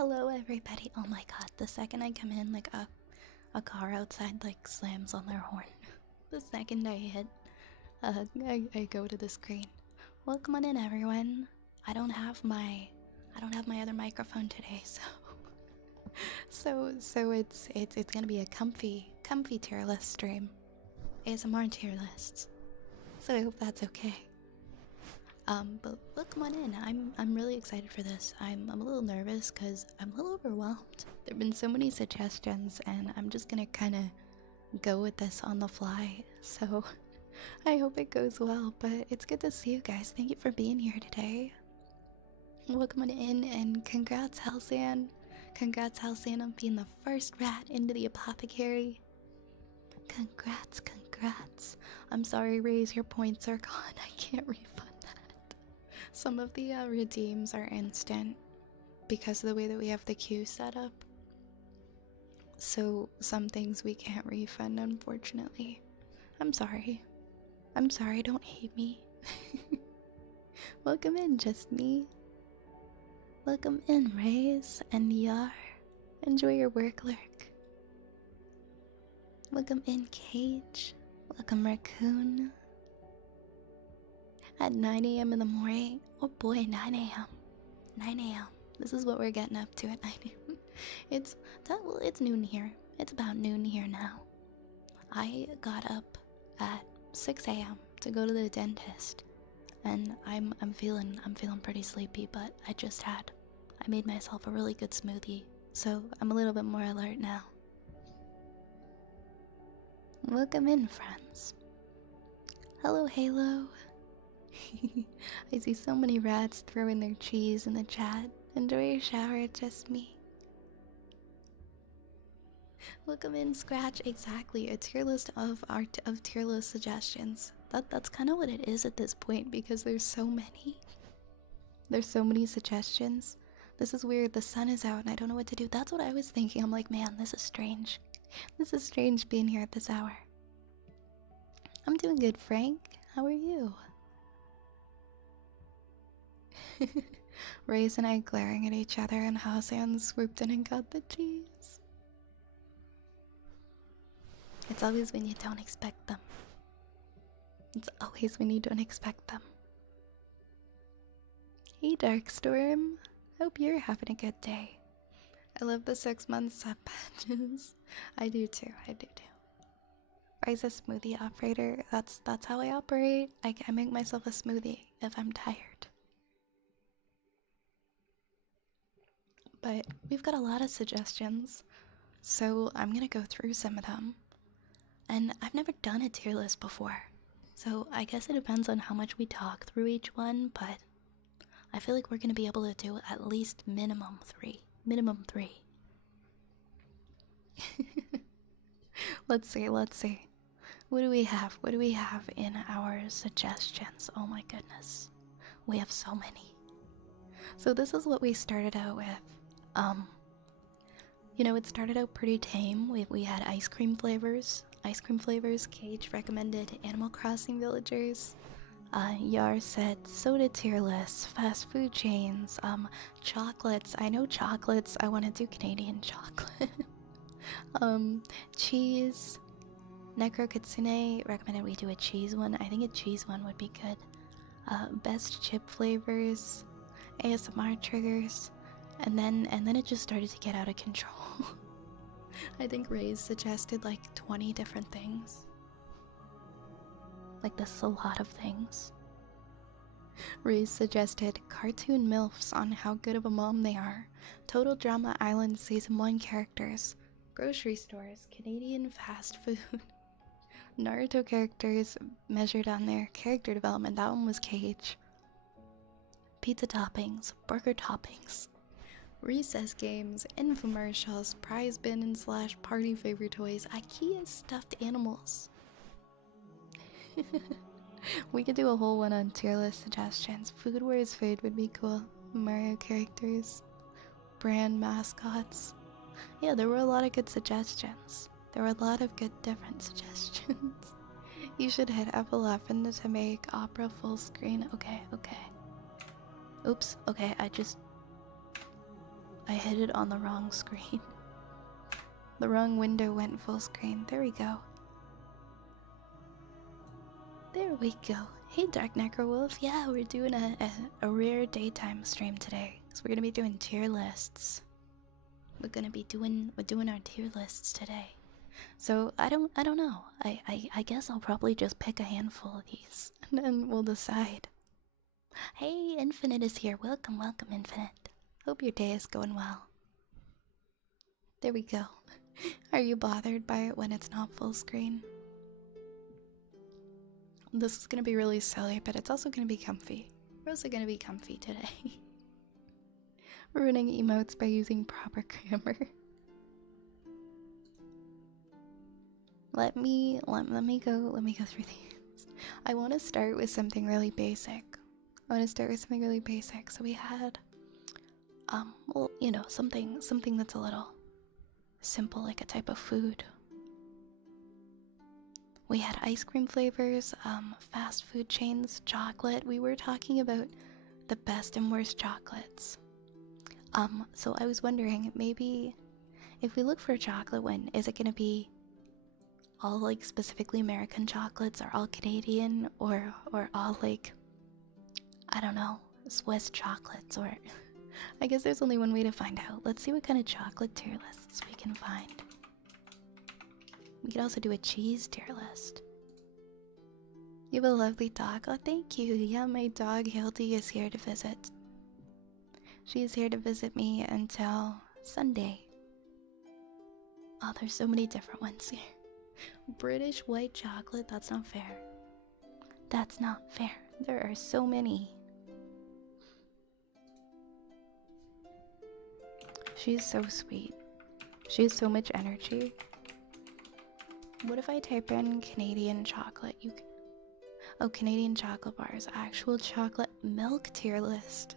Hello everybody. Oh my god, the second I come in, like a car outside like slams on their horn. The second I hit, I go to the screen. Welcome on in everyone. I don't have my other microphone today, so it's gonna be a comfy tier list stream. ASMR tier lists. So I hope that's okay. But welcome on in. I'm really excited for this. I'm a little nervous because I'm a little overwhelmed. There've been so many suggestions, and I'm just gonna kind of go with this on the fly. So I hope it goes well. But it's good to see you guys. Thank you for being here today. Welcome on in, and congrats, Halcyon. Congrats, Halcyon, on being the first rat into the apothecary. Congrats. I'm sorry, Raise, your points are gone. I can't refund. Some of the redeems are instant because of the way that we have the queue set up. So some things we can't refund, unfortunately. I'm sorry. Don't hate me. Welcome in, Just Me. Welcome in, Raze and Yar. Enjoy your work, Lurk. Welcome in, Cage. Welcome, Raccoon. At 9 a.m. in the morning. Oh boy, 9 a.m. 9 a.m. This is what we're getting up to at 9 a.m. It's noon here. It's about noon here now. I got up at 6 a.m. to go to the dentist, and I'm feeling pretty sleepy. But I made myself a really good smoothie, so I'm a little bit more alert now. Welcome in, friends. Hello, Halo. I see so many rats throwing their cheese in the chat. Enjoy your shower, Just Me. Welcome in, Scratch. Exactly, a tier list of tier list suggestions. That's kind of what it is at this point because there's so many. There's so many suggestions. This is weird. The sun is out and I don't know what to do. That's what I was thinking. I'm like, man, this is strange. This is strange being here at this hour. I'm doing good, Frank. How are you? Ray's and I glaring at each other, and Halcyon swooped in and got the cheese. It's always when you don't expect them. It's always when you don't expect them. Hey, Darkstorm. Hope you're having a good day. I love the 6 month sub patches. I do too. Ray's a smoothie operator. That's how I operate. I make myself a smoothie if I'm tired. But we've got a lot of suggestions, so I'm gonna go through some of them. And I've never done a tier list before, so I guess it depends on how much we talk through each one, but I feel like we're gonna be able to do at least minimum three. Let's see. What do we have in our suggestions? Oh my goodness. We have so many. So this is what we started out with. It started out pretty tame. We had ice cream flavors. Cage recommended Animal Crossing villagers. Yar said soda tier lists, fast food chains, chocolates. I know chocolates. I want to do Canadian chocolate. Cheese. Necro Kitsune recommended we do a cheese one. I think a cheese one would be good. Best chip flavors, ASMR triggers, and then it just started to get out of control. I think Ray's suggested like 20 different things. Like, this is a lot of things. Ray's suggested cartoon MILFs on how good of a mom they are, Total Drama Island Season 1 characters, grocery stores, Canadian fast food, Naruto characters measured on their character development. That one was Cage. Pizza toppings, burger toppings, recess games, infomercials, prize bin and / party favorite toys, IKEA stuffed animals. We could do a whole one on tier list suggestions. Food Wars food would be cool. Mario characters, brand mascots. Yeah, there were a lot of good suggestions. There were a lot of good different suggestions. You should hit F11 to make Opera full screen. Okay. Oops, okay, I I hit it on the wrong screen. The wrong window went full screen. There we go. There we go. Hey, Dark Necrowolf. Yeah, we're doing a rare daytime stream today. So we're gonna be doing tier lists. We're doing our tier lists today. So I don't know. I guess I'll probably just pick a handful of these and then we'll decide. Hey, Infinite is here. Welcome, welcome, Infinite. Hope your day is going well. There we go. Are you bothered by it when it's not full screen? This is gonna be really silly, but it's also gonna be comfy. We're also gonna be comfy today. Ruining emotes by using proper grammar. Let me go through these. I want to start with something really basic. So we had well, you know, something that's a little simple, like a type of food. We had ice cream flavors, fast food chains, chocolate. We were talking about the best and worst chocolates. So I was wondering, maybe if we look for a chocolate one, is it gonna be all like specifically American chocolates, or all Canadian, or all like, I don't know, Swiss chocolates, or I guess there's only one way to find out. Let's see what kind of chocolate tier lists we can find. We could also do a cheese tier list. You have a lovely dog. Oh, thank you. Yeah, my dog Hildy is here to visit. She is here to visit me until Sunday. Oh, there's so many different ones here. British white chocolate, that's not fair. That's not fair. There are so many. She's so sweet. She has so much energy. What if I type in Canadian chocolate? Oh, Canadian chocolate bars. Actual chocolate milk tier list.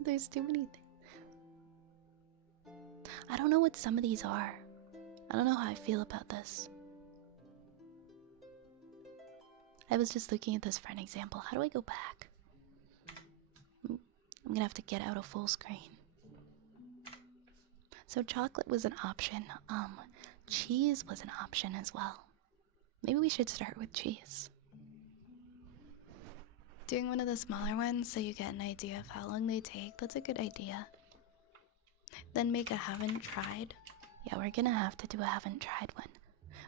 There's too many things. I don't know what some of these are. I don't know how I feel about this. I was just looking at this for an example. How do I go back? I'm gonna have to get out of full screen. So chocolate was an option. Cheese was an option as well. Maybe we should start with cheese. Doing one of the smaller ones so you get an idea of how long they take. That's a good idea. Then make a haven't tried. Yeah, we're gonna have to do a haven't tried one.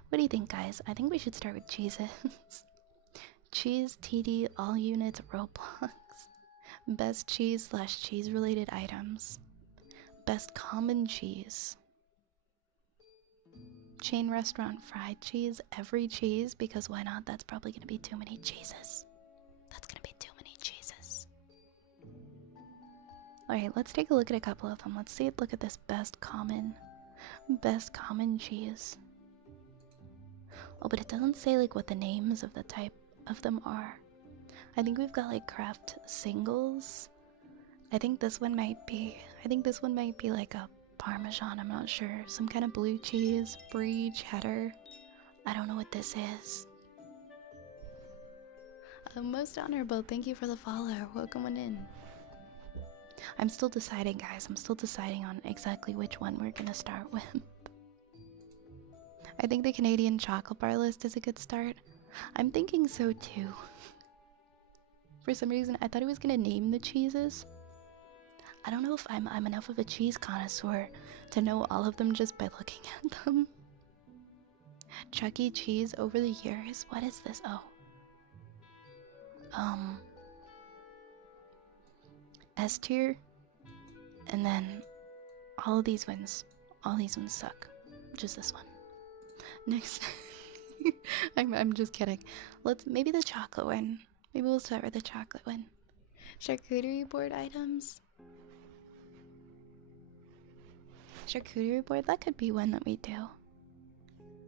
What do you think, guys? I think we should start with cheeses. Cheese, TD, all units, Roblox. Best cheese / cheese related items. Best common cheese. Chain restaurant fried cheese, every cheese, because why not? That's probably gonna be too many cheeses. That's gonna be too many cheeses. Alright, let's take a look at a couple of them. Let's look at this best common cheese. Oh, but it doesn't say like what the names of the type of them are. I think we've got like craft singles. I think this one might be like a Parmesan, I'm not sure. Some kind of blue cheese, brie, cheddar. I don't know what this is. Most honorable, thank you for the follow. Welcome on in. I'm still deciding, guys. I'm still deciding on exactly which one we're gonna start with. I think the Canadian chocolate bar list is a good start. I'm thinking so too. For some reason, I thought he was gonna name the cheeses. I don't know if I'm enough of a cheese connoisseur to know all of them just by looking at them. Chuck E. Cheese over the years. What is this? Oh. S tier. And then all of these ones. All these ones suck. Just this one. Next. I'm just kidding. Maybe the chocolate one. Maybe we'll start with the chocolate one. Charcuterie board items. Charcuterie board, that could be one that we do.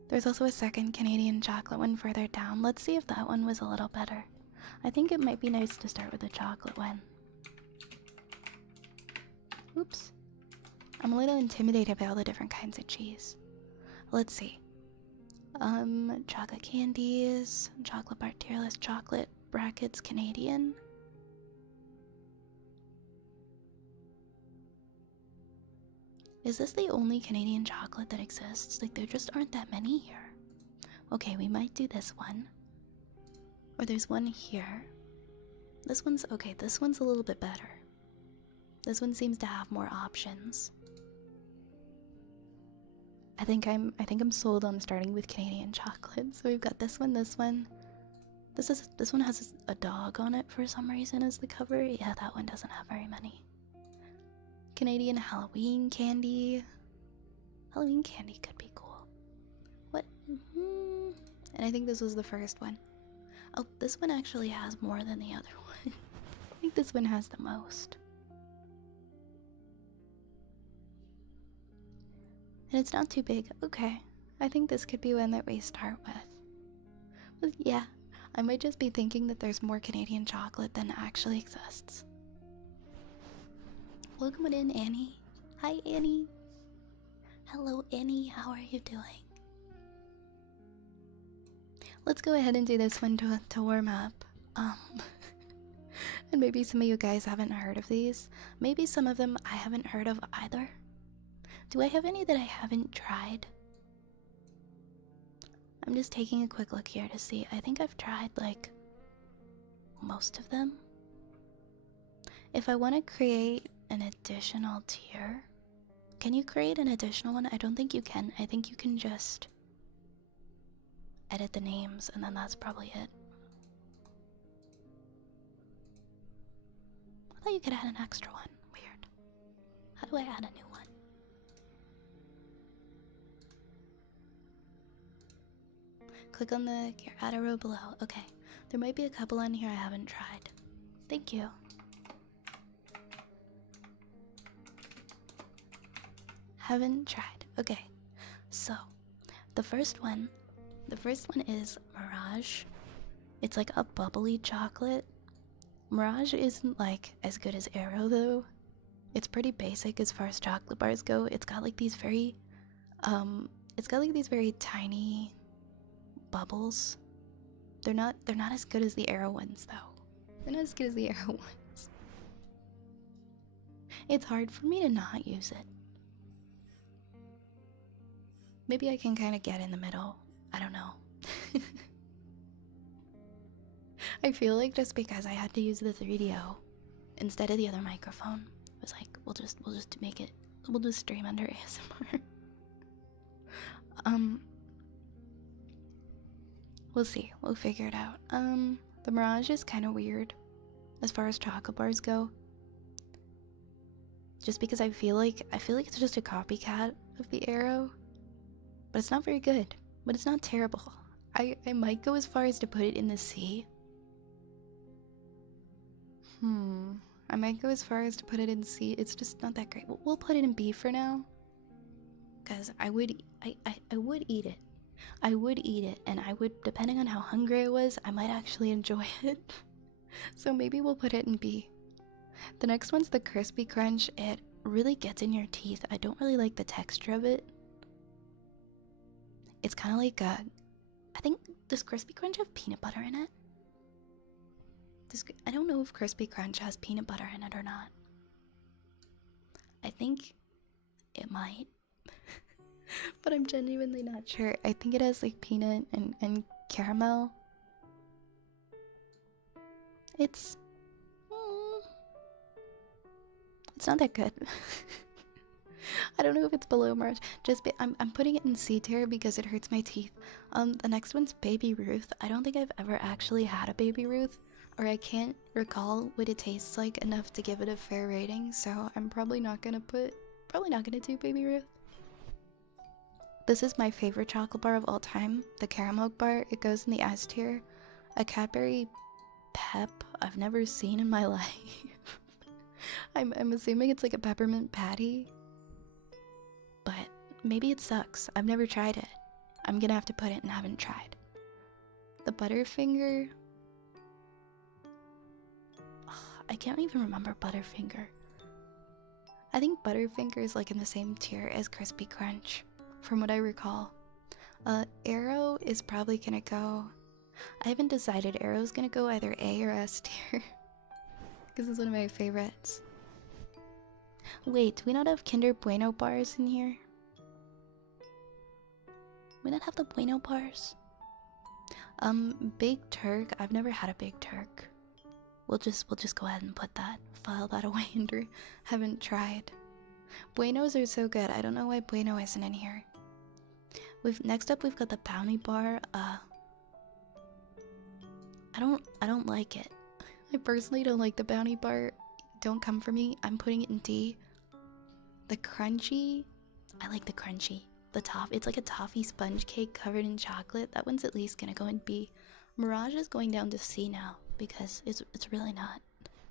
There's also a second Canadian chocolate one further down. Let's see if that one was a little better. I think it might be nice to start with the chocolate one. Oops. I'm a little intimidated by all the different kinds of cheese. Let's see. Chocolate candies, chocolate bar tier list, chocolate brackets Canadian. Is this the only Canadian chocolate that exists? Like, there just aren't that many here. Okay, we might do this one. Or there's one here. This one's okay, this one's a little bit better. This one seems to have more options. I think I'm sold on starting with Canadian chocolate. So we've got this one, this one. This one has a dog on it for some reason as the cover. Yeah, that one doesn't have very many. Canadian Halloween candy. Halloween candy could be cool. What? And I think this was the first one. Oh, this one actually has more than the other one. I think this one has the most. And it's not too big. Okay. I think this could be one that we start with. But yeah, I might just be thinking that there's more Canadian chocolate than actually exists. Welcome in, Annie. Hi, Annie. Hello, Annie. How are you doing? Let's go ahead and do this one to warm up. And maybe some of you guys haven't heard of these. Maybe some of them I haven't heard of either. Do I have any that I haven't tried? I'm just taking a quick look here to see. I think I've tried, like, most of them. If I want to create an additional tier, can you create an additional one? I don't think you can. I think you can just edit the names, and then that's probably it. I thought you could add an extra one. Weird. How do I add a new one? Click on the add a row below. Okay. There might be a couple on here I haven't tried. Thank you. Haven't tried. Okay. So, the first one is Mirage. It's like a bubbly chocolate. Mirage isn't like as good as Aero though. It's pretty basic as far as chocolate bars go. It's got like these very tiny bubbles. They're not as good as the Aero ones though. They're not as good as the Aero ones. It's hard for me to not use it. Maybe I can kind of get in the middle. I don't know. I feel like just because I had to use the 3DO instead of the other microphone, it was like we'll just make it. We'll just stream under ASMR. We'll see. We'll figure it out. The Mirage is kind of weird as far as chocolate bars go. Just because I feel like it's just a copycat of the Aero. But it's not very good. But it's not terrible. I might go as far as to put it in the C. I might go as far as to put it in C. It's just not that great. We'll put it in B for now. Because I would eat it. I would eat it, and I would, depending on how hungry I was, I might actually enjoy it. So maybe we'll put it in B. The next one's the Crispy Crunch. It really gets in your teeth. I don't really like the texture of it. It's kind of like I think, does Crispy Crunch have peanut butter in it? I don't know if Crispy Crunch has peanut butter in it or not. I think it might. But I'm genuinely not sure. I think it has like peanut and caramel. It's not that good. I don't know if it's below March. I'm putting it in C tier because it hurts my teeth. The next one's Baby Ruth. I don't think I've ever actually had a Baby Ruth, or I can't recall what it tastes like enough to give it a fair rating. So I'm probably not gonna do Baby Ruth. This is my favorite chocolate bar of all time, the caramel bar. It goes in the S tier. A Cadbury Pep I've never seen in my life. I'm assuming it's like a peppermint patty. But maybe it sucks. I've never tried it. I'm gonna have to put it and haven't tried. The Butterfinger. I can't even remember Butterfinger. I think Butterfinger is like in the same tier as Crispy Crunch, from what I recall. Aero is probably gonna go... I haven't decided. Aero's gonna go either A or S tier. Because it's one of my favorites. Wait, do we not have Kinder Bueno bars in here? We not have the Bueno bars? Big Turk. I've never had a Big Turk. We'll just go ahead and put that, file that away under haven't tried. Buenos are so good. I don't know why Bueno isn't in here. Next up we've got the Bounty Bar. I don't like it. I personally don't like the Bounty Bar. Don't come for me. I'm putting it in D. The crunchy, I like the crunchy. The top, it's like a toffee sponge cake covered in chocolate. That one's at least gonna go in B. Mirage is going down to C now because it's really not.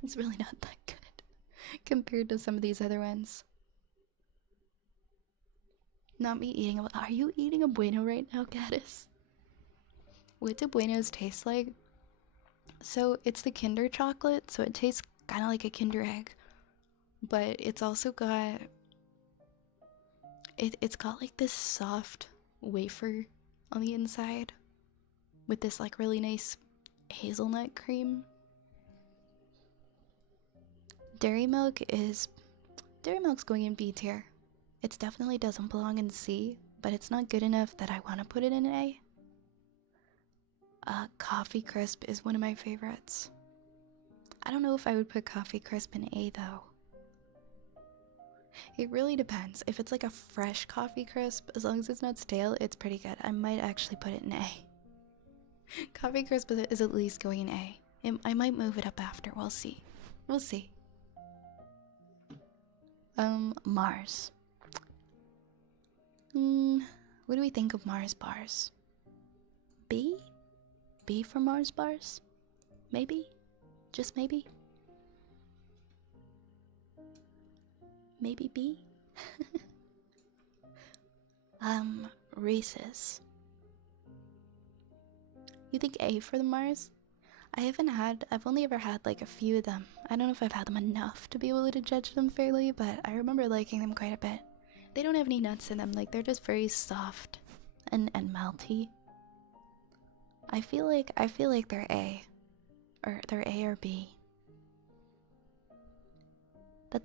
It's really not that good compared to some of these other ones. Not me eating a. Are you eating a Bueno right now, Gaddis? What do Buenos taste like? So it's the Kinder chocolate, so it tastes kind of like a Kinder egg, but it's also got. It's got like this soft wafer on the inside with this like really nice hazelnut cream. Dairy milk's going in B tier. It definitely doesn't belong in C, but it's not good enough that I want to put it in A. Coffee Crisp is one of my favorites. I don't know if I would put Coffee Crisp in A though. It really depends. If it's like a fresh Coffee Crisp, as long as it's not stale, it's pretty good. I might actually put it in A. Coffee Crisp is at least going in A. I might move it up after. We'll see. We'll see. Mars. What do we think of Mars bars? B? B for Mars bars? Maybe? Just maybe? Maybe B? Reese's. You think A for the Mars? I've only ever had like a few of them. I don't know if I've had them enough to be able to judge them fairly, but I remember liking them quite a bit. They don't have any nuts in them, like they're just very soft and melty. I feel like they're A. Or they're A or B.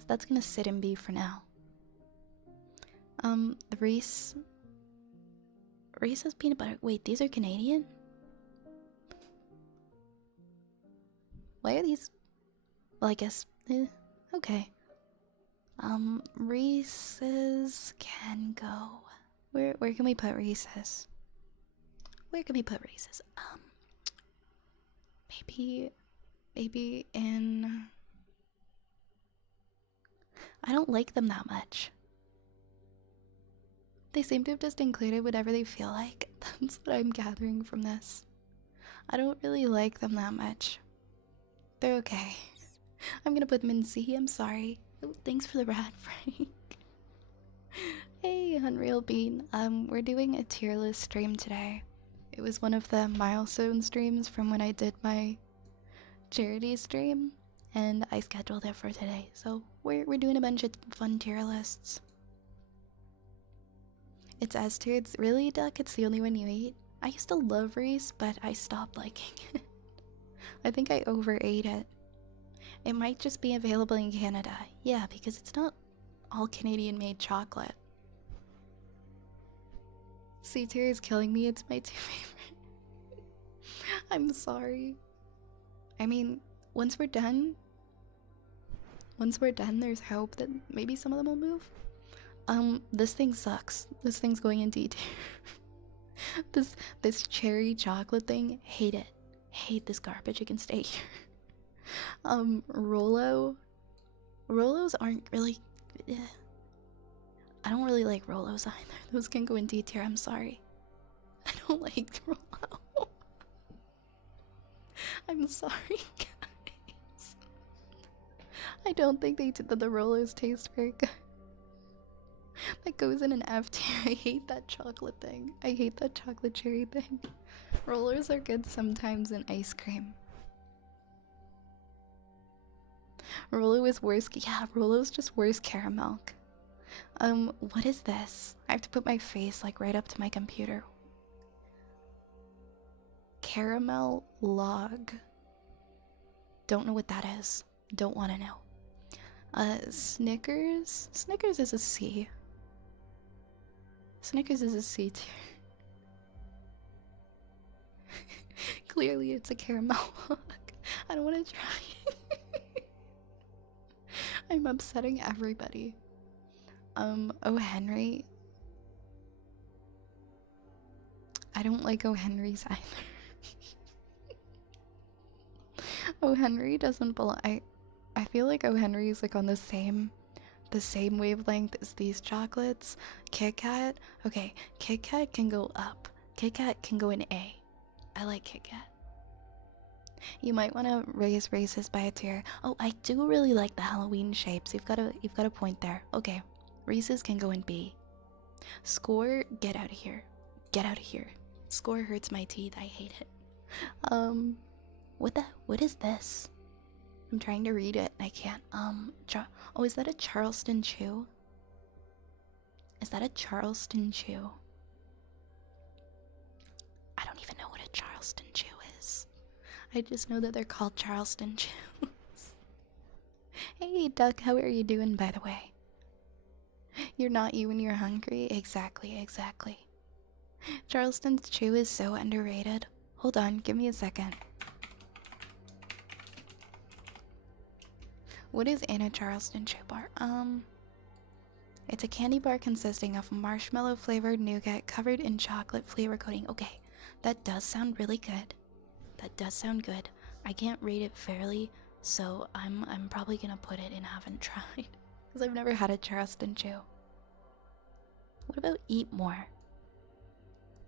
That's gonna sit in B for now. The Reese's peanut butter. Wait, these are Canadian? Why are these? Well, I guess. Okay. Reese's can go. Where can we put Reese's? Where can we put Reese's? Maybe in. I don't like them that much. They seem to have just included whatever they feel like. That's what I'm gathering from this. I don't really like them that much. They're okay. I'm gonna put them in C. I'm sorry. Oh, thanks for the rat, Frank. Hey, Unreal Bean. We're doing a tier list stream today. It was one of the milestone streams from when I did my charity stream, and I scheduled it for today. So we're doing a bunch of fun tier lists. It's S tier. It's really, Duck? It's the only one you eat? I used to love Reese, but I stopped liking it. I think I overate it. It might just be available in Canada. Yeah, because it's not all Canadian made chocolate. C tier is killing me. It's my 2 favorite. I'm sorry. I mean, once we're done, there's hope that maybe some of them will move. This thing sucks. This thing's going in D tier. this cherry chocolate thing, hate it. Hate this garbage. It can stay here. Rolos aren't really. I don't really like Rolos either. Those can go in D tier. I'm sorry. I don't like Rolo. I'm sorry, guys. I don't think the Rolos taste very good. That goes in an F tier. I hate that chocolate thing. I hate that chocolate cherry thing. Rollers are good sometimes in ice cream. Rolo is worse. Yeah, Rolo's just worse caramel. What is this? I have to put my face like right up to my computer. Caramel log. Don't know what that is. Don't want to know. Snickers. Snickers is a C. Snickers is a C tier. Clearly, it's a caramel hug. I don't want to try. I'm upsetting everybody. O. Henry. I don't like O. Henry's either. O. Henry doesn't belong. I feel like O. Henry is like on the same wavelength as these chocolates. Kit Kat. Okay, Kit Kat can go up. Kit Kat can go in A. I like Kit Kat. You might want to raise Reese's by a tier. Oh, I do really like the Halloween shapes. You've got a point there. Okay, Reese's can go in B. Score, get out of here. Get out of here. Score hurts my teeth. I hate it. What is this? I'm trying to read it. I can't. Oh, is that a Charleston Chew? Is that a Charleston Chew? I don't even know what a Charleston Chew is. I just know that they're called Charleston Chews. Hey, Duck, how are you doing, by the way? You're not you when you're hungry? Exactly, exactly. Charleston's Chew is so underrated. Hold on, give me a second. What is in a Charleston Chew bar? It's a candy bar consisting of marshmallow flavored nougat covered in chocolate flavor coating. Okay, that does sound really good. That does sound good. I can't rate it fairly, so I'm probably gonna put it in haven't tried. Because I've never had a Charleston Chew. What about Eat More?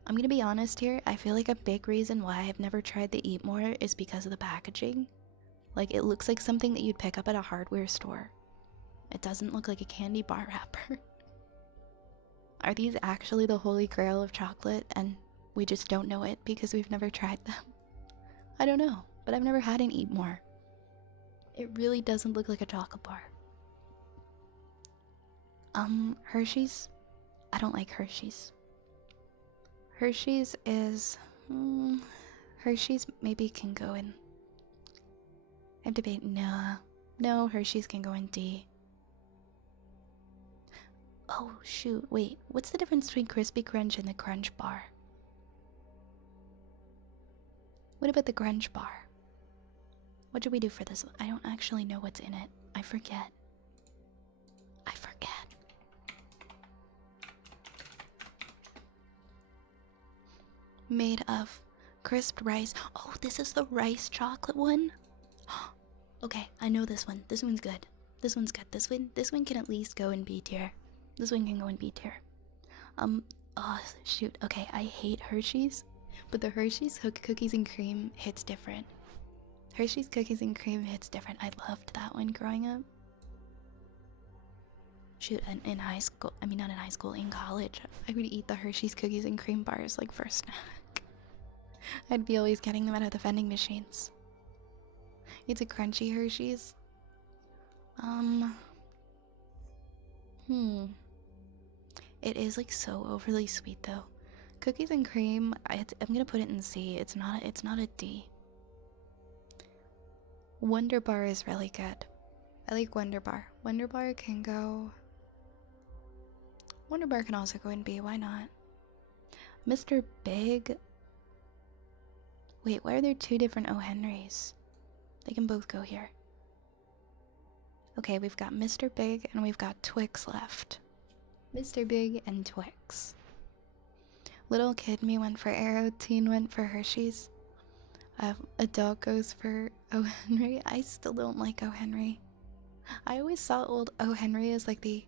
I'm gonna be honest here, I feel like a big reason why I've never tried the Eat More is because of the packaging. Like, it looks like something that you'd pick up at a hardware store. It doesn't look like a candy bar wrapper. Are these actually the holy grail of chocolate and we just don't know it because we've never tried them? I don't know, but I've never had an Eat More. It really doesn't look like a chocolate bar. Hershey's? I don't like Hershey's. Hershey's is... Hershey's maybe can go in... I have debate. No, Hershey's can go in D. Oh, shoot. Wait, what's the difference between Crispy Crunch and the Crunch Bar? What about the Crunch Bar? What should we do for this? I don't actually know what's in it. I forget. Made of crisped rice. Oh, this is the rice chocolate one? Okay, I know this one. This one's good. This one's good. This one can at least go in B tier. This one can go in B tier. Oh, shoot. Okay, I hate Hershey's, but the Hershey's cookies and cream hits different. Hershey's cookies and cream hits different. I loved that one growing up. Shoot, in high school, I mean not in high school, in college, I would eat the Hershey's cookies and cream bars like for a snack. I'd be always getting them out of the vending machines. It's a crunchy Hershey's. It is like so overly sweet though. Cookies and cream, I'm gonna put it in C. It's not a D. Wonder Bar is really good. I like Wonder Bar. Wonder Bar can go... Wonder Bar can also go in B, why not? Mr. Big... Wait, why are there two different O. Henrys? They can both go here. Okay, we've got Mr. Big and we've got Twix left. Mr. Big and Twix. Little Kid Me went for Arrow, Teen went for Hershey's. A dog goes for O. Henry. I still don't like O. Henry. I always saw old O. Henry as like the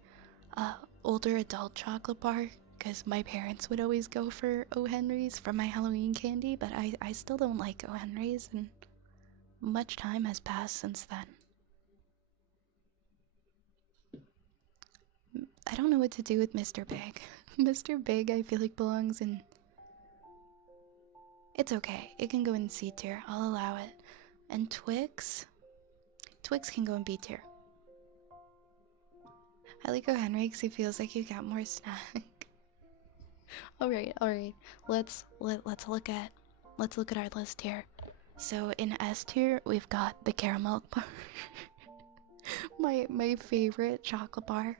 older adult chocolate bar because my parents would always go for O. Henry's for my Halloween candy, but I still don't like O. Henry's, and much time has passed since then. I don't know what to do with Mr. Big. Mr. Big I feel like belongs in... It's okay. It can go in C tier. I'll allow it. And Twix? Twix can go in B tier. I like O. Henry because he feels like you got more snack. Alright. Let's look at our list here. So in S tier we've got the caramel bar. My favorite chocolate bar.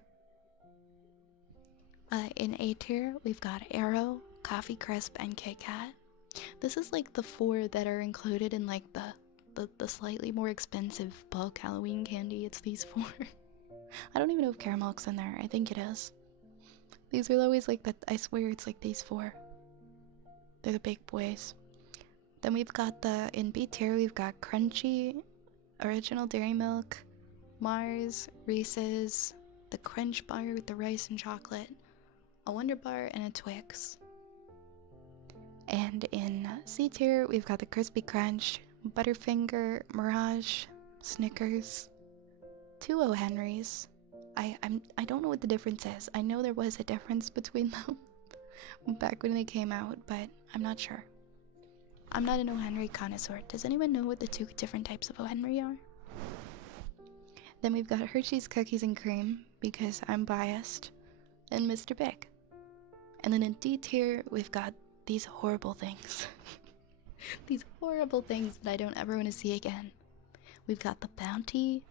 In A tier, we've got Arrow, Coffee Crisp, and Kit Kat. This is like the 4 that are included in like the slightly more expensive bulk Halloween candy. It's these 4. I don't even know if Caramel's in there. I think it is. These are always like that. I swear it's like these 4. They're the big boys. Then we've got in B tier, we've got Crunchy, Original Dairy Milk, Mars, Reese's, the Crunch Bar with the rice and chocolate, a Wonder Bar, and a Twix. And in C tier, we've got the Crispy Crunch, Butterfinger, Mirage, Snickers, 2 O. Henrys. I don't know what the difference is. I know there was a difference between them back when they came out, but I'm not sure. I'm not an O. Henry connoisseur. Does anyone know what the 2 different types of O. Henry are? Then we've got Hershey's Cookies and Cream, because I'm biased, and Mr. Big. And then in D tier, we've got these horrible things. These horrible things that I don't ever want to see again. We've got the Bounty,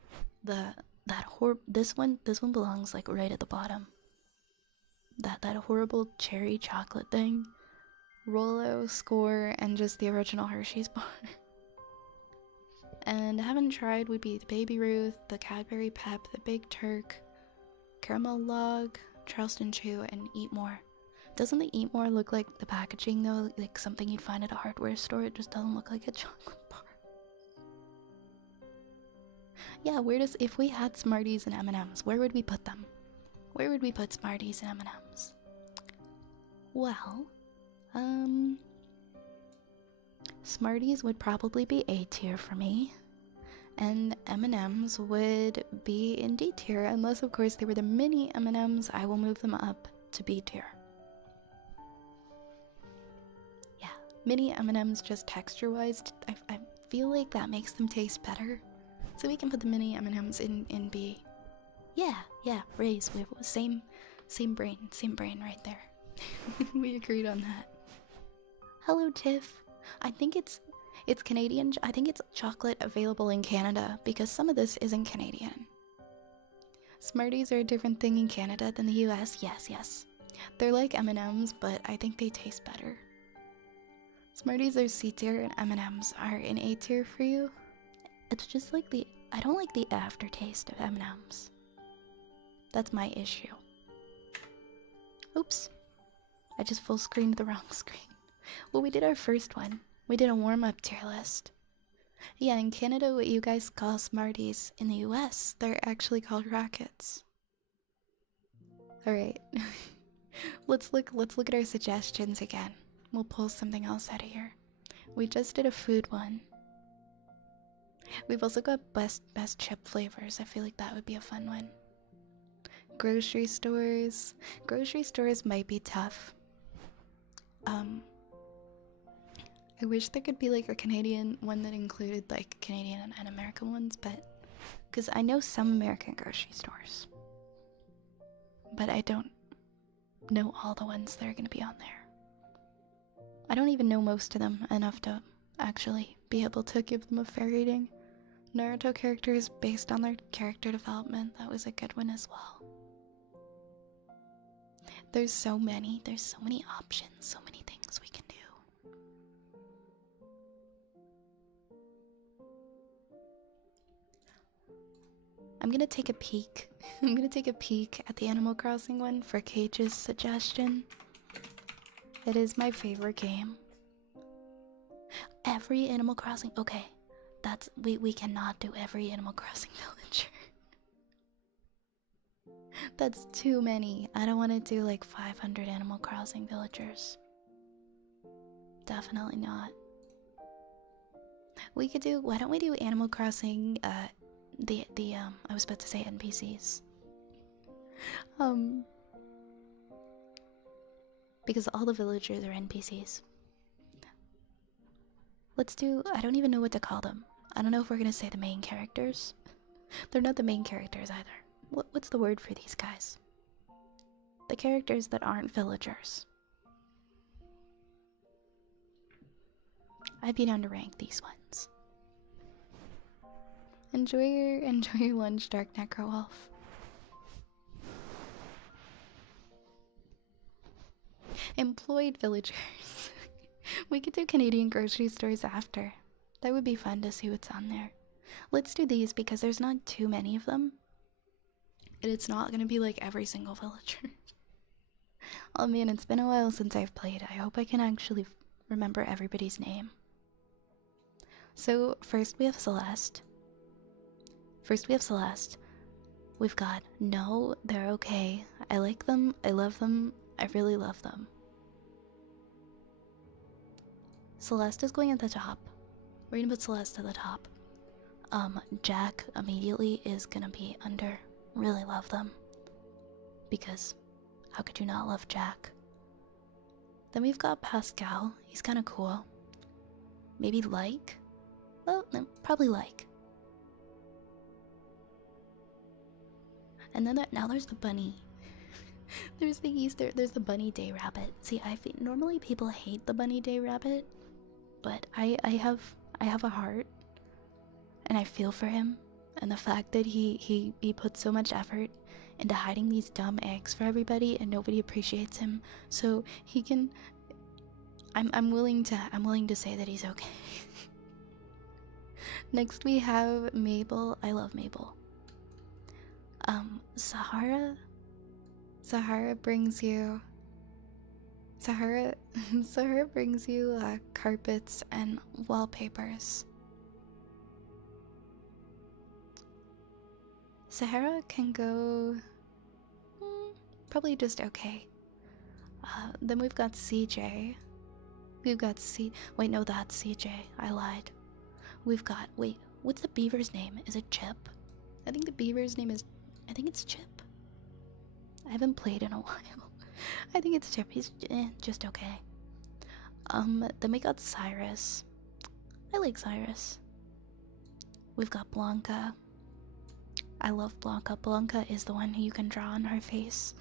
this one belongs like right at the bottom. That horrible cherry chocolate thing. Rolo, Score, and just the original Hershey's bar. And haven't tried would be the Baby Ruth, the Cadbury Pep, the Big Turk, Caramel Log, Charleston Chew, and Eat More. Doesn't the Eat More look like the packaging though? Like something you'd find at a hardware store? It just doesn't look like a chocolate bar. Yeah, if we had Smarties and M&Ms, where would we put them? Where would we put Smarties and M&Ms? Well, Smarties would probably be A tier for me, and M&Ms would be in D tier, unless of course they were the mini M&Ms. I will move them up to B tier. Yeah, mini M&Ms just texture-wise, I feel like that makes them taste better, so we can put the mini M&Ms in B. Yeah, Raise, we have same brain right there. We agreed on that. Hello, Tiff. I think it's Canadian. I think it's chocolate available in Canada because some of this isn't Canadian. Smarties are a different thing in Canada than the US. Yes. They're like M&Ms, but I think they taste better. Smarties are C tier and M&Ms are in A tier for you. It's just like I don't like the aftertaste of M&Ms. That's my issue. Oops. I just full screened the wrong screen. Well, we did our first one. We did a warm-up tier list. Yeah, in Canada, what you guys call Smarties, in the US, they're actually called Rockets. Alright. Let's look at our suggestions again. We'll pull something else out of here. We just did a food one. We've also got best chip flavors. I feel like that would be a fun one. Grocery stores. Grocery stores might be tough. I wish there could be like a Canadian one that included like Canadian and American ones, but because I know some American grocery stores, but I don't know all the ones that are going to be on there. I don't even know most of them enough to actually be able to give them a fair rating. Naruto characters based on their character development, that was a good one as well. There's so many options, so many things we can do. I'm gonna take a peek. I'm gonna take a peek at the Animal Crossing one for Cage's suggestion. It is my favorite game. Every Animal Crossing, okay. We cannot do every Animal Crossing villager. That's too many. I don't want to do like 500 Animal Crossing villagers. Definitely not. We could do, why don't we do Animal Crossing, I was about to say NPCs. Because all the villagers are NPCs. Let's do, I don't even know what to call them. I don't know if we're gonna say the main characters. They're not the main characters either. What's the word for these guys? The characters that aren't villagers. I'd be down to rank these ones. enjoy your lunch, Dark Necro Wolf. Employed villagers. We could do Canadian grocery stores after. That would be fun to see what's on there. Let's do these because there's not too many of them. And it's not gonna be like every single villager. Oh man, it's been a while since I've played. I hope I can actually remember everybody's name. So, first we have Celeste. We've got no, they're okay. I like them, I love them, I really love them. Celeste is going at the top. We're gonna put Celeste at the top. Jack immediately is gonna be under. Really love them. Because how could you not love Jack? Then we've got Pascal. He's kind of cool. Maybe like? Well, no, probably like. And then now there's the bunny. There's the bunny day rabbit. See, I think normally people hate the bunny day rabbit, but I have a heart, and I feel for him, and the fact that he puts so much effort into hiding these dumb eggs for everybody, and nobody appreciates him, so he can. I'm willing to say that he's okay. Next we have Mabel. I love Mabel. Sahara brings you carpets and wallpapers. Sahara can go probably just okay. Then we've got CJ. Wait, no, that's CJ. I lied. We've got, wait, what's the beaver's name? Is it Chip? I think the beaver's name is, I think it's Chip. I haven't played in a while. I think it's Chip. He's just okay. Then we got Cyrus. I like Cyrus. We've got Blanca. I love Blanca. Blanca is the one who you can draw on her face.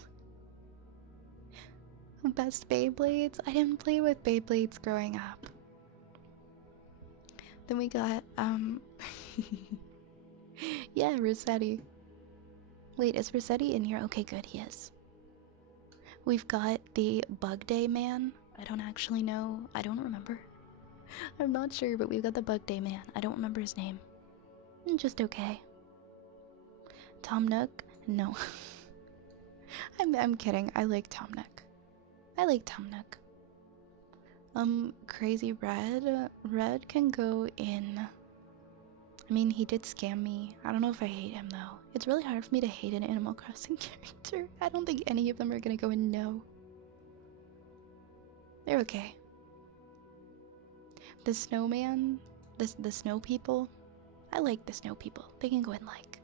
Best Beyblades? I didn't play with Beyblades growing up. Then we got, yeah, Rossetti. Wait, is Rossetti in here? Okay, good, he is. We've got the Bug Day Man. I don't actually know. I don't remember. I'm not sure, but we've got the Bug Day Man. I don't remember his name. Just okay. Tom Nook? No. I'm kidding. I like Tom Nook. Crazy Red. Red can go in. I mean, he did scam me. I don't know if I hate him though. It's really hard for me to hate an Animal Crossing character. I don't think any of them are gonna go in no. They're okay. The snowman, the snow people. I like the snow people. They can go in like.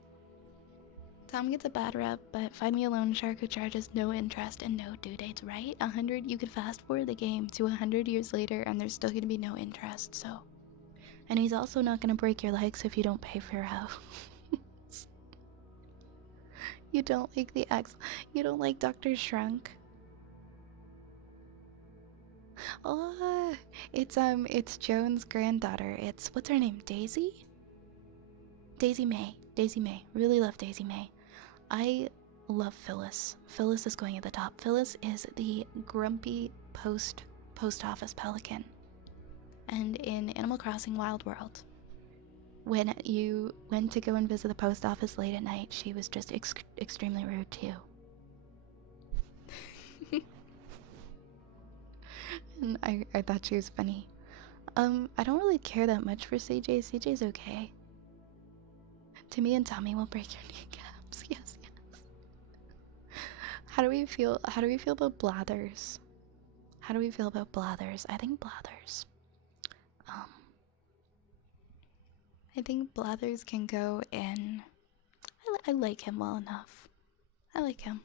Tom gets a bad rep, but find me a loan shark who charges no interest and no due dates, right? 100, you could fast forward the game to 100 years later and there's still gonna be no interest, so. And he's also not gonna break your legs if you don't pay for your house. You don't like the X. You don't like Dr. Shrunk. Oh, it's Joan's granddaughter. What's her name? Daisy? Daisy May. Daisy May. Really love Daisy May. I love Phyllis. Phyllis is going at the top. Phyllis is the grumpy post office pelican. And in Animal Crossing Wild World, when you went to go and visit the post office late at night, she was just extremely rude to you. And I thought she was funny. I don't really care that much for CJ. CJ's okay. Timmy and Tommy will break your kneecaps. Yes, yes. How do we feel about Blathers? I think Blathers. I think Blathers can go in. I like him well enough. I like him.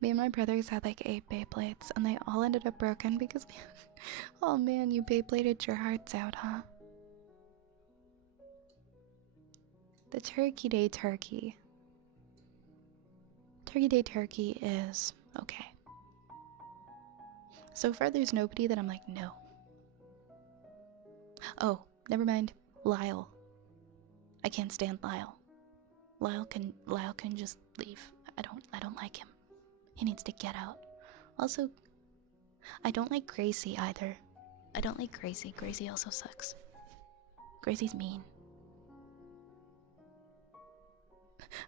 Me and my brothers had like 8 Beyblades, and they all ended up broken because we. Oh man, you Beybladed your hearts out, huh? The Turkey Day Turkey. Turkey Day Turkey is okay. So far, there's nobody that I'm like, no. Oh, never mind. Lyle. I can't stand Lyle. Lyle can just leave. I don't like him. He needs to get out. Also, I don't like Gracie either. I don't like Gracie. Gracie also sucks. Gracie's mean.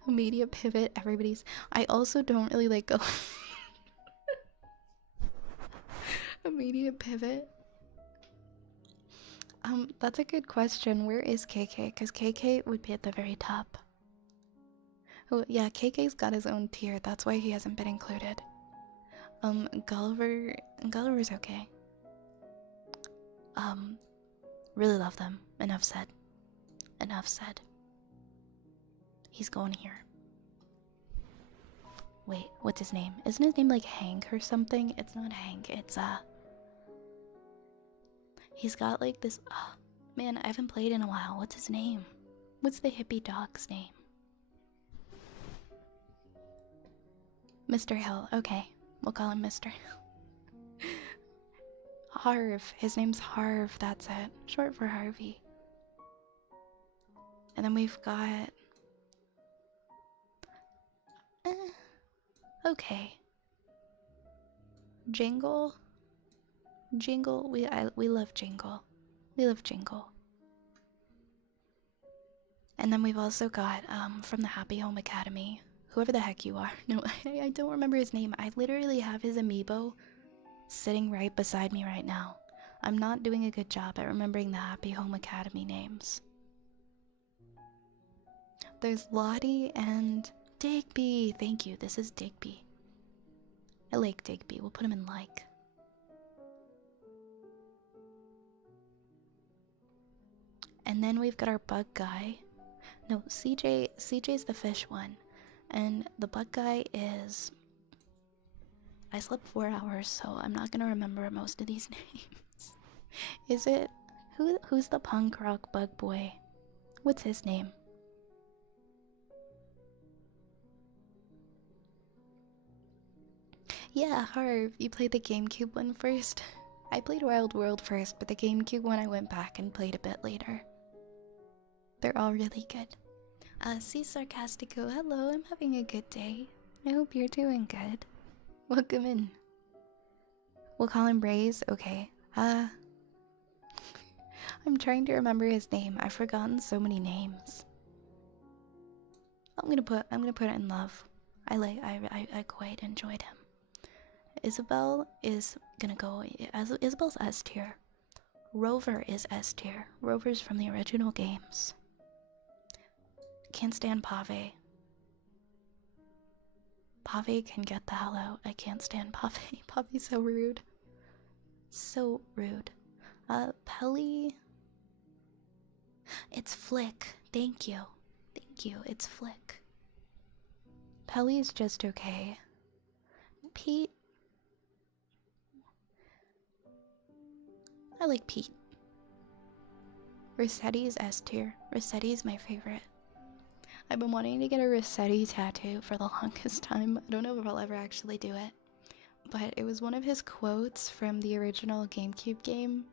Media pivot, everybody's. I also don't really like go. A media pivot. That's a good question. Where is KK? Because KK would be at the very top. Oh, yeah, KK's got his own tier. That's why he hasn't been included. Gulliver's okay. Really love them. Enough said. Enough said. He's going here. Wait, what's his name? Isn't his name like Hank or something? It's not Hank, it's he's got like this, man, I haven't played in a while. What's his name? What's the hippie dog's name? Mr. Hill, okay. We'll call him Mr. Hill. Harv, his name's Harv, that's it. Short for Harvey. And then we've got... okay. Jingle? Jingle, we love Jingle. We love Jingle. And then we've also got, from the Happy Home Academy, whoever the heck you are. No, I don't remember his name. I literally have his amiibo sitting right beside me right now. I'm not doing a good job at remembering the Happy Home Academy names. There's Lottie and Digby. Thank you, this is Digby. I like Digby, we'll put him in like. And then we've got our bug guy. No, CJ's the fish one. And the bug guy is... I slept 4 hours, so I'm not gonna remember most of these names. Is it... Who's the punk rock bug boy? What's his name? Yeah, Harv, you played the GameCube one first? I played Wild World first, but the GameCube one I went back and played a bit later. They're all really good. See Sarcastico, hello, I'm having a good day. I hope you're doing good. Welcome in. We'll call him Braze, okay. I'm trying to remember his name. I've forgotten so many names. I'm gonna put it in love. I quite enjoyed him. Isabel is gonna go as Isabel's S tier. Rover is S tier. Rover's from the original games. Can't stand Pave. Pave can get the hell out. I can't stand Pave. Pave's so rude. So rude. Pelly. It's Flick. Thank you. Thank you. It's Flick. Pelly's just okay. Pete. I like Pete. Rossetti's S tier. Rossetti's my favorite. I've been wanting to get a Rossetti tattoo for the longest time. I don't know if I'll ever actually do it. But it was one of his quotes from the original GameCube game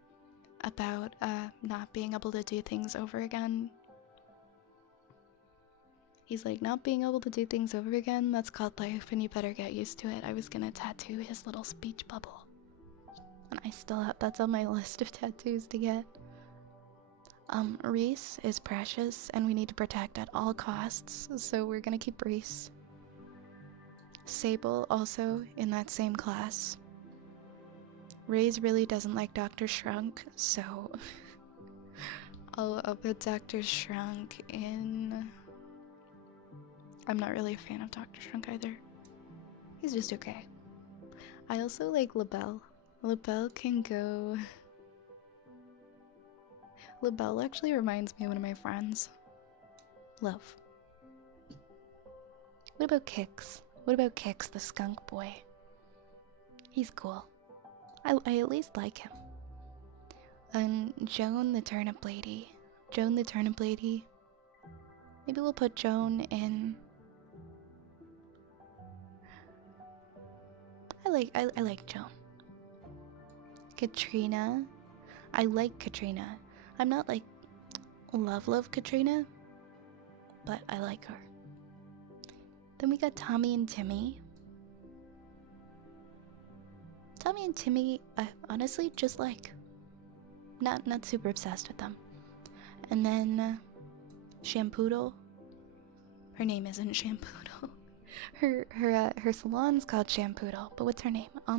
about not being able to do things over again. He's like, not being able to do things over again, that's called life and you better get used to it. I was gonna tattoo his little speech bubble. And I still have, that's on my list of tattoos to get. Reese is precious and we need to protect at all costs, so we're gonna keep Reese. Sable also in that same class. Ray's really doesn't like Dr. Shrunk, so I'll put Dr. Shrunk in... I'm not really a fan of Dr. Shrunk either. He's just okay. I also like LaBelle. LaBelle can go... LaBelle actually reminds me of one of my friends. Love. What about Kix? What about Kix, the skunk boy? He's cool. I at least like him. And Joan the turnip lady. Joan the turnip lady. Maybe we'll put Joan in... I like Joan. Katrina. I like Katrina. I'm not like love Katrina, but I like her. Then we got Tommy and Timmy. Tommy and Timmy, I honestly just like. Not super obsessed with them. And then Shampoodle. Her name isn't Shampoodle. her salon's called Shampoodle, but what's her name? I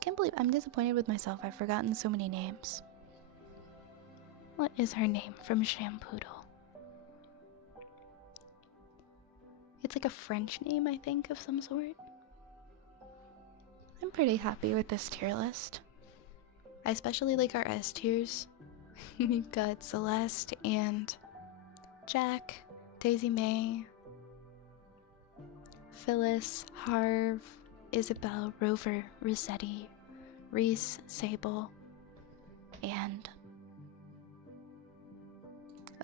can't believe I'm disappointed with myself. I've forgotten so many names. What is her name from Shampoodle? It's like a French name, I think, of some sort. I'm pretty happy with this tier list. I especially like our S tiers. We've got Celeste and Jack, Daisy May, Phyllis, Harv, Isabel, Rover, Rossetti, Reese, Sable, and...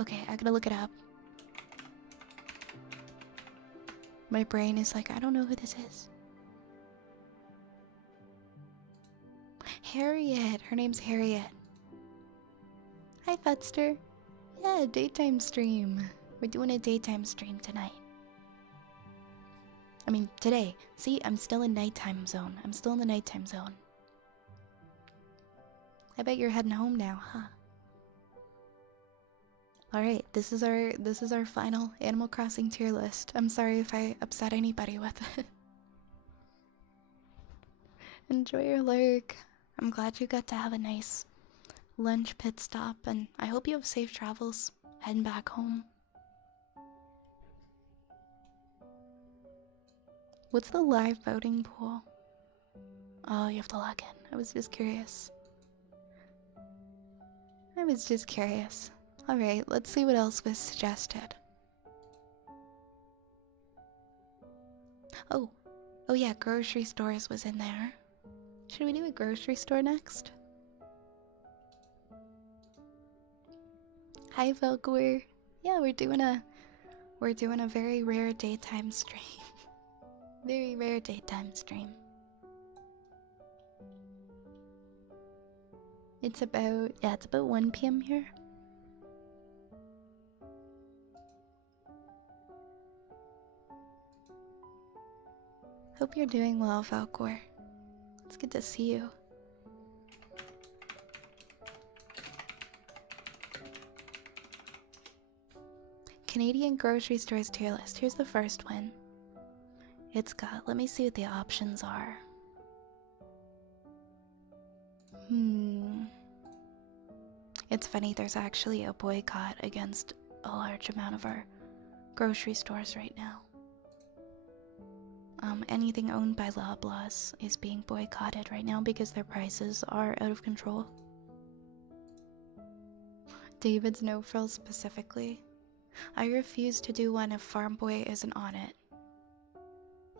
Okay, I gotta look it up. My brain is like, I don't know who this is. Harriet! Her name's Harriet. Hi, Fetster. Yeah, daytime stream. We're doing a daytime stream tonight. I mean, today. See, I'm still in nighttime zone. I'm still in the nighttime zone. I bet you're heading home now, huh? Alright, this is our final Animal Crossing tier list. I'm sorry if I upset anybody with it. Enjoy your lurk. I'm glad you got to have a nice lunch pit stop, and I hope you have safe travels heading back home. What's the live voting pool? Oh, you have to log in. I was just curious. Alright, let's see what else was suggested. Oh yeah, grocery stores was in there. Should we do a grocery store next? Hi, Velgor. Yeah, we're doing a very rare daytime stream. Very rare daytime stream. It's about 1 p.m. here. Hope you're doing well, Valcor. It's good to see you. Canadian grocery stores tier list. Here's the first one. It's got, let me see what the options are. It's funny, there's actually a boycott against a large amount of our grocery stores right now. Anything owned by Loblaws is being boycotted right now because their prices are out of control. David's no frills specifically. I refuse to do one if Farm Boy isn't on it.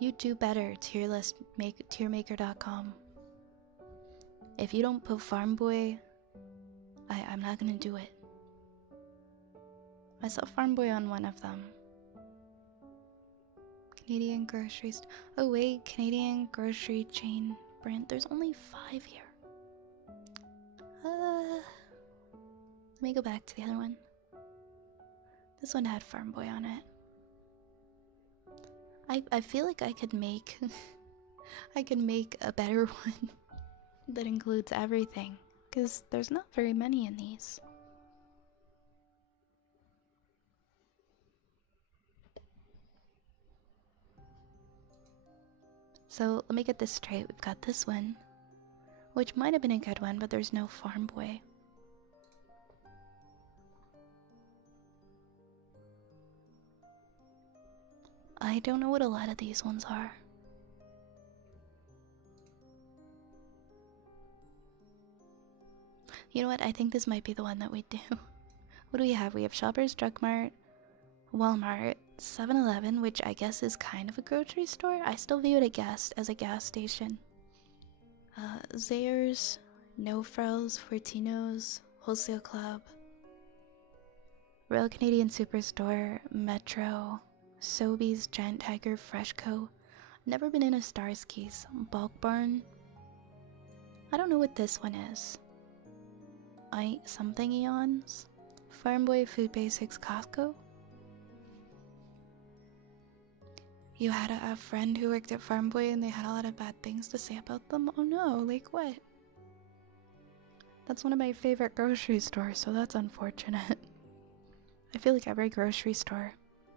You do better, tiermaker.com. If you don't put Farm Boy, I'm not gonna do it. I saw Farm Boy on one of them. Canadian groceries. Oh wait, Canadian grocery chain brand. There's only 5 here. Let me go back to the other one. This one had Farm Boy on it. I feel like I could make I could make a better one that includes everything, because there's not very many in these. So let me get this straight. We've got this one, which might have been a good one, but there's no Farm Boy. I don't know what a lot of these ones are. You know what? I think this might be the one that we do. What do we have? We have Shoppers Drug Mart, Walmart, 7-Eleven, which I guess is kind of a grocery store. I still view it as a gas station. Zayre's, No Frills, Fortino's, Wholesale Club, Royal Canadian Superstore, Metro, Sobeys, Giant Tiger, Freshco. Never been in a Starsky's. Bulk Barn. I don't know what this one is. Something Eons. Farm Boy, Food Basics, Costco. You had a friend who worked at Farm Boy and they had a lot of bad things to say about them? Oh no, like what? That's one of my favorite grocery stores, so that's unfortunate. I feel like every grocery store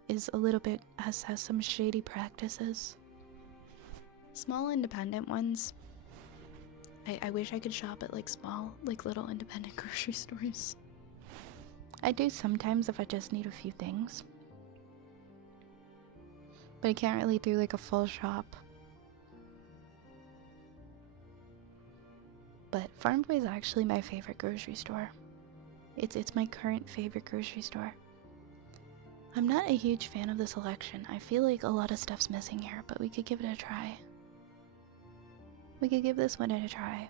is a little bit, has some shady practices. Small independent ones. I wish I could shop at like small, like little independent grocery stores. I do sometimes if I just need a few things. But I can't really do like a full shop. But Farm Boy is actually my favorite grocery store. It's my current favorite grocery store. I'm not a huge fan of the selection. I feel like a lot of stuff's missing here, but we could give it a try. We could give this one a try.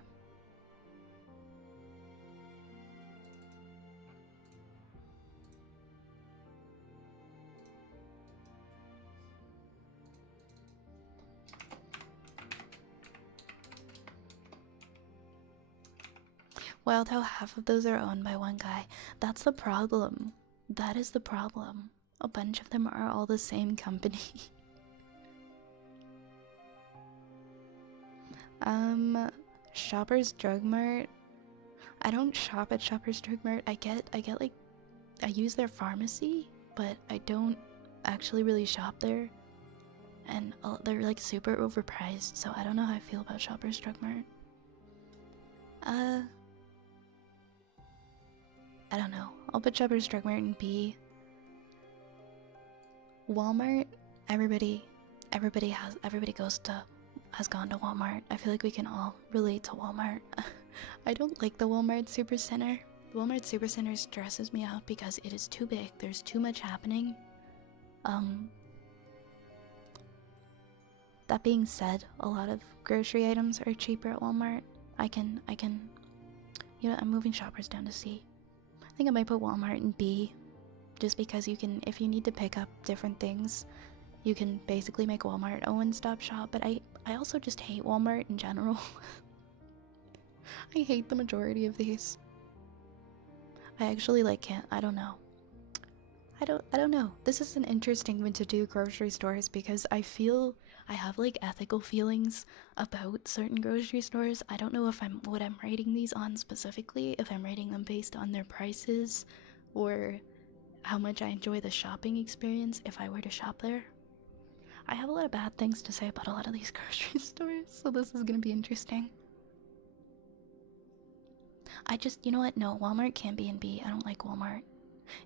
Wild how half of those are owned by one guy. That's the problem. That is the problem. A bunch of them are all the same company. Shoppers Drug Mart. I don't shop at Shoppers Drug Mart. I get like, I use their pharmacy, but I don't actually really shop there. And they're like super overpriced, so I don't know how I feel about Shoppers Drug Mart. I don't know. I'll put Shoppers Drug Mart in B. Walmart. Everybody has gone to Walmart. I feel like we can all relate to Walmart. I don't like the Walmart Supercenter. The Walmart Supercenter stresses me out because it is too big. There's too much happening. That being said, a lot of grocery items are cheaper at Walmart. I can, you know, I'm moving Shoppers down to C. I think I might put Walmart in B, just because you can, if you need to pick up different things, you can basically make Walmart a one-stop shop. But I also just hate Walmart in general. I hate the majority of these. I actually I don't know. I don't know. This is an interesting one to do grocery stores because I feel I have like ethical feelings about certain grocery stores. I don't know if what I'm rating these on specifically, if I'm rating them based on their prices or how much I enjoy the shopping experience if I were to shop there. I have a lot of bad things to say about a lot of these grocery stores, so this is gonna be interesting. You know what? No, Walmart can't be in B. I don't like Walmart.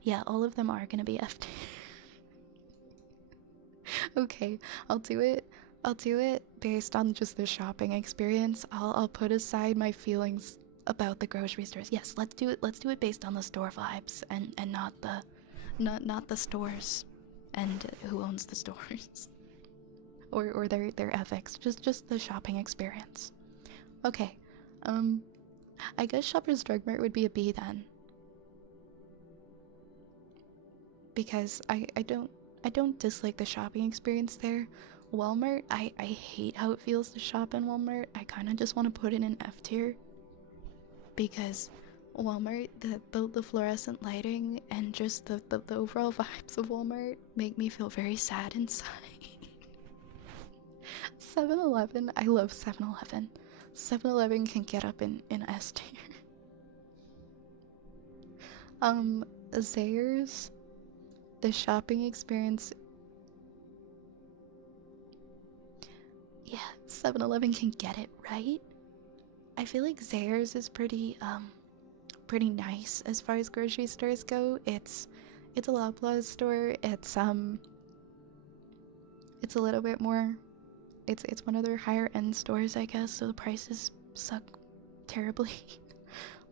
Yeah, all of them are gonna be F tier. Okay, I'll do it based on just the shopping experience. I'll put aside my feelings about the grocery stores. Yes, let's do it based on the store vibes and not the stores and who owns the stores. or their ethics. Just the shopping experience. Okay. I guess Shoppers Drug Mart would be a B then. Because I don't dislike the shopping experience there. Walmart, I hate how it feels to shop in Walmart. I kind of just want to put it in F tier. Because Walmart, the fluorescent lighting and just the overall vibes of Walmart make me feel very sad inside. 7-Eleven, I love 7-Eleven. 7-Eleven can get up in S tier. Zayre's, the shopping experience. Yeah, 7-Eleven can get it right. I feel like Zayre's is pretty nice as far as grocery stores go. It's a Loblaws store. It's a little bit more. It's one of their higher end stores, I guess. So the prices suck terribly.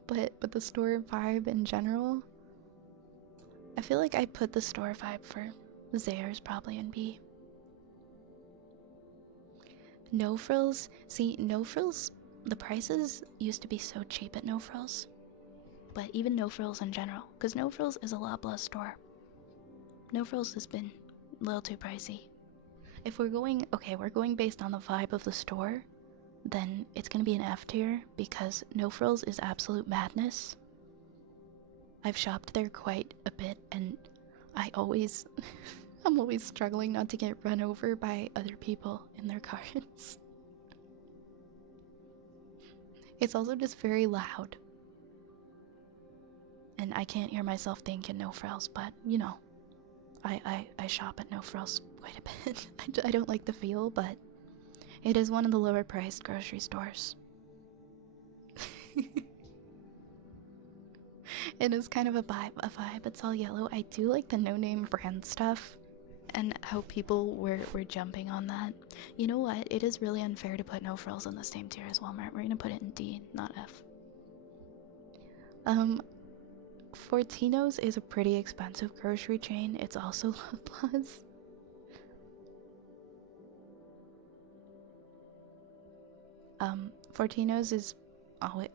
but the store vibe in general. I feel like I put the store vibe for Zayre's probably in B. No Frills. See, No Frills, the prices used to be so cheap at No Frills. But even No Frills in general, because No Frills is a Loblaws store. No Frills has been a little too pricey. If we're going based on the vibe of the store, then it's gonna be an F tier because No Frills is absolute madness. I've shopped there quite a bit, and I always, I'm always struggling not to get run over by other people in their cars. It's also just very loud. And I can't hear myself think in No Frills, but you know, I shop at No Frills quite a bit. I don't like the feel, but it is one of the lower priced grocery stores. It is kind of a vibe. It's all yellow. I do like the no-name brand stuff and how people were jumping on that. You know what? It is really unfair to put No Frills on the same tier as Walmart. We're gonna put it in D, not F. Fortino's is a pretty expensive grocery chain. It's also Love Plus. Fortino's is always.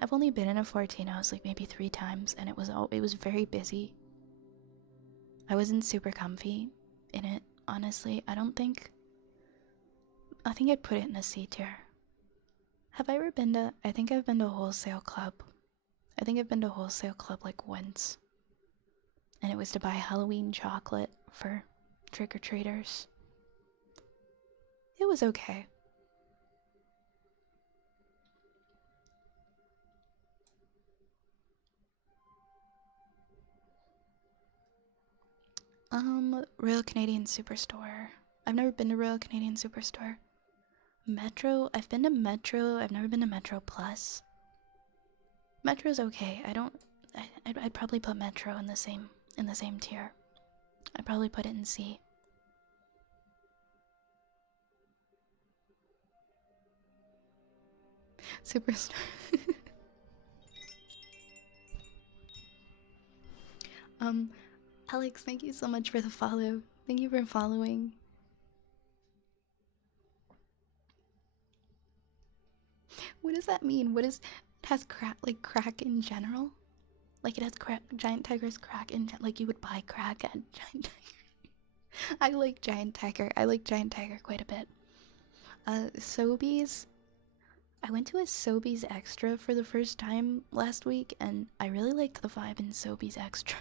I've only been in a Fortino's like maybe 3 times, and it was very busy. I wasn't super comfy in it, honestly. I think I'd put it in a C tier. Have I ever been to? I think I've been to Wholesale Club. I think I've been to Wholesale Club like once, and it was to buy Halloween chocolate for trick-or-treaters. It was okay. Royal Canadian Superstore. I've never been to Royal Canadian Superstore. Metro, I've been to Metro. I've never been to Metro Plus. Metro's okay. I'd probably put Metro in the same tier. I'd probably put it in C. Superstore. Alex, thank you so much for the follow. Thank you for following. What does that mean? What is it has crack in general? Like it has crack, Giant Tiger's crack in like you would buy crack at Giant Tiger. I like Giant Tiger. I like Giant Tiger quite a bit. Sobeys. I went to a Sobeys Extra for the first time last week, and I really liked the vibe in Sobeys Extra.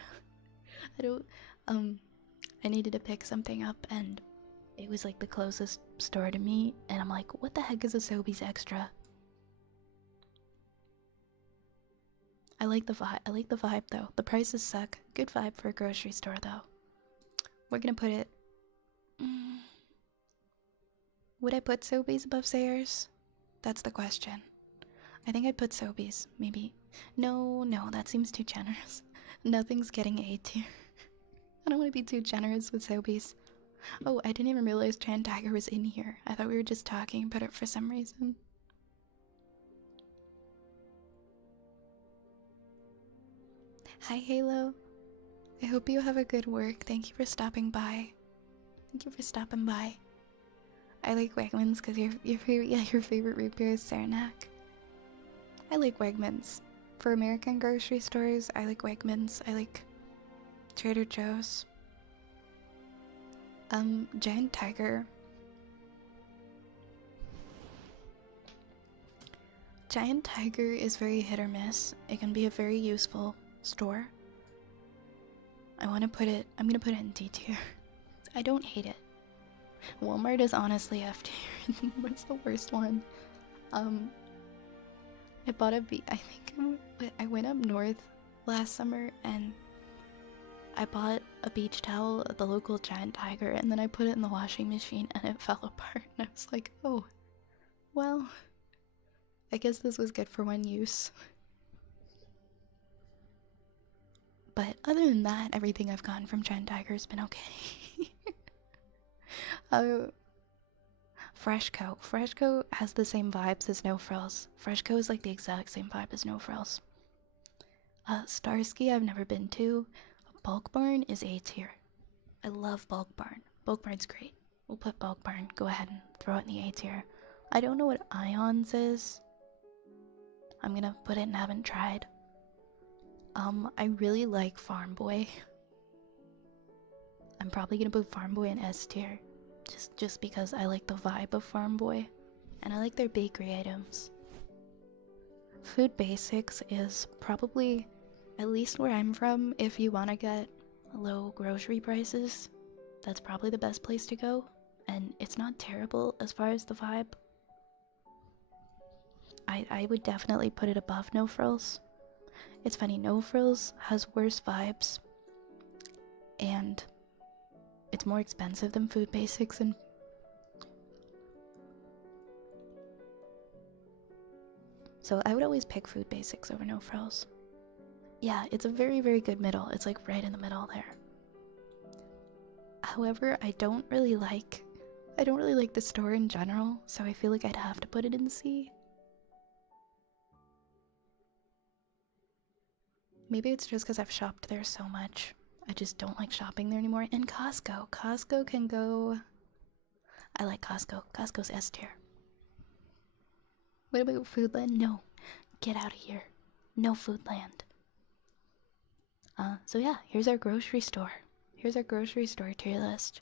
I needed to pick something up, and it was like the closest store to me, and I'm like, what the heck is a Sobeys Extra? I like the vibe though. The prices suck. Good vibe for a grocery store though. We're gonna put it. Would I put Sobeys above Sayers? That's the question. I think I'd put Sobeys, maybe. No, that seems too generous. Nothing's getting A tier. I don't want to be too generous with Sobeys. Oh, I didn't even realize Giant Tiger was in here. I thought we were just talking about it for some reason. Hi, Halo. I hope you have a good work. Thank you for stopping by. I like Wegmans because your favorite root beer is Saranac. I like Wegmans. For American grocery stores, I like Wegmans. I like Trader Joe's. Giant Tiger. Giant Tiger is very hit or miss. It can be a very useful store. I'm gonna put it in D tier. I don't hate it. Walmart is honestly F tier. What's the worst one? I bought I think I went up north last summer and I bought a beach towel at the local Giant Tiger, and then I put it in the washing machine and it fell apart, and I was like, oh, well, I guess this was good for one use. But other than that, everything I've gotten from Giant Tiger has been okay. Freshco has the same vibes as No Frills. Freshco is like the exact same vibe as No Frills. Starsky I've never been to. Bulk Barn is A tier. I love Bulk Barn. Bulk Barn's great. We'll put Bulk Barn. Go ahead and throw it in the A tier. I don't know what Ions is. I'm gonna put it in haven't tried. I really like Farm Boy. I'm probably gonna put Farm Boy in S tier. Just because I like the vibe of Farm Boy. And I like their bakery items. Food Basics is probably At least where I'm from, if you want to get low grocery prices, that's probably the best place to go. And it's not terrible as far as the vibe. I would definitely put it above No Frills. It's funny, No Frills has worse vibes, and it's more expensive than Food Basics, and so I would always pick Food Basics over No Frills. Yeah, it's a very, very good middle. It's like right in the middle there. However, I don't really like the store in general, so I feel like I'd have to put it in C. Maybe it's just because I've shopped there so much. I just don't like shopping there anymore. And Costco. Costco can go... I like Costco. Costco's S tier. What about Foodland? No. Get out of here. No Foodland. So yeah, here's our grocery store. Here's our grocery store tier list.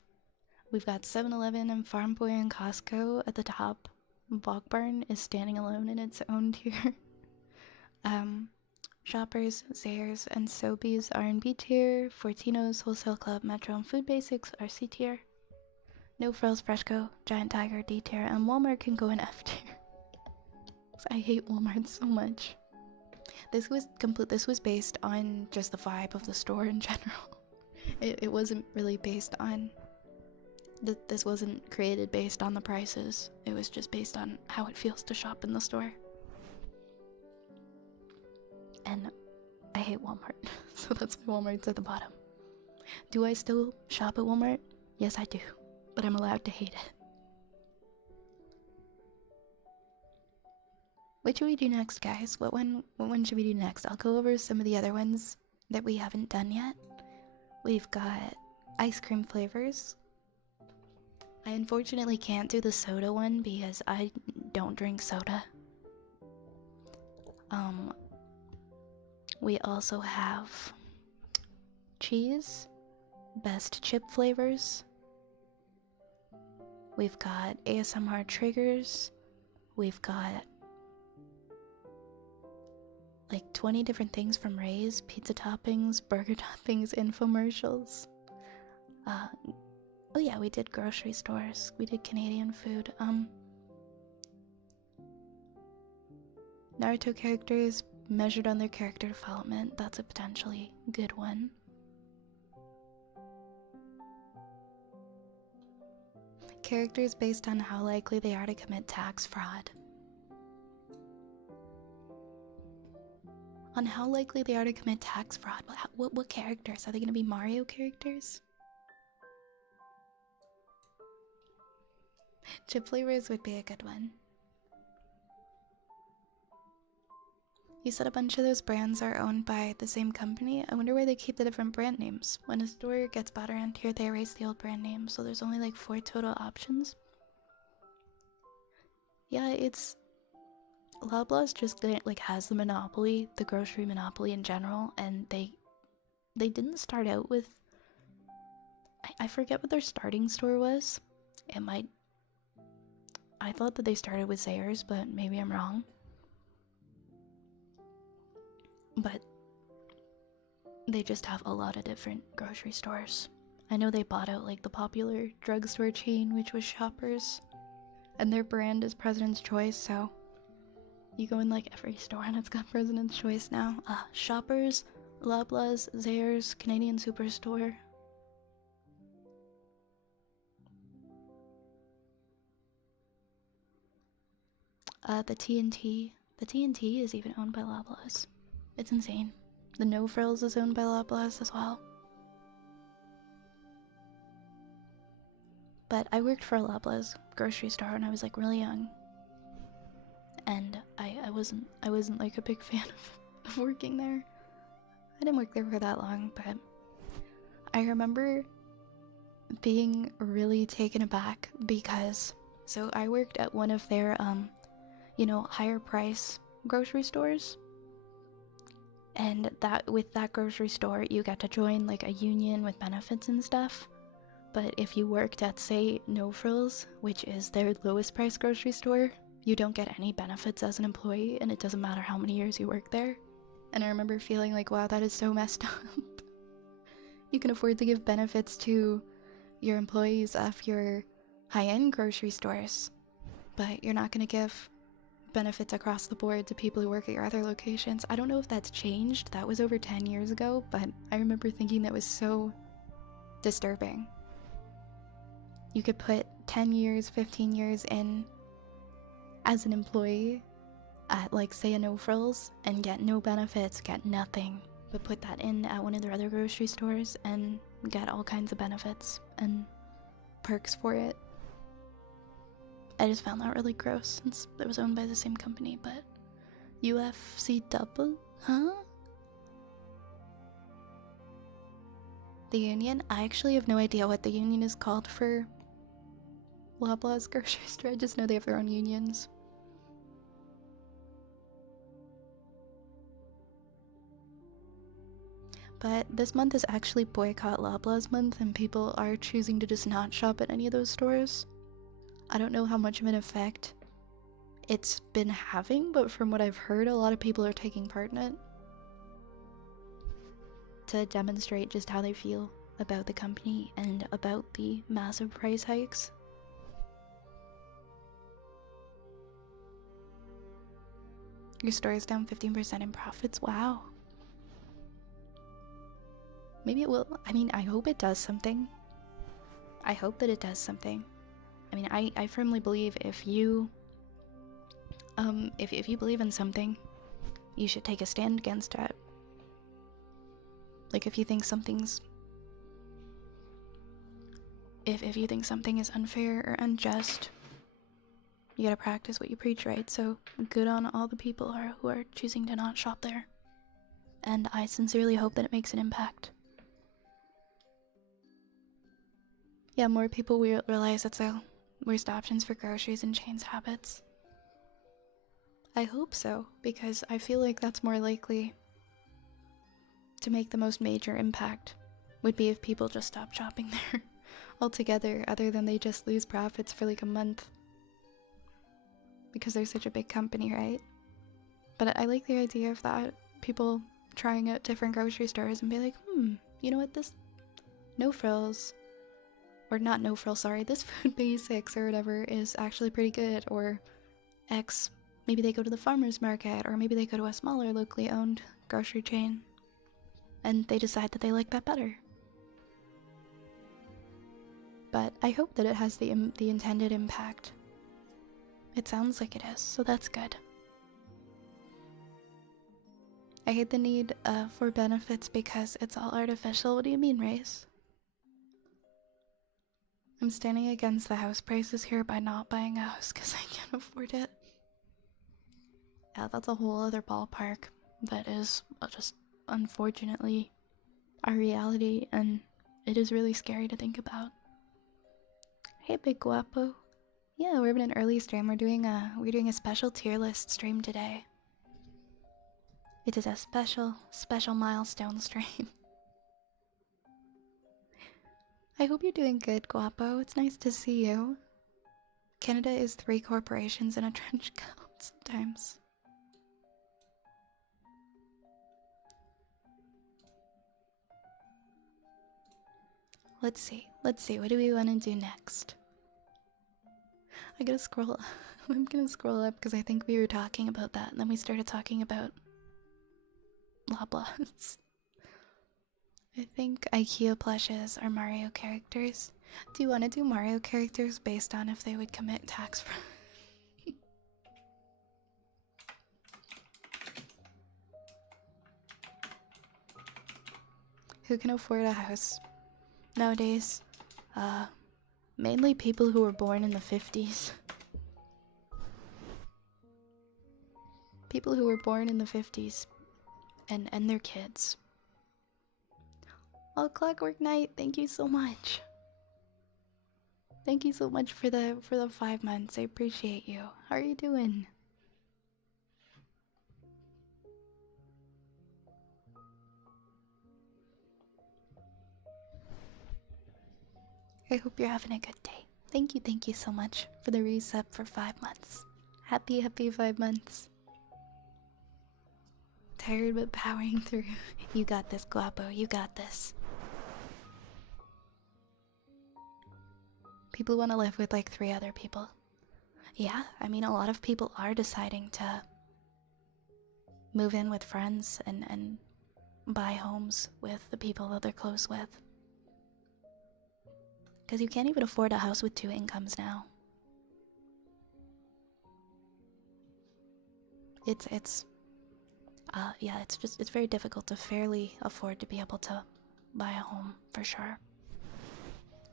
We've got 7-Eleven and Farm Boy and Costco at the top. Bog Barn is standing alone in its own tier. Shoppers, Zayres, and Sobeys are in B tier. Fortino's, Wholesale Club, Metro, and Food Basics are C tier. No Frills, Freshco, Giant Tiger, D tier, and Walmart can go in F tier. I hate Walmart so much. This was based on just the vibe of the store in general. It wasn't really based on... This wasn't created based on the prices. It was just based on how it feels to shop in the store. And I hate Walmart, so that's why Walmart's at the bottom. Do I still shop at Walmart? Yes, I do, but I'm allowed to hate it. What should we do next, guys? What one should we do next? I'll go over some of the other ones that we haven't done yet. We've got ice cream flavors. I unfortunately can't do the soda one because I don't drink soda. We also have cheese, best chip flavors. We've got ASMR triggers. We've got like 20 different things from Ray's, pizza toppings, burger toppings, infomercials. Oh yeah, we did grocery stores. We did Canadian food. Naruto characters measured on their character development. That's a potentially good one. Characters based on how likely they are to commit tax fraud. On how likely they are to commit tax fraud. What characters? Are they going to be Mario characters? Chip flavors would be a good one. You said a bunch of those brands are owned by the same company. I wonder why they keep the different brand names. When a store gets bought around here, they erase the old brand name, so there's only like 4 total options. Yeah, it's... Loblaws just like has the monopoly, the grocery monopoly in general, and they didn't start out with... I forget what their starting store was. It might... I thought that they started with Zayres, but maybe I'm wrong. But they just have a lot of different grocery stores. I know they bought out like the popular drugstore chain, which was Shoppers, and their brand is President's Choice, so you go in like every store and it's got President's Choice now. Shoppers, Loblaws, Zayres, Canadian Superstore. The TNT. The TNT is even owned by Loblaws. It's insane. The No Frills is owned by Loblaws as well. But I worked for a Loblaws grocery store when I was like really young. And I wasn't like a big fan of working there. I didn't work there for that long, but I remember being really taken aback because so I worked at one of their higher price grocery stores. And with that grocery store, you get to join like a union with benefits and stuff. But if you worked at, say, No Frills, which is their lowest price grocery store, you don't get any benefits as an employee, and it doesn't matter how many years you work there. And I remember feeling like, wow, that is so messed up. You can afford to give benefits to your employees of your high-end grocery stores, but you're not going to give benefits across the board to people who work at your other locations. I don't know if that's changed. That was over 10 years ago, but I remember thinking that was so disturbing. You could put 10 years, 15 years in as an employee at, like, say, a No Frills and get no benefits, get nothing, but put that in at one of their other grocery stores and get all kinds of benefits and perks for it. I just found that really gross since it was owned by the same company, but UFC double? Huh? The union? I actually have no idea what the union is called for Loblaws grocery store. I just know they have their own unions. But this month is actually Boycott Loblaws month, and people are choosing to just not shop at any of those stores. I don't know how much of an effect it's been having, but from what I've heard, a lot of people are taking part in it to demonstrate just how they feel about the company and about the massive price hikes. Your store is down 15% in profits. Wow. Maybe it will. I mean, I hope it does something. I hope that it does something. I mean, I firmly believe if you believe in something, you should take a stand against it. Like, if you think something's if you think something is unfair or unjust, you gotta practice what you preach, right? So good on all the people who are choosing to not shop there. And I sincerely hope that it makes an impact. Yeah, more people will realize it's the worst options for groceries and change habits. I hope so, because I feel like that's more likely to make the most major impact, would be if people just stop shopping there altogether, other than they just lose profits for like a month. Because they're such a big company, right? But I like the idea of that. People trying out different grocery stores and be like, you know what, this No Frills, or not No Frills, sorry, this Food Basics or whatever is actually pretty good, or X, maybe they go to the farmer's market, or maybe they go to a smaller locally owned grocery chain, and they decide that they like that better. But I hope that it has the intended impact. It sounds like it is, so that's good. I hate the need for benefits because it's all artificial. What do you mean, Race? I'm standing against the house prices here by not buying a house because I can't afford it. Yeah, that's a whole other ballpark. That is just, unfortunately, our reality, and it is really scary to think about. Hey, Big Guapo. Yeah, we're having an early stream. We're doing a special tier list stream today. It is a special milestone stream. I hope you're doing good, Guapo. It's nice to see you. Canada is 3 corporations in a trench coat sometimes. Let's see, what do we want to do next? I gotta scroll up. I'm gonna scroll up because I think we were talking about that, and then we started talking about Loblaws. I think IKEA plushes are Mario characters. Do you want to do Mario characters based on if they would commit tax fraud? Who can afford a house nowadays? Mainly people who were born in the 50s. People who were born in the 50s and their kids. Oh, Clockwork Knight, thank you so much. Thank you so much for the 5 months. I appreciate you. How are you doing? I hope you're having a good day. Thank you so much for the resub for 5 months. Happy 5 months. tired but powering through. You got this, Guapo. You got this. People want to live with like 3 other people. Yeah, I mean, a lot of people are deciding to move in with friends and buy homes with the people that they're close with. Because you can't even afford a house with 2 incomes now. Yeah, it's very difficult to fairly afford to be able to buy a home, for sure.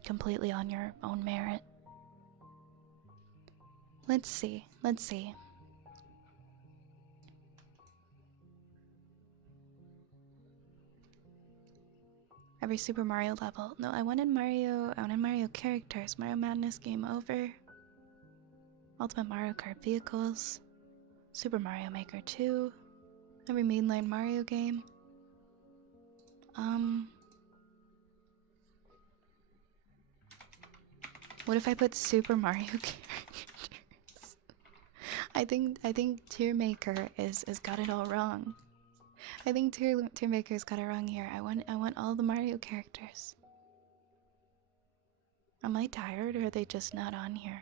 Completely on your own merit. Let's see. Every Super Mario level. No, I wanted Mario characters. Mario Madness Game Over. Ultimate Mario Kart Vehicles. Super Mario Maker 2. Every mainline Mario game. What if I put Super Mario characters? I think Tier Maker is got it all wrong. I think Tier Maker's got it wrong here. I want all the Mario characters. Am I tired or are they just not on here?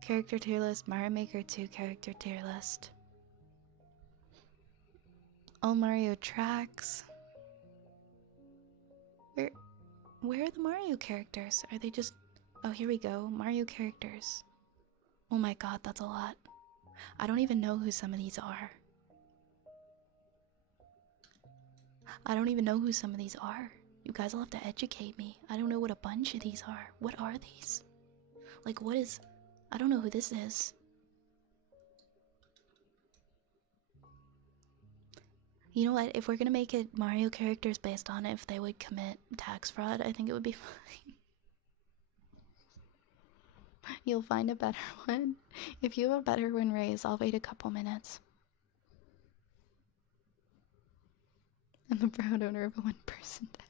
Character tier list, Mario Maker 2 character tier list. All Mario tracks. Where are the Mario characters? Are they just... Oh, here we go. Mario characters. Oh my god, that's a lot. I don't even know who some of these are. You guys will have to educate me. I don't know what a bunch of these are. What are these? Like, what is... I don't know who this is. You know what? If we're gonna make it Mario characters based on if they would commit tax fraud, I think it would be fine. You'll find a better one. If you have a better one, Raise, I'll wait a couple minutes. I'm the proud owner of a 1% debt.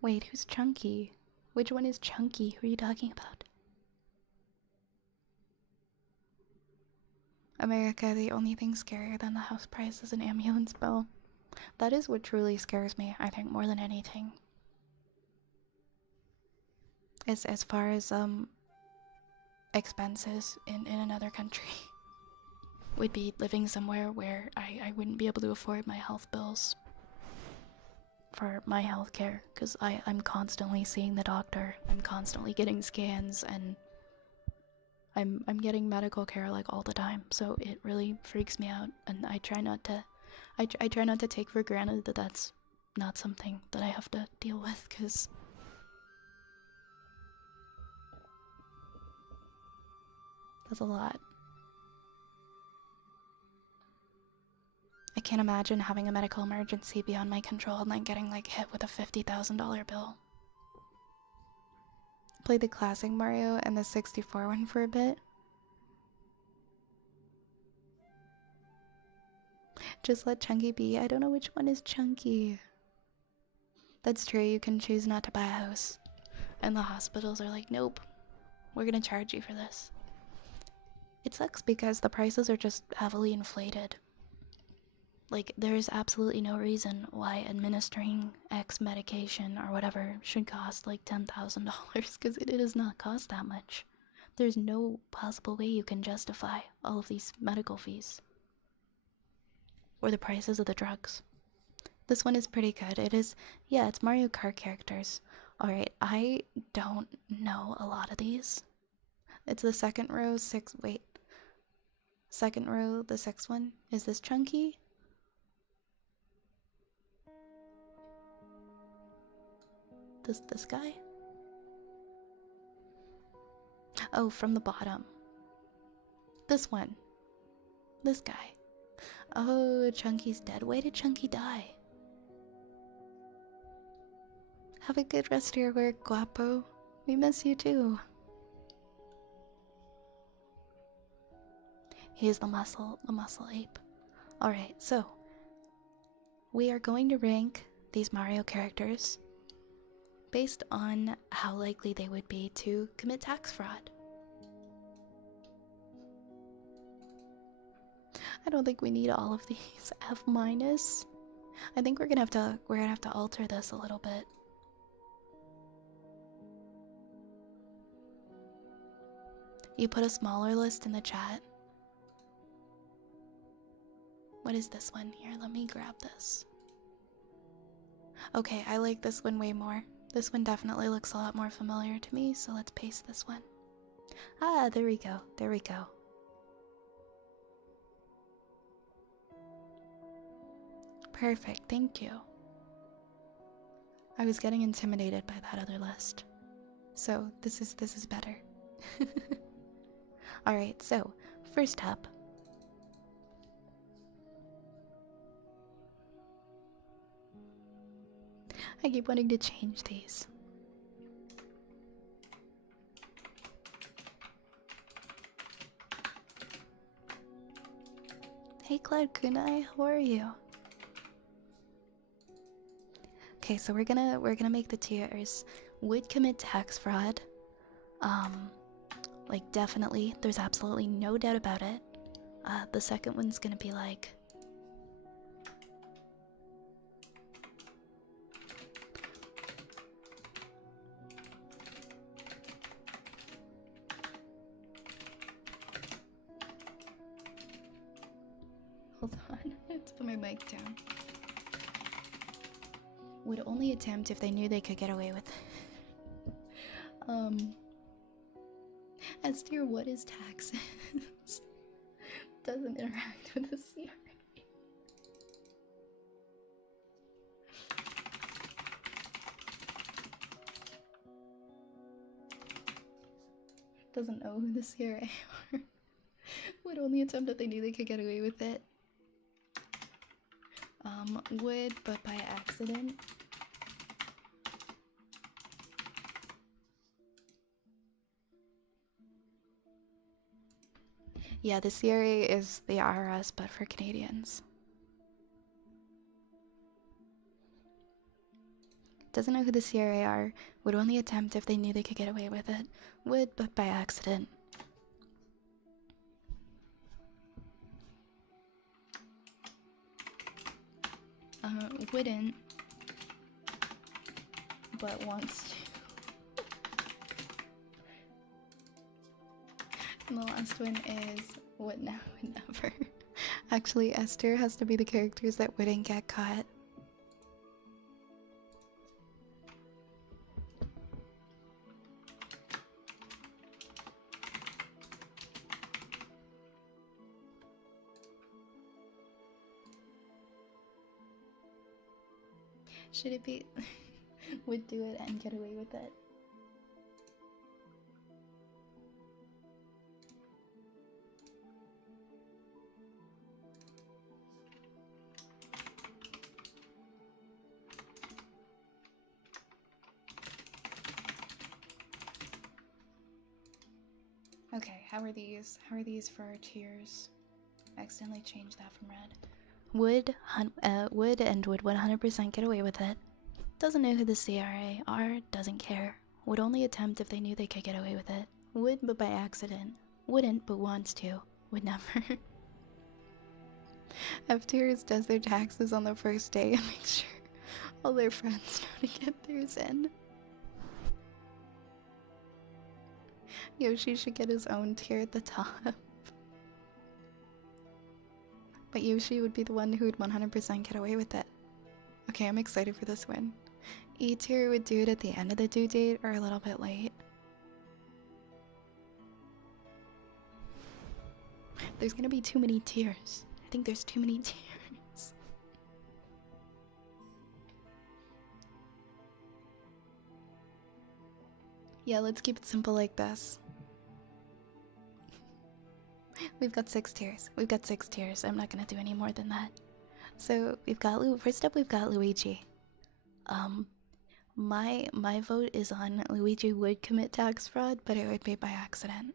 Wait, who's Chunky? Which one is Chunky? Who are you talking about? America, the only thing scarier than the house price is an ambulance bill. That is what truly scares me, I think, more than anything. As far as expenses in another country would be living somewhere where I wouldn't be able to afford my health bills for my health care, because I'm constantly seeing the doctor, I'm constantly getting scans, and I'm getting medical care like all the time, so it really freaks me out, and I try not to take for granted that that's not something that I have to deal with, because that's a lot. I can't imagine having a medical emergency beyond my control and then getting like hit with a $50,000 bill. Played the classic Mario and the 64 one for a bit. Just let Chunky be. I don't know which one is Chunky. That's true, you can choose not to buy a house. And the hospitals are like, nope, we're gonna charge you for this. It sucks because the prices are just heavily inflated. Like, there's absolutely no reason why administering X medication or whatever should cost like $10,000, because it does not cost that much. There's no possible way you can justify all of these medical fees. Or the prices of the drugs. This one is pretty good. It is, yeah, it's Mario Kart characters. Alright, I don't know a lot of these. It's the second row, second row, the sixth one. Is this Chunky? This guy? Oh, from the bottom. This one. This guy. Oh, Chunky's dead. Why did Chunky die? Have a good rest of your work, Guapo. We miss you too. He's the muscle ape. Alright, so we are going to rank these Mario characters based on how likely they would be to commit tax fraud. I don't think we need all of these F minus. I think we're gonna have to alter this a little bit. You put a smaller list in the chat. What is this one? Here, let me grab this. Okay, I like this one way more. This one definitely looks a lot more familiar to me, so let's paste this one. Ah, there we go. There we go. Perfect, thank you. I was getting intimidated by that other list. So this is better. Alright, so first up. I keep wanting to change these. Hey Cloud Kunai, how are you? Okay, so we're gonna make the tiers. Would commit tax fraud. Like definitely, there's absolutely no doubt about it. The second one's gonna be like hold on, I have to put my mic down. Would only attempt if they knew they could get away with it. S tier, what is taxes? Doesn't interact with the CRA. Doesn't know who the CRA are. Would only attempt if they knew they could get away with it. Would, but by accident. Yeah, the CRA is the IRS, but for Canadians. Doesn't know who the CRA are. Would only attempt if they knew they could get away with it. Would, but by accident. Wouldn't, but wants to. And the last one is would now, would never. Actually, Esther has to be the characters that wouldn't get caught. Should it be would do it and get away with it? Okay, how are these? How are these for our tiers? I accidentally changed that from red. Would and would 100% get away with it. Doesn't know who the CRA are, doesn't care. Would only attempt if they knew they could get away with it. Would, but by accident. Wouldn't, but wants to. Would never. F tiers does their taxes on the first day and makes sure all their friends know to get theirs in. Yoshi should get his own tier at the top. But Yoshi would be the one who would 100% get away with it. Okay, I'm excited for this one. E tier would do it at the end of the due date or a little bit late. There's gonna be too many tiers. I think there's too many tiers. Yeah, let's keep it simple like this. We've got 6 tiers. We've got 6 tiers. I'm not gonna do any more than that. So we've got first up we've got Luigi. My vote is on Luigi would commit tax fraud, but it would be by accident.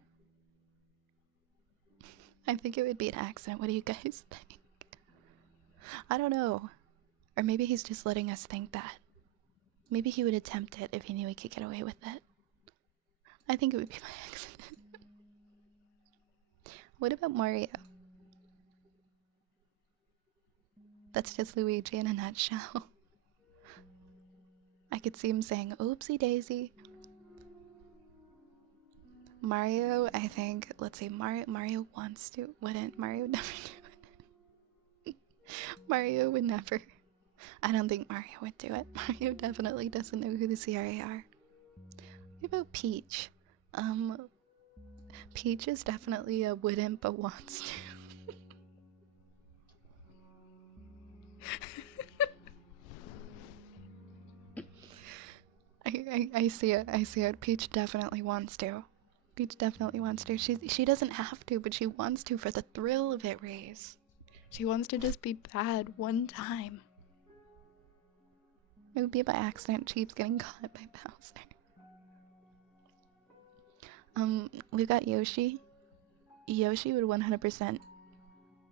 I think it would be an accident. What do you guys think? I don't know. Or maybe he's just letting us think that. Maybe he would attempt it if he knew he could get away with it. I think it would be by accident. What about Mario? That's just Luigi in a nutshell. I could see him saying, oopsie daisy. Mario, I think, let's see, Mario wants to, wouldn't, Mario would never do it. Mario would never. I don't think Mario would do it. Mario definitely doesn't know who the CRA are. What about Peach? Peach is definitely a wouldn't but wants to. I see it. I see it. Peach definitely wants to. Peach definitely wants to. She doesn't have to, but she wants to for the thrill of it, Raze. She wants to just be bad one time. It would be by accident. She's getting caught by Bowser. We've got Yoshi. Yoshi would 100%.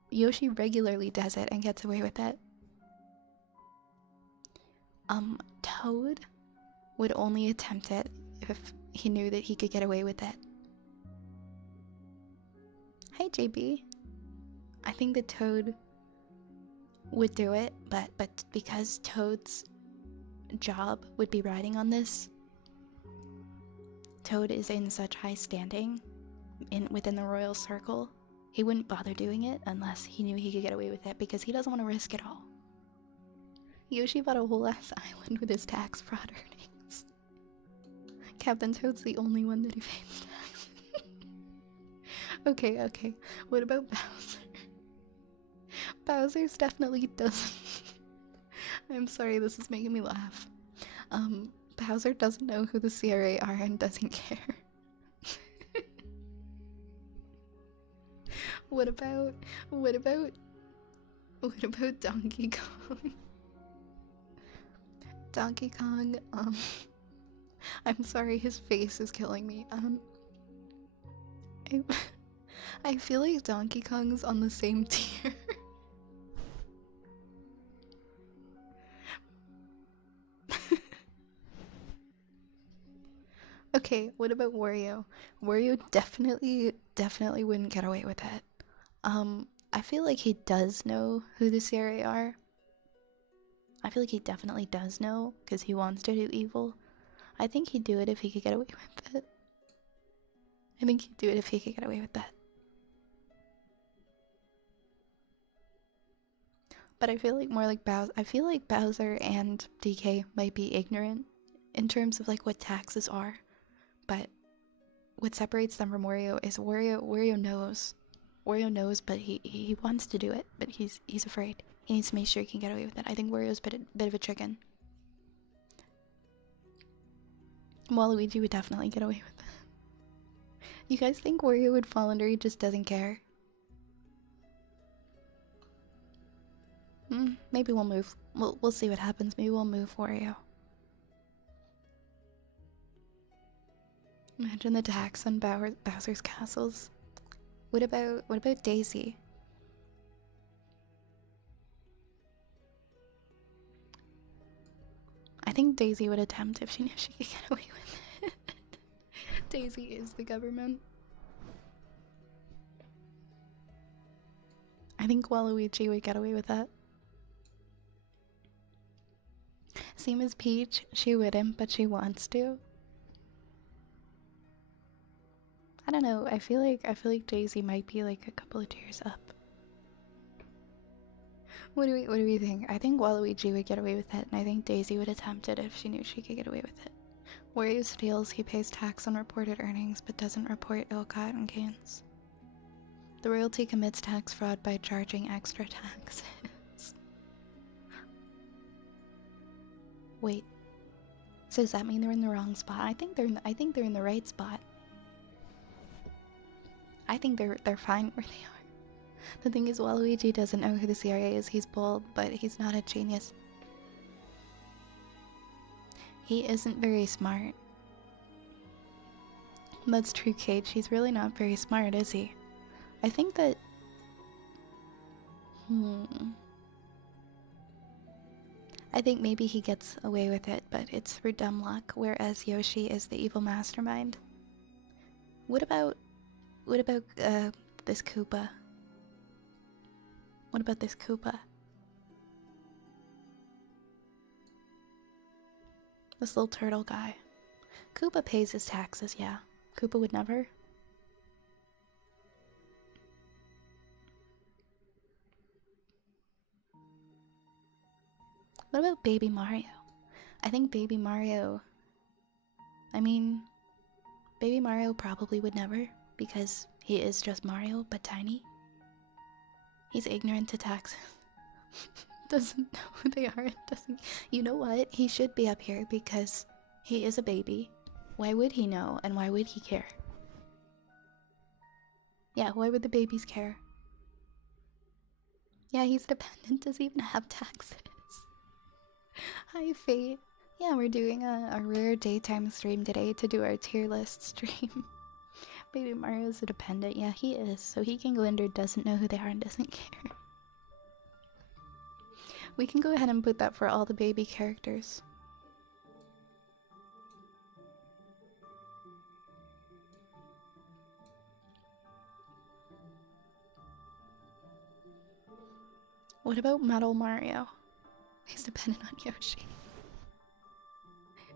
Yoshi regularly does it and gets away with it. Toad would only attempt it if he knew that he could get away with it. Hi, JB. I think that Toad would do it, but because Toad's job would be riding on this, Toad is in such high standing within the royal circle, he wouldn't bother doing it unless he knew he could get away with it because he doesn't want to risk it all. Yoshi bought a whole ass island with his tax fraud earnings. Captain Toad's the only one that evades tax. Okay. What about Bowser? Bowser's definitely doesn't. I'm sorry, this is making me laugh. Bowser doesn't know who the CRA are and doesn't care. What about Donkey Kong? Donkey Kong, I'm sorry, his face is killing me. I feel like Donkey Kong's on the same tier. Okay, what about Wario? Wario definitely wouldn't get away with it. I feel like he does know who the CRA are. I feel like he definitely does know, because he wants to do evil. I think he'd do it if he could get away with it. I think he'd do it if he could get away with that. But I feel like more like Bowser. I feel like Bowser and DK might be ignorant in terms of like what taxes are. But what separates them from Wario is Wario knows. Wario knows, but he wants to do it, but he's afraid. He needs to make sure he can get away with it. I think Wario's a bit of a chicken. Waluigi would definitely get away with it. You guys think Wario would fall under he just doesn't care? Maybe we'll move. We'll see what happens. Maybe we'll move Wario. Imagine the tax on Bowser's castles. What about Daisy? I think Daisy would attempt if she knew she could get away with it. Daisy is the government. I think Waluigi would get away with that. Same as Peach, she wouldn't, but she wants to. I don't know. I feel like Daisy might be like a couple of tiers up. What do we think? I think Waluigi would get away with it, and I think Daisy would attempt it if she knew she could get away with it. Wario steals, he pays tax on reported earnings, but doesn't report ill-gotten gains. The royalty commits tax fraud by charging extra taxes. Wait. So does that mean they're in the wrong spot? I think they're in the right spot. I think they're fine where they are. The thing is, Waluigi doesn't know who the CRA is. He's bold, but he's not a genius. He isn't very smart. That's true, Cage. He's really not very smart, is he? I think that... I think maybe he gets away with it, but it's through dumb luck, whereas Yoshi is the evil mastermind. What about this Koopa? What about this Koopa? This little turtle guy. Koopa pays his taxes, yeah. Koopa would never. What about Baby Mario? I think Baby Mario... I mean, Baby Mario probably would never, because he is just Mario, but tiny. He's ignorant to taxes. Doesn't know who they are. Doesn't. You know what? He should be up here because he is a baby. Why would he know, and why would he care? Yeah, why would the babies care? Yeah, he's dependent. Does he even have taxes? Hi, Fate. Yeah, we're doing a rare daytime stream today to do our tier list stream. Baby Mario's a dependent. Yeah, he is. So he can go under, doesn't know who they are, and doesn't care. We can go ahead and put that for all the baby characters. What about Metal Mario? He's dependent on Yoshi.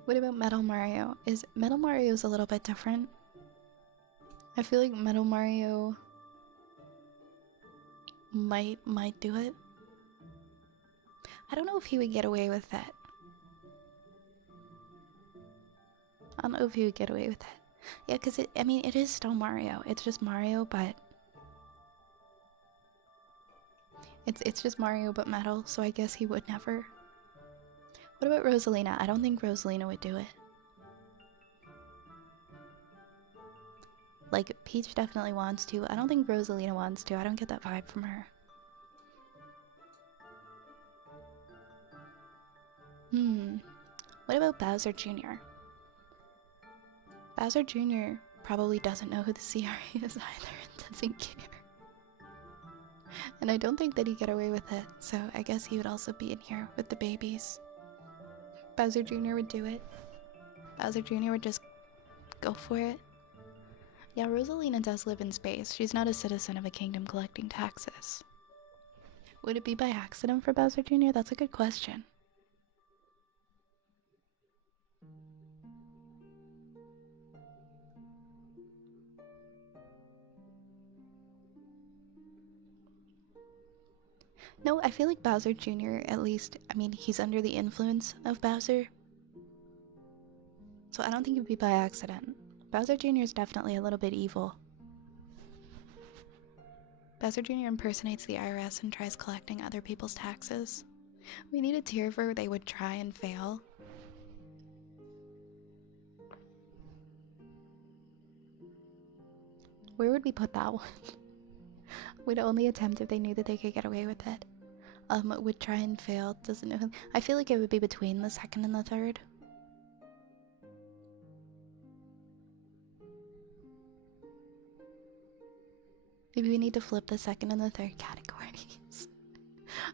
What about Metal Mario? Metal Mario's a little bit different. I feel like Metal Mario might do it. I don't know if he would get away with that. I don't know if he would get away with that. Yeah, because I mean, it is still Mario. It's just Mario, but... It's just Mario, but metal, so I guess he would never. What about Rosalina? I don't think Rosalina would do it. Like, Peach definitely wants to. I don't think Rosalina wants to. I don't get that vibe from her. What about Bowser Jr.? Bowser Jr. probably doesn't know who the CRA is either and doesn't care. And I don't think that he'd get away with it, so I guess he would also be in here with the babies. Bowser Jr. would do it. Bowser Jr. would just go for it. Yeah, Rosalina does live in space. She's not a citizen of a kingdom collecting taxes. Would it be by accident for Bowser Jr.? That's a good question. No, I feel like Bowser Jr., at least, I mean, he's under the influence of Bowser. So I don't think it would be by accident. Bowser Jr. is definitely a little bit evil. Bowser Jr. impersonates the IRS and tries collecting other people's taxes. We need a tier where they would try and fail. Where would we put that one? Would only attempt if they knew that they could get away with it. Would try and fail, doesn't know. I feel like it would be between the second and the third. Maybe we need to flip the second and the third categories.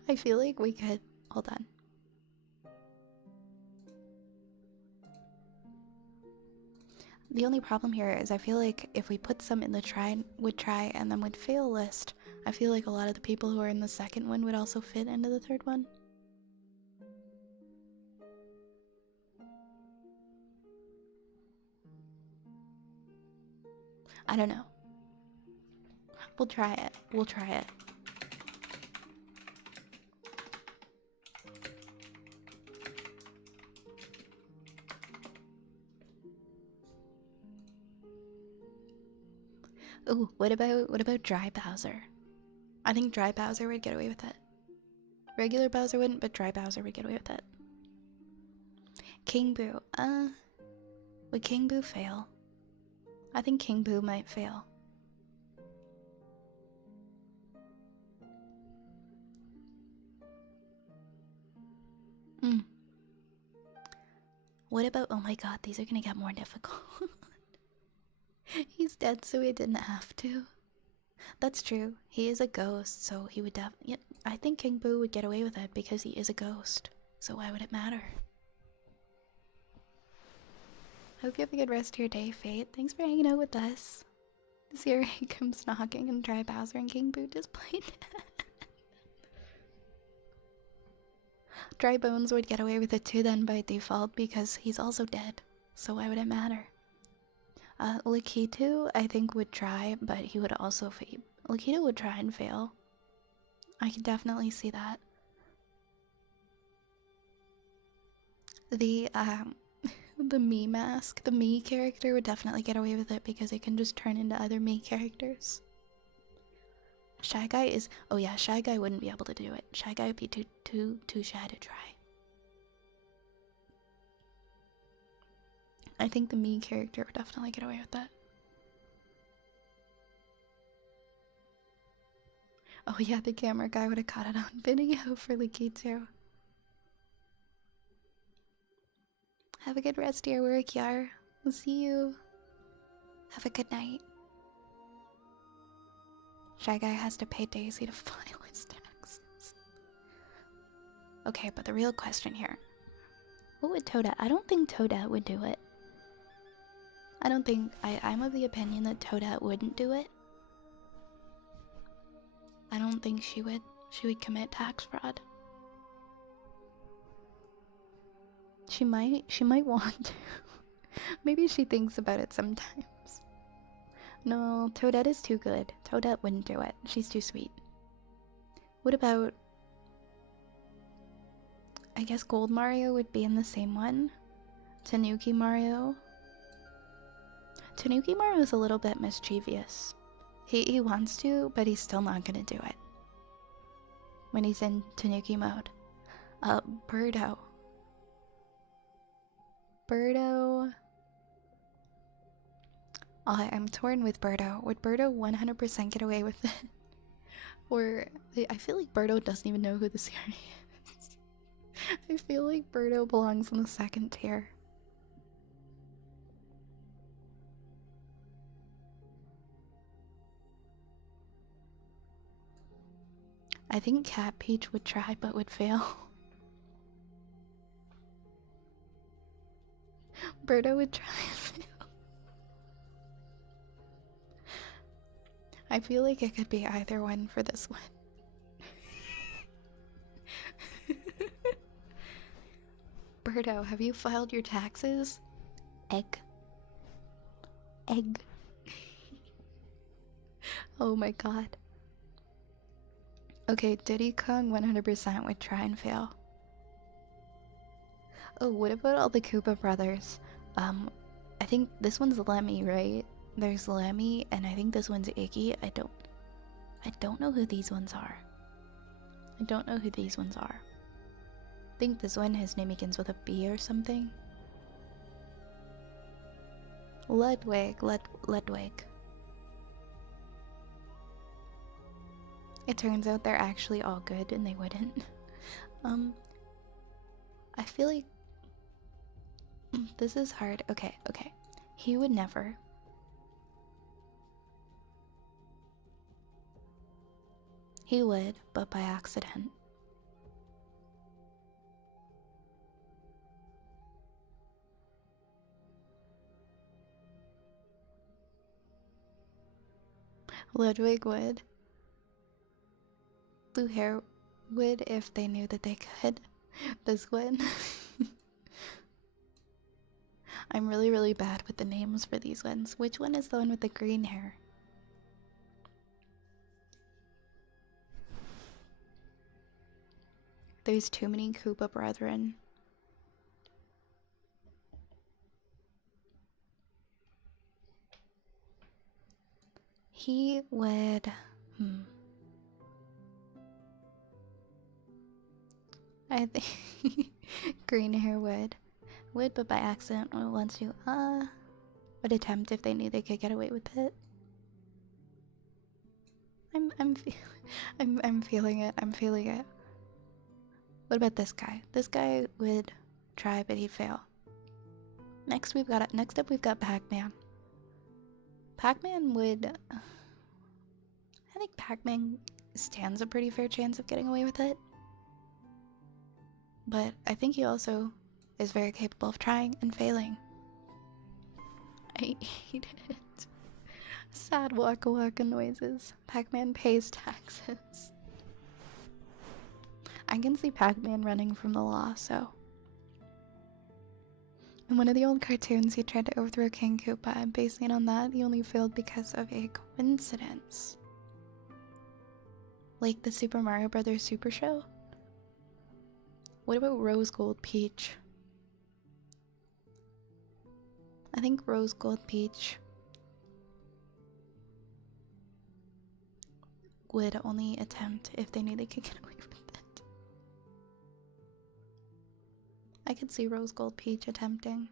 I feel like we could. Hold on. The only problem here is I feel like if we put some in the would try and then would fail list, I feel like a lot of the people who are in the second one would also fit into the third one. I don't know. We'll try it. We'll try it. Ooh, what about Dry Bowser? I think Dry Bowser would get away with it. Regular Bowser wouldn't, but Dry Bowser would get away with it. King Boo. Would King Boo fail? I think King Boo might fail. What about, oh my god, these are gonna get more difficult. He's dead, so he didn't have to. That's true. He is a ghost, so he would I think King Boo would get away with it because he is a ghost. so why would it matter? Hope you have a good rest of your day, Fate. Thanks for hanging out with us. Siri comes knocking and Dry Bowser and King Boot just played. Dry Bones would get away with it too then by default because he's also dead, so why would it matter? Lakitu, I think, would try, but he would also fail. Lakitu would try and fail. I can definitely see that. The, the me mask, the me character would definitely get away with it because it can just turn into other me characters. Shy Guy is... Oh yeah, Shy Guy wouldn't be able to do it. Shy Guy would be too shy to try. I think the me character would definitely get away with that. Oh yeah, the camera guy would have caught it on video for Lakitu. Have a good rest of your work, Yar. We'll see you. Have a good night. Shy Guy has to pay Daisy to file his taxes. Okay, but the real question here. What would Toadette? I don't think Toadette would do it. I don't think... I'm of the opinion that Toadette wouldn't do it. I don't think she would. She would commit tax fraud. She might want to. Maybe she thinks about it sometimes. No, Toadette is too good. Toadette wouldn't do it. She's too sweet. What about... I guess Gold Mario would be in the same one. Tanuki Mario. Tanuki Mario is a little bit mischievous. He wants to, but he's still not gonna do it. When he's in Tanuki mode. Birdo. Birdo... I'm torn with Birdo. Would Birdo 100% get away with it? Or... I feel like Birdo doesn't even know who the series is. I feel like Birdo belongs in the second tier. I think Cat Peach would try but would fail. Birdo would try and fail. I feel like it could be either one for this one. Birdo, have you filed your taxes? Egg. Egg. Oh my god. Okay, Diddy Kong 100% would try and fail. Oh, what about all the Koopa brothers? I think this one's Lemmy, right? There's Lemmy, and I think this one's Iggy. I don't know who these ones are. I don't know who these ones are. I think this one, his name begins with a B or something. Ludwig. It turns out they're actually all good and they wouldn't. I feel like this is hard. Okay. He would never. He would, but by accident. Ludwig would. Blue hair would if they knew that they could. This one. I'm really bad with the names for these ones. Which one is the one with the green hair? There's too many Koopa brethren. He would... I think green hair would, but by accident once you would attempt if they knew they could get away with it. I'm feeling it. I'm feeling it. What about this guy? This guy would try, but he'd fail. Next up we've got Pac-Man. Pac-Man would. I think Pac-Man stands a pretty fair chance of getting away with it. But I think he also is very capable of trying and failing. I hate it. Sad waka waka noises. Pac-Man pays taxes. I can see Pac-Man running from the law, so. In one of the old cartoons, he tried to overthrow King Koopa, and basing it on that, he only failed because of a coincidence. Like the Super Mario Bros. Super Show? What about Rose Gold Peach? I think Rose Gold Peach would only attempt if they knew they could get away with it. I could see Rose Gold Peach attempting.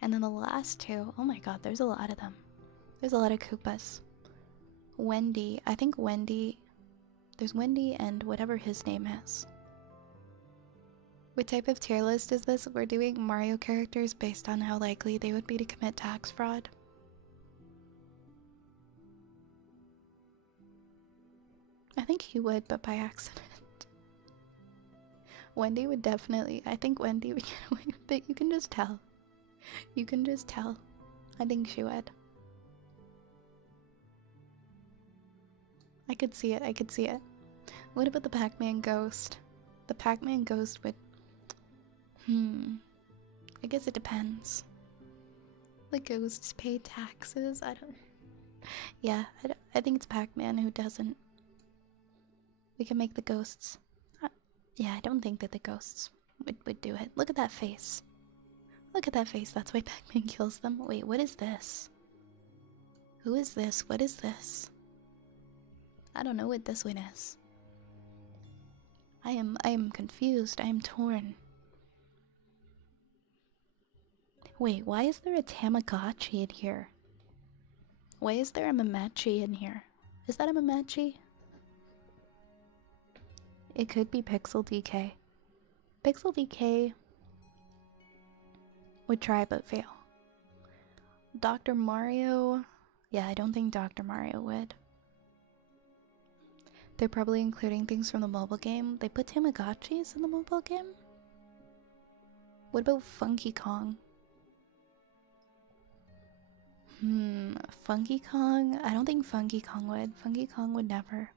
And then the last two, oh my god, there's a lot of them. There's a lot of Koopas. Wendy, I think Wendy, there's Wendy and whatever his name is. What type of tier list is this? We're doing Mario characters based on how likely they would be to commit tax fraud. I think he would, but by accident. Wendy would definitely, I think Wendy would get away with it. You can just tell. You can just tell. I think she would. I could see it, I could see it. What about the Pac-Man ghost? The Pac-Man ghost would... I guess it depends. The ghosts pay taxes? I don't... Yeah, I think it's Pac-Man who doesn't. We can make the ghosts. Yeah, I don't think that the ghosts would do it. Look at that face. Look at that face. That's why Pac-Man kills them. Wait, what is this? Who is this? What is this? I don't know what this one is. I am confused. I am torn. Wait, why is there a Tamagotchi in here? Why is there a Mamachi in here? Is that a Mamachi? It could be Pixel DK. Pixel DK would try but fail. Dr. Mario... Yeah, I don't think Dr. Mario would. They're probably including things from the mobile game. They put Tamagotchis in the mobile game? What about Funky Kong? Funky Kong? I don't think Funky Kong would. Funky Kong would never.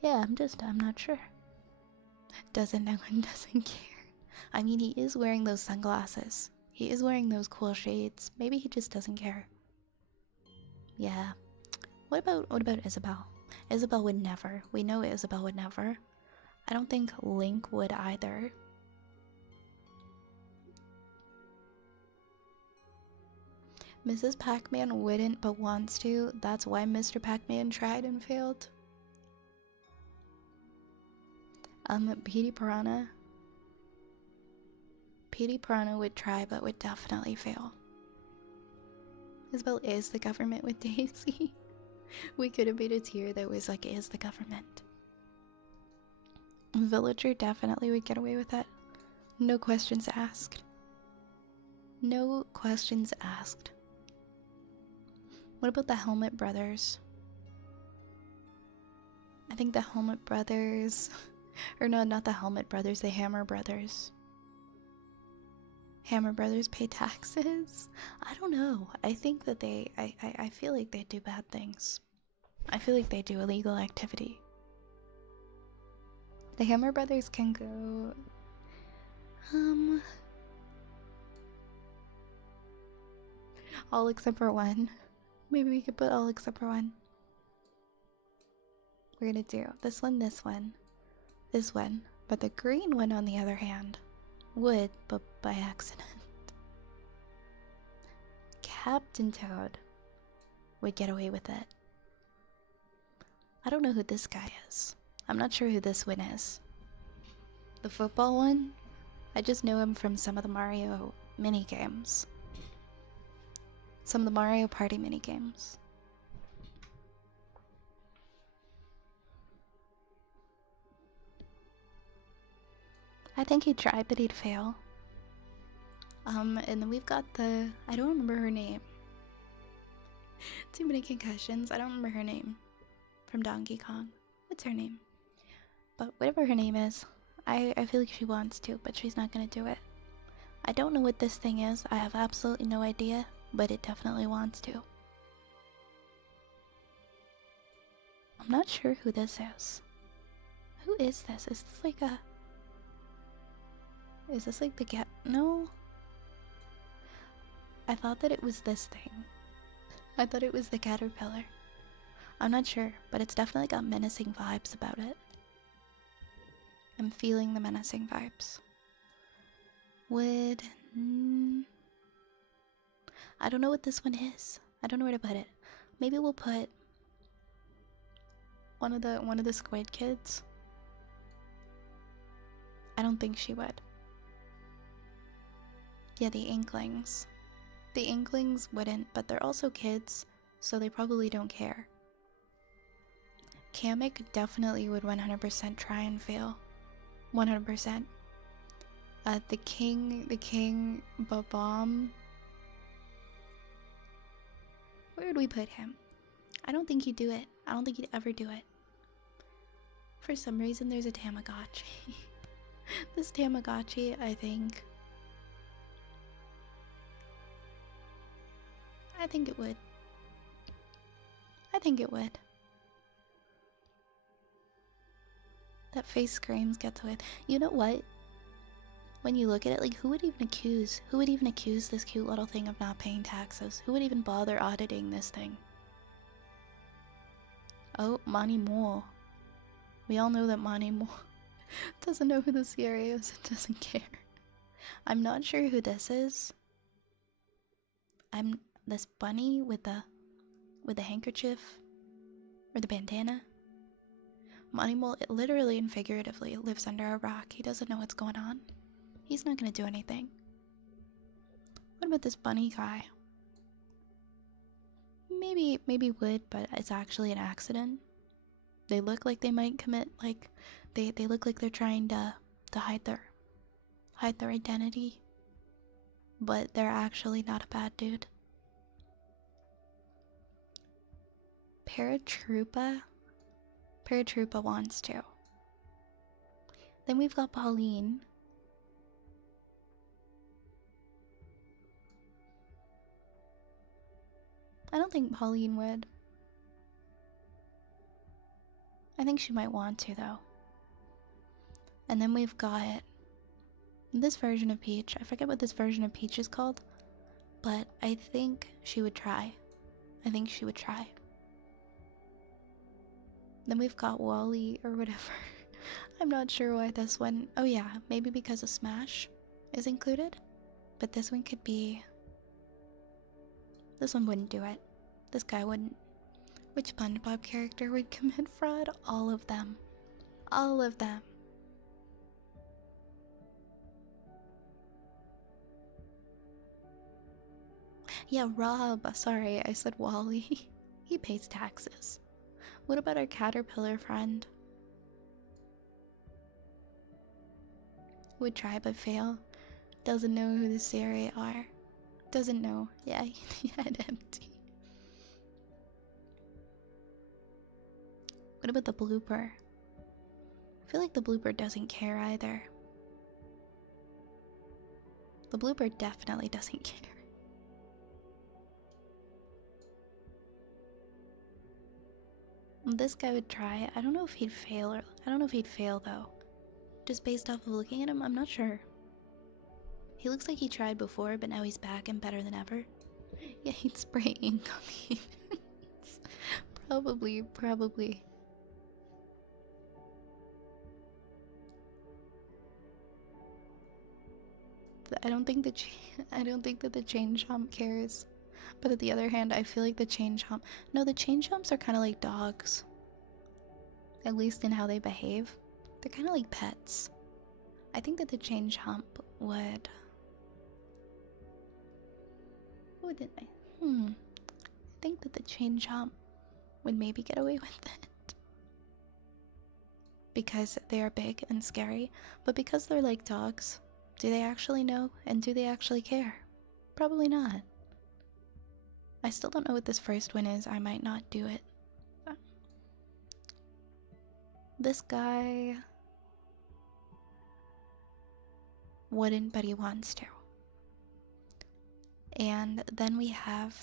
Yeah, I'm not sure. Doesn't know and doesn't care. I mean, he is wearing those sunglasses. He is wearing those cool shades. Maybe he just doesn't care. Yeah. What about Isabelle? Isabelle would never. We know Isabelle would never. I don't think Link would either. Mrs. Pac-Man wouldn't but wants to. That's why Mr. Pac-Man tried and failed. Petey Piranha. Petey Piranha would try but would definitely fail. Isabelle is the government with Daisy. We could have made a tier that was like, is the government. Villager definitely would get away with that. No questions asked. No questions asked. What about the Helmet Brothers? I think the Helmet Brothers... Or no, not the Helmet Brothers, the Hammer Brothers. Hammer Brothers pay taxes? I don't know. I think that I feel like they do bad things. I feel like they do illegal activity. The Hammer Brothers can go... all except for one. Maybe we could put all except for one. We're gonna do this one, this one. This one, but the green one on the other hand would, but by accident. Captain Toad would get away with it. I don't know who this guy is. I'm not sure who this one is. The football one? I just know him from some of the Mario minigames. Some of the Mario Party minigames. I think he'd try, but he'd fail. And then we've got the, I don't remember her name. Too many concussions. I don't remember her name from Donkey Kong. What's her name? But whatever her name is, I feel like she wants to, but she's not gonna do it. I don't know what this thing is. I have absolutely no idea, but it definitely wants to. I'm not sure who this is. Who is this? Is this like a... Is this like the cat? No. I thought that it was this thing. I thought it was the caterpillar. I'm not sure, but it's definitely got menacing vibes about it. I'm feeling the menacing vibes. Would... I don't know what this one is. I don't know where to put it. Maybe we'll put one of the squid kids. I don't think she would. Yeah, the Inklings. The Inklings wouldn't, but they're also kids, so they probably don't care. Kamek definitely would 100% try and fail. 100%. The king, Babam. Where would we put him? I don't think he'd do it. I don't think he'd ever do it. For some reason, there's a Tamagotchi. This Tamagotchi, I think it would. I think it would. That face screams gets away. You know what? When you look at it, like, who would even accuse this cute little thing of not paying taxes? Who would even bother auditing this thing? Oh, Monty Mole. We all know that Monty Mole doesn't know who the Sierra is and doesn't care. I'm not sure who this is. I'm this bunny with the handkerchief or the bandana. Monty Mole, literally and figuratively, lives under a rock. He doesn't know what's going on. He's not gonna do anything. What about this bunny guy? Maybe would, but it's actually an accident. They look like they might commit, like, they look like they're trying to hide their identity, but they're actually not a bad dude. Paratroopa wants to. Then we've got Pauline. I don't think Pauline would. I think she might want to, though. And then we've got this version of Peach. I forget what this version of Peach is called, but I think she would try. Then we've got Wally or whatever. I'm not sure why this one... Oh yeah, maybe because of Smash is included. But this one could be... This one wouldn't do it. This guy wouldn't. Which SpongeBob character would commit fraud? All of them. All of them. Yeah, Rob. Sorry, I said Wally. He pays taxes. What about our caterpillar friend? Would try but fail. Doesn't know who the Siri are. Doesn't know. Yeah, he had empty. What about the blooper? I feel like the blooper doesn't care either. The blooper definitely doesn't care. This guy would try. I don't know if he'd fail, or I don't know if he'd fail though. Just based off of looking at him, I'm not sure. He looks like he tried before, but now he's back and better than ever. Yeah, he'd spray ink on the Probably. I don't think that the chain chomp cares. But on the other hand, I feel like the chain chomp... No, the chain chomps are kind of like dogs. At least in how they behave. They're kind of like pets. I think that the chain chomp would... What did I... I think that the chain chomp would maybe get away with it. Because they are big and scary. But because they're like dogs, Do they actually know? And do they actually care? Probably not. I still don't know what this first one is. I might not do it. This guy wouldn't, but he wants to. And then we have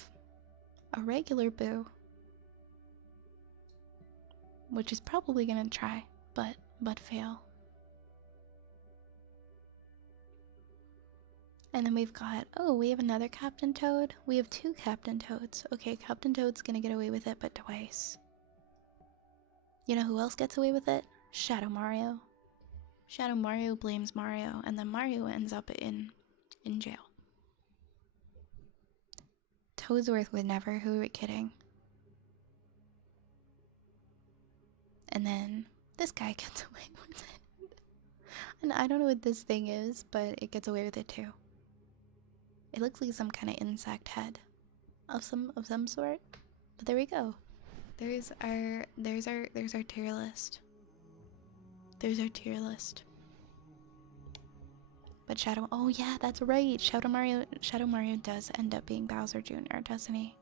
a regular boo, which is probably gonna try, but fail. And then we've got, oh, we have another Captain Toad. We have 2 Captain Toads. Okay, Captain Toad's gonna get away with it, but twice. You know who else gets away with it? Shadow Mario. Shadow Mario blames Mario, and then Mario ends up in jail. Toadsworth would never, who are we kidding? And then this guy gets away with it. And I don't know what this thing is, but it gets away with it too. It looks like some kind of insect head of some sort. But there we go. There's our tier list. There's our tier list. But oh yeah, that's right. Shadow Mario does end up being Bowser Jr., doesn't he?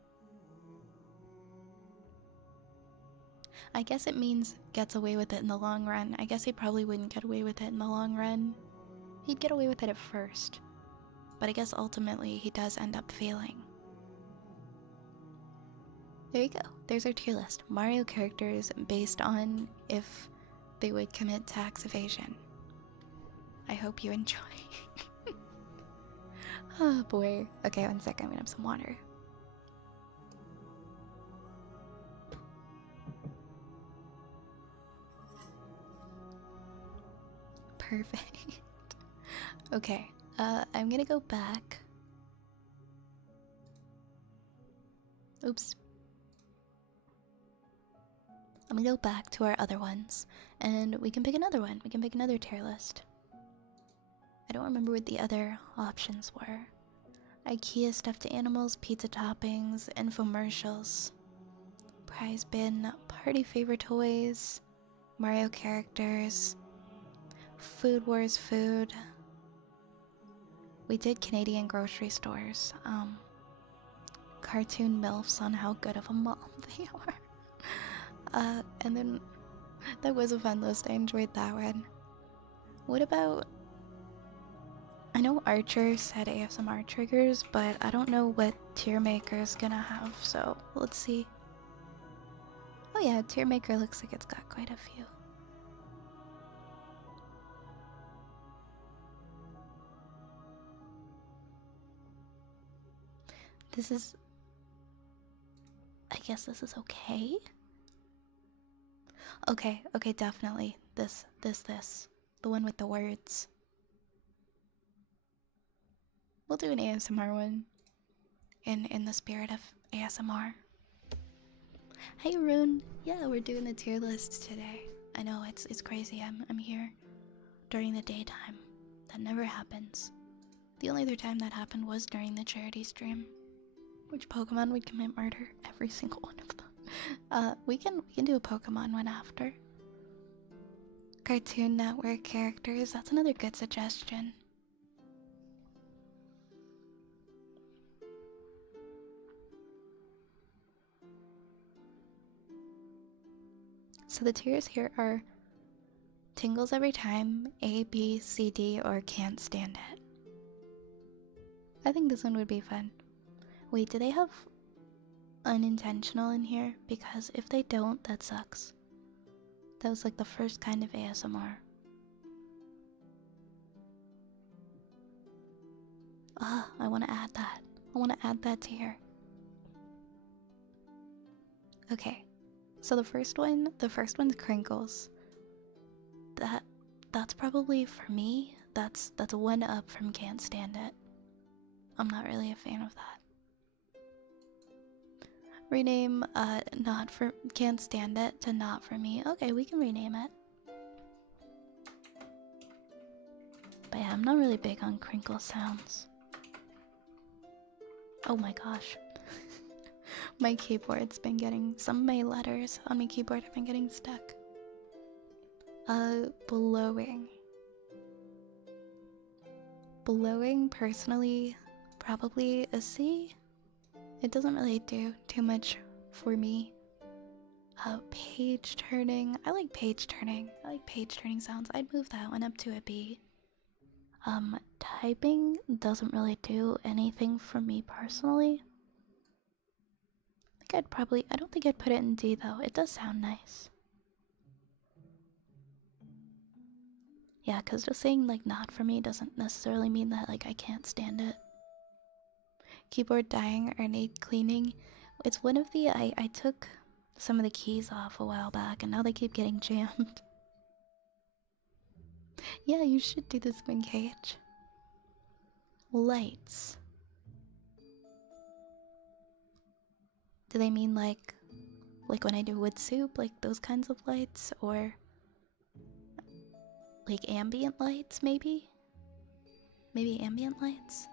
I guess it means gets away with it in the long run. I guess he probably wouldn't get away with it in the long run. He'd get away with it at first. But I guess ultimately he does end up failing. There you go. There's our tier list. Mario characters based on if they would commit tax evasion. I hope you enjoy. Oh boy. Okay, 1 second. I'm gonna have some water. Perfect. Okay. I'm gonna go back. Oops. I'm gonna go back to our other ones, and we can pick another one. We can pick another tier list. I don't remember what the other options were. IKEA stuffed animals, pizza toppings, infomercials, prize bin, party favor toys, Mario characters, Food Wars food. We did Canadian grocery stores. Cartoon MILFs on how good of a mom they are. And then that was a fun list. I enjoyed that one. What about... I know Archer said ASMR triggers, but I don't know what Tier Maker's gonna have, so let's see. Oh yeah, Tier Maker looks like it's got quite a few. This is... I guess this is okay? Okay, definitely. This. The one with the words. We'll do an ASMR one. In the spirit of ASMR. Hey Rune! Yeah, we're doing the tier lists today. I know, it's crazy. I'm here during the daytime. That never happens. The only other time that happened was during the charity stream. Which Pokemon would commit murder? Every single one of them. We can do a Pokemon one after. Cartoon Network characters, that's another good suggestion. So the tiers here are tingles every time, A, B, C, D, or can't stand it. I think this one would be fun. Wait, do they have unintentional in here? Because if they don't, that sucks. That was like the first kind of ASMR. Ah, I want to add that. I want to add that to here. Okay, so the first one's Crinkles. That's probably for me. That's one up from Can't Stand It. I'm not really a fan of that. Rename not for Can't Stand It to Not For Me. Okay, we can rename it. But yeah, I'm not really big on crinkle sounds. Oh my gosh. My keyboard's been getting... Some of my letters on my keyboard have been getting stuck. Blowing. blowing, personally, probably a C. It doesn't really do too much for me. Page turning. I like page turning. I like page turning sounds. I'd move that one up to a B. Typing doesn't really do anything for me personally. I don't think I'd put it in D though. It does sound nice. Yeah, because just saying like not for me doesn't necessarily mean that like I can't stand it. Keyboard dying or need cleaning. It's one of the I took some of the keys off a while back and now they keep getting jammed. Yeah, you should do this one, Cage. Lights. Do they mean like when I do wood soup, like those kinds of lights, or like ambient lights maybe? Maybe ambient lights?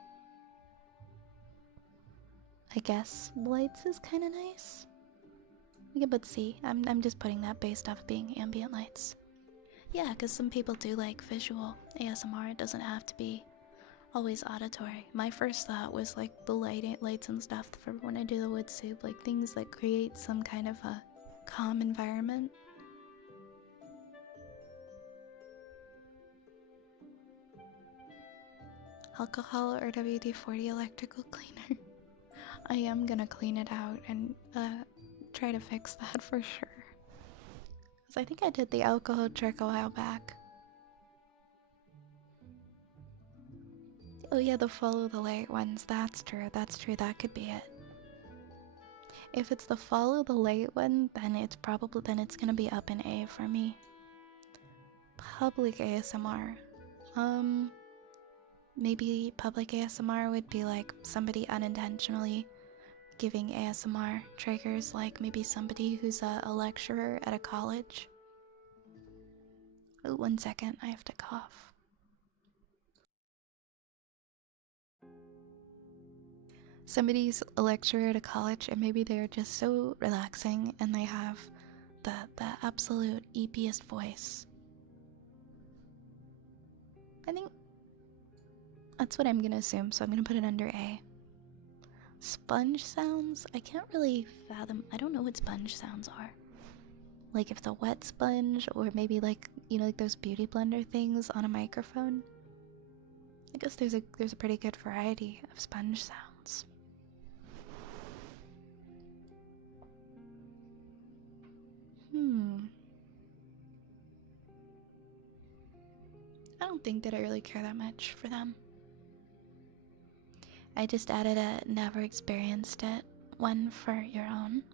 I guess lights is kind of nice. We can put C. I'm just putting that based off being ambient lights. Yeah, because some people do like visual ASMR. It doesn't have to be always auditory. My first thought was like the lights and stuff for when I do the wood soup, like things that create some kind of a calm environment. Alcohol or WD-40 electrical cleaner. I am gonna clean it out and try to fix that for sure. Cause I think I did the alcohol trick a while back. Oh yeah, the follow the light ones. That's true. That's true. That could be it. If it's the follow the light one, then it's gonna be up in A for me. Public ASMR. Maybe public ASMR would be like somebody unintentionally giving ASMR triggers, like maybe somebody who's a lecturer at a college. Oh, 1 second, I have to cough. Somebody's a lecturer at a college and maybe they're just so relaxing and they have the absolute eepiest voice. I think that's what I'm gonna assume, so I'm gonna put it under A. Sponge sounds? I can't really fathom. I don't know what sponge sounds are. Like if it's a wet sponge or maybe like, you know, like those beauty blender things on a microphone. I guess there's a pretty good variety of sponge sounds. I don't think that I really care that much for them. I just added a never experienced it one for your own.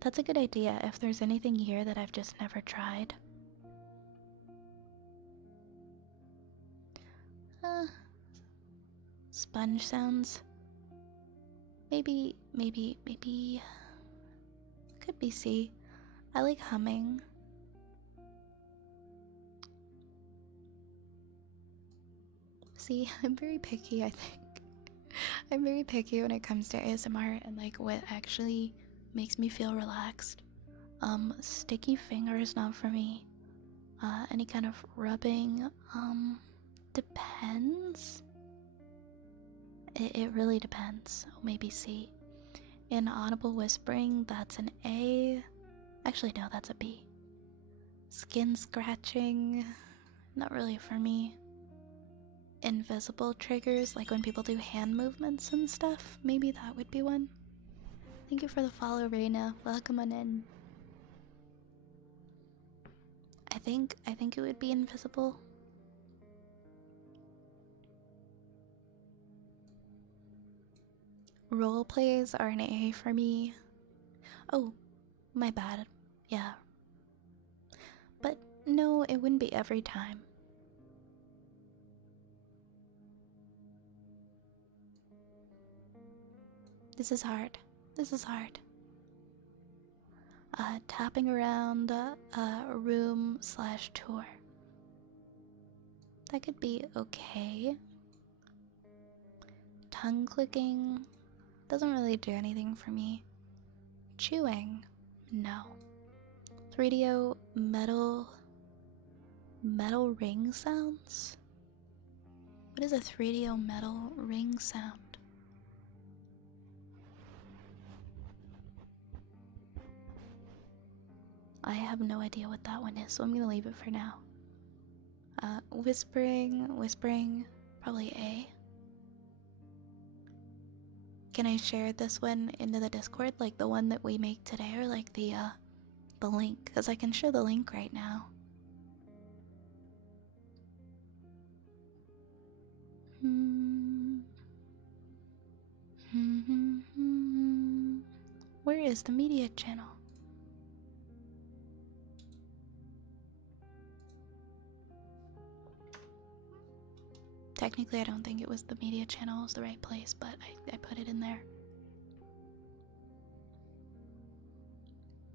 That's a good idea if there's anything here that I've just never tried. Sponge sounds. Maybe. Could be C. I like humming. See, I'm very picky, I think. I'm very picky when it comes to ASMR and like what actually makes me feel relaxed. Sticky fingers not for me. Any kind of rubbing, depends. It really depends. Maybe C. Inaudible whispering, that's an A. Actually, no, that's a B. Skin scratching, not really for me. Invisible triggers, like when people do hand movements and stuff, maybe that would be one. Thank you for the follow, Reina. Welcome on in. I think it would be invisible. Role plays are an A for me. Oh, my bad. Yeah. But no, it wouldn't be every time. This is hard. This is hard. Tapping around a room / tour. That could be okay. Tongue clicking doesn't really do anything for me. Chewing, no. 3DO metal ring sounds. What is a 3D metal ring sound? I have no idea what that one is, so I'm gonna leave it for now. Whispering, probably A. Can I share this one into the Discord, like the one that we make today, or like the link? Because I can share the link right now. Where is the media channel? Technically, I don't think it was the media channel was the right place, but I put it in there.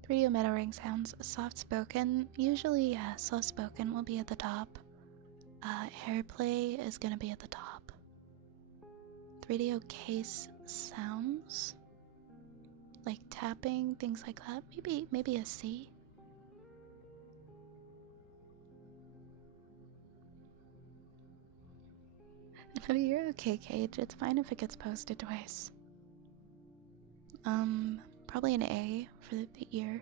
3D metal ring sounds. Soft spoken. Usually, yeah, soft spoken will be at the top. Hair play is gonna be at the top. 3D case sounds. Like tapping, things like that. Maybe a C. No, you're okay, Cage. It's fine if it gets posted twice. Probably an A for the ear.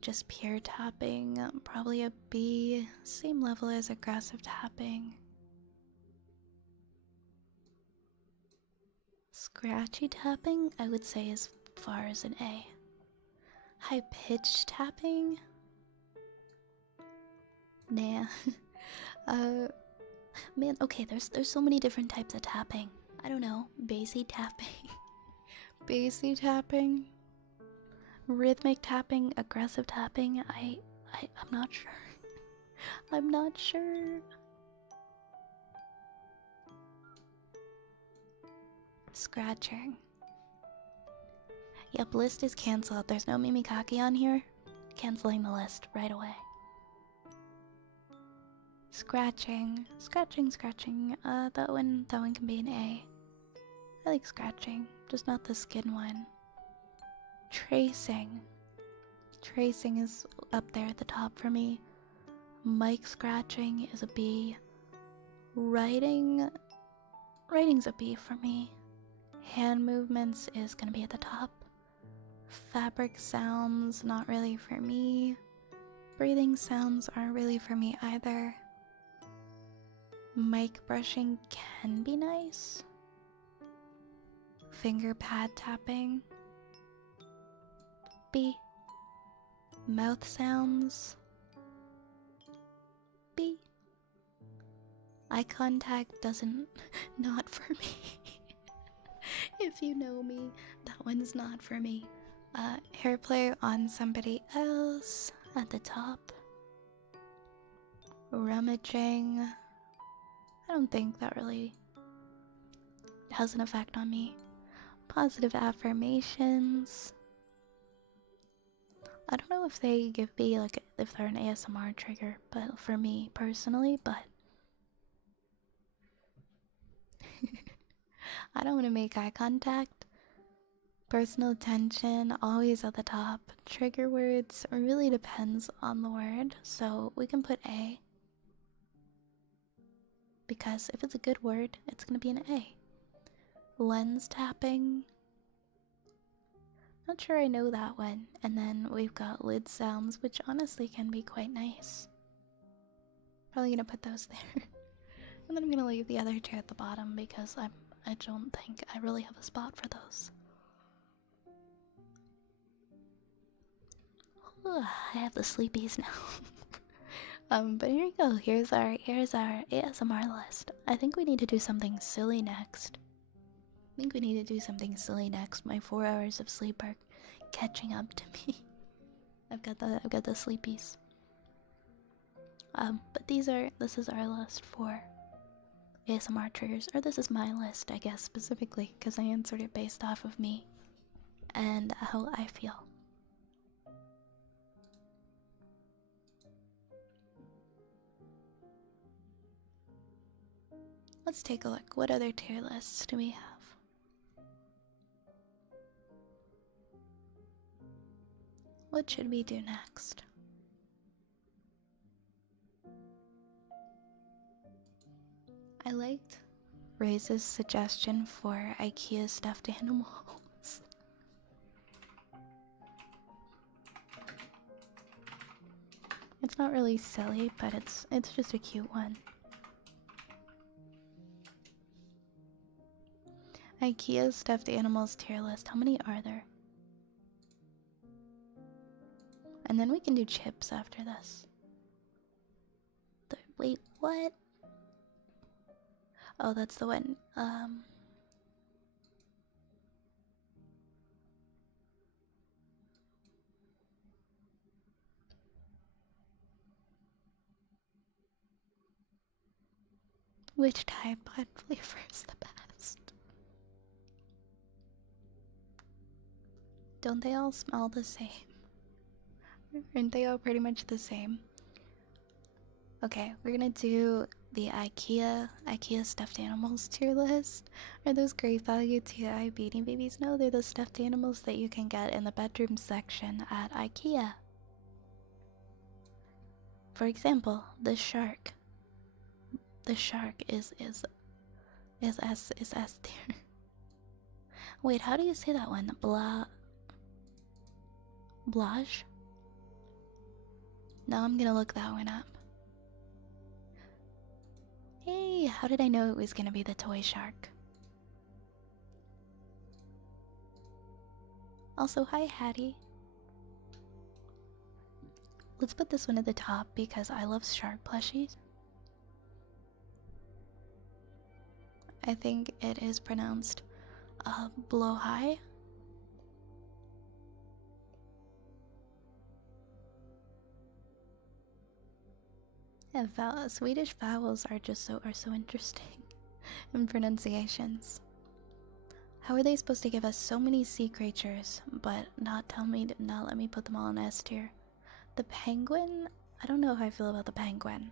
Just pure tapping, probably a B. Same level as aggressive tapping. Scratchy tapping, I would say as far as an A. High pitched tapping? Nah. Man, okay, there's so many different types of tapping. I don't know, bassy tapping. Bassy tapping? Rhythmic tapping, aggressive tapping, I'm not sure. I'm not sure. Scratching. Yep, list is cancelled. There's no Mimikaki on here. Canceling the list right away. Scratching. Scratching. That one can be an A. I like scratching, just not the skin one. Tracing. Tracing is up there at the top for me. Mic scratching is a B. Writing's a B for me. Hand movements is gonna be at the top. Fabric sounds, not really for me. Breathing sounds aren't really for me either. Mic brushing can be nice. Finger pad tapping, B. Mouth sounds, B. Eye contact doesn't, not for me. If you know me, that one's not for me. Hair play on somebody else at the top. Rummaging. I don't think that really has an effect on me. Positive affirmations. I don't know if they give me, like, if they're an ASMR trigger, but for me personally, but I don't want to make eye contact. Personal attention, always at the top. Trigger words really depends on the word, so we can put A. Because if it's a good word, it's gonna be an A. Lens tapping. Not sure I know that one. And then we've got lid sounds, which honestly can be quite nice. Probably gonna put those there. And then I'm gonna leave the other two at the bottom because I don't think I really have a spot for those. I have the sleepies now. But here we go. Here's our ASMR list. I think we need to do something silly next. My 4 hours of sleep are catching up to me. I've got the sleepies. But this is our list for ASMR triggers, or this is my list, I guess, specifically, because I answered it based off of me and how I feel. Let's take a look. What other tier lists do we have? What should we do next? liked Ray's suggestion for IKEA stuffed animals. It's not really silly, but it's just a cute one. IKEA stuffed animals tier list. How many are there? And then we can do chips after this. Wait, what? Oh, that's the one. Which Tide Pod flavor is the best? Don't they all smell the same? Aren't they all pretty much the same? Okay, we're gonna do the IKEA stuffed animals tier list. Are those great value TI Beanie Babies? No, they're the stuffed animals that you can get in the bedroom section at IKEA. For example, the shark. The shark is S tier. Wait, how do you say that one? Blage? Now I'm gonna look that one up. Hey, how did I know it was gonna be the toy shark? Also, hi Hattie. Let's put this one at the top because I love shark plushies. I think it is pronounced blowhigh. Yeah, Swedish vowels are so interesting in pronunciations. How are they supposed to give us so many sea creatures, but not let me put them all in S tier? The penguin? I don't know how I feel about the penguin.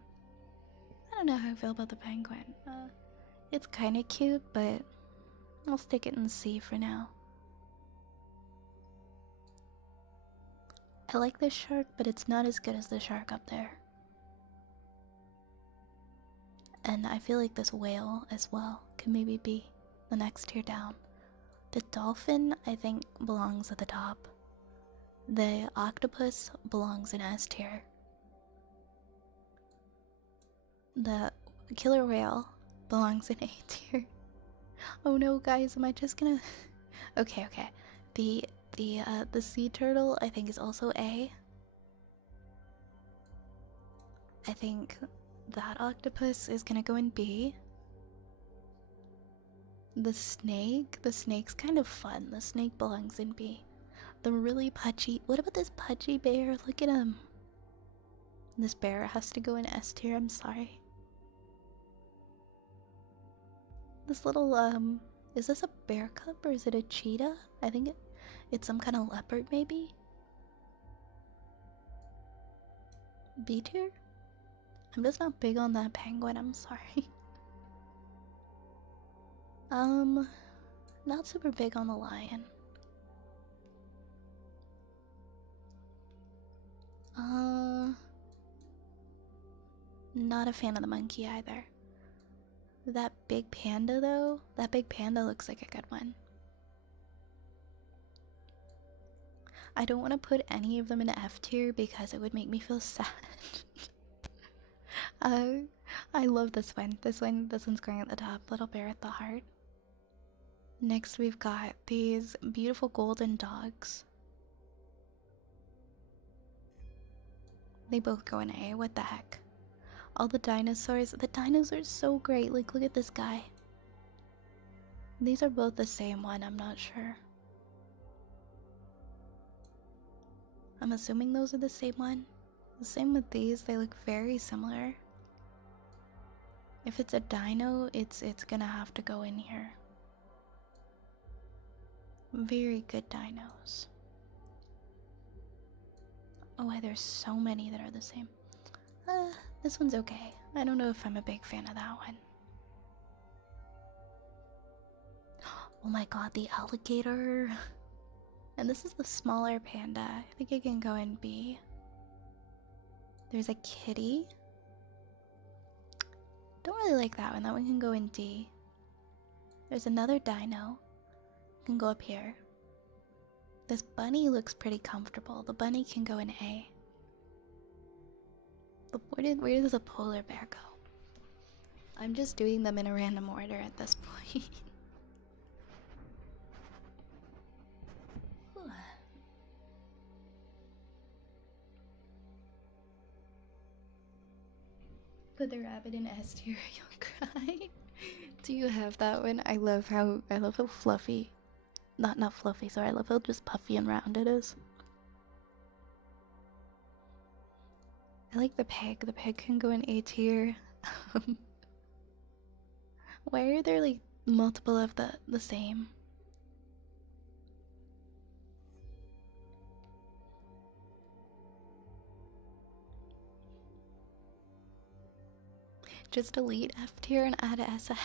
It's kind of cute, but I'll stick it in C for now. I like this shark, but it's not as good as the shark up there. And I feel like this whale as well could maybe be the next tier down. The dolphin, I think, belongs at the top. The octopus belongs in S tier. The killer whale belongs in A tier. Oh no, guys, am I just gonna... Okay. The sea turtle, I think, is also A. I think that octopus is gonna go in B. The snake's kind of fun. The snake belongs in B. The really pudgy... What about this pudgy bear? Look at him. This bear has to go in S tier, I'm sorry. This little, is this a bear cub or is it a cheetah? I think it's some kind of leopard, maybe? B tier? I'm just not big on that penguin, I'm sorry. Not super big on the lion. Not a fan of the monkey either. That big panda though, that big panda looks like a good one. I don't want to put any of them in F tier because it would make me feel sad. I love this one. This one's going at the top. Little bear at the heart. Next we've got these beautiful golden dogs. They both go in A. What the heck? All the dinosaurs. The dinosaurs are so great. Like, look at this guy. These are both the same one. I'm not sure. I'm assuming those are the same one. The same with these. They look very similar. If it's a dino, it's gonna have to go in here. Very good dinos. Oh, why there's so many that are the same. This one's okay. I don't know if I'm a big fan of that one. Oh my god, the alligator. And this is the smaller panda. I think it can go in B. There's a kitty. Don't really like that one. That one can go in D. There's another dino. Can go up here. This bunny looks pretty comfortable. The bunny can go in A. Where does a polar bear go? I'm just doing them in a random order at this point. Put the rabbit in S tier, you'll cry. Do you have that one? I love how fluffy. Not fluffy, sorry, I love how just puffy and round it is. I like the pig. The pig can go in A tier. Why are there like multiple of the same? Just delete F tier and add SS.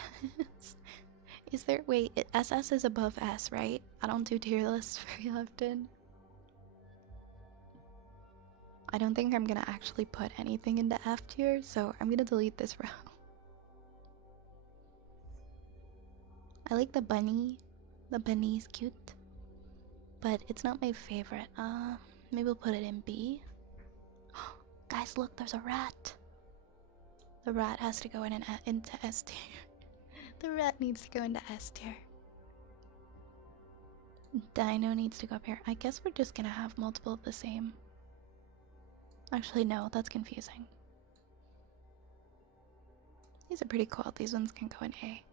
Is there, wait, SS is above S, right? I don't do tier lists very often. I don't think I'm gonna actually put anything into F tier, so I'm gonna delete this row. I like the bunny. The bunny's cute. But it's not my favorite. Maybe we'll put it in B. Guys, look, there's a rat. The rat has to go into S tier. The rat needs to go into S tier. Dino needs to go up here. I guess we're just gonna have multiple of the same. Actually, no, that's confusing. These are pretty cool. These ones can go in A.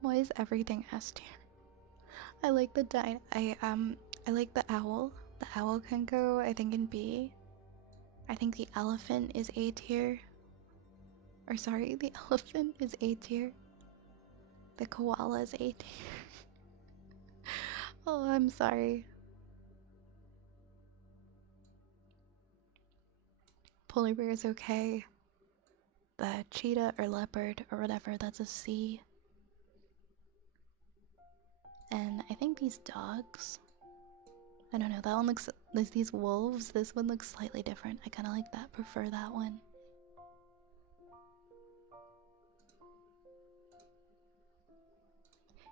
Why is everything S tier? I like the dino. I like the owl. The owl can go, I think, in B. I think the elephant is A tier. Or sorry, the elephant is A tier. The koala is A tier. Oh, I'm sorry. Polar bear is okay. The cheetah or leopard or whatever, that's a C. And I think these dogs, I don't know, that one looks, there's these wolves, this one looks slightly different. I kind of like that, prefer that one.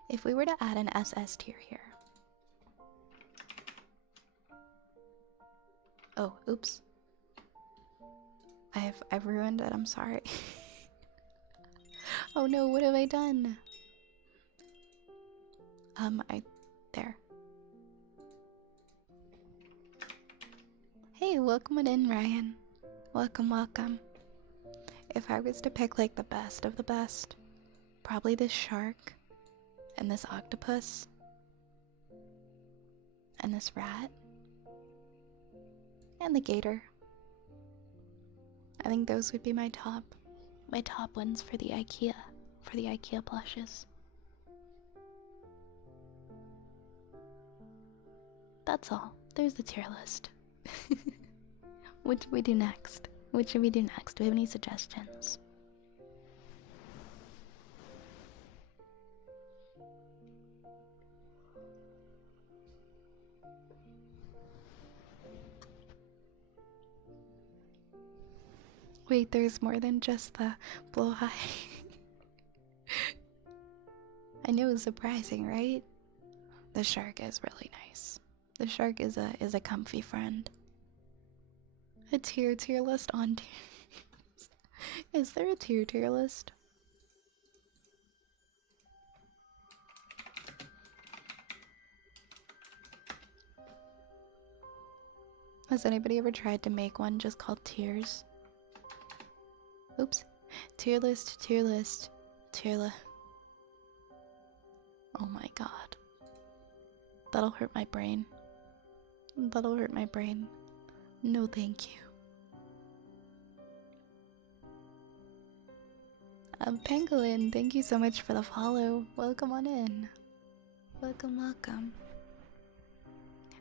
If we were to add an SS tier here. Oh, oops. I've ruined it, I'm sorry. Oh no, what have I done? There. Hey, welcome on in, Ryan. Welcome, welcome. If I was to pick like the best of the best, probably this shark, and this octopus, and this rat, and the gator. I think those would be my top ones for the IKEA plushes. That's all. There's the tier list. What should we do next? What should we do next? Do we have any suggestions? Wait, there's more than just the blow high. I know it's surprising, right? The shark is really nice. The shark is a comfy friend. A tier list on tiers. Is there a tier list? Has anybody ever tried to make one just called tiers? Oops. Tier list, tier list, tier list. Oh my god. That'll hurt my brain. That'll hurt my brain. No thank you. Pangolin, thank you so much for the follow. Welcome on in. Welcome, welcome.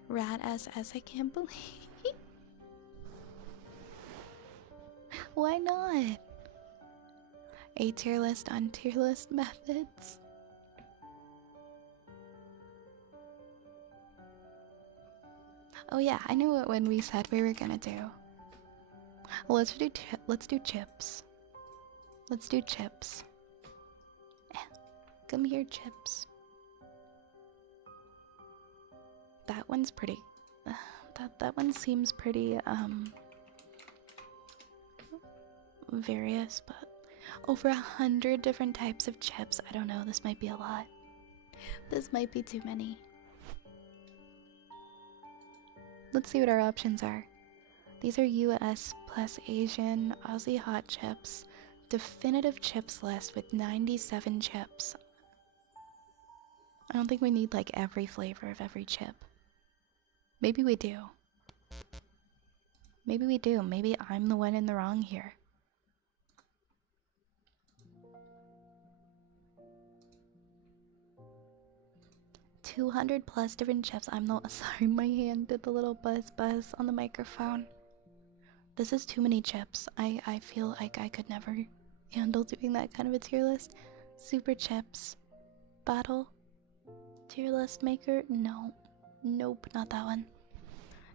Rat SS, I can't believe. Why not? A tier list on tier list methods. Oh yeah, I know what one we said we were gonna do. Well, let's do chips. Let's do chips. Eh, come here, chips. That one's pretty. That one seems pretty various, but over 100 different types of chips. I don't know. This might be a lot. This might be too many. Let's see what our options are. These are US plus Asian Aussie hot chips. Definitive chips list with 97 chips. I don't think we need like every flavor of every chip. Maybe we do. Maybe we do. Maybe I'm the one in the wrong here. +200 different chips. I'm not sorry, my hand did the little buzz on the microphone. This is too many chips. I feel like I could never handle doing that kind of a tier list. Super chips. Battle. Tier list maker? No. Nope, not that one.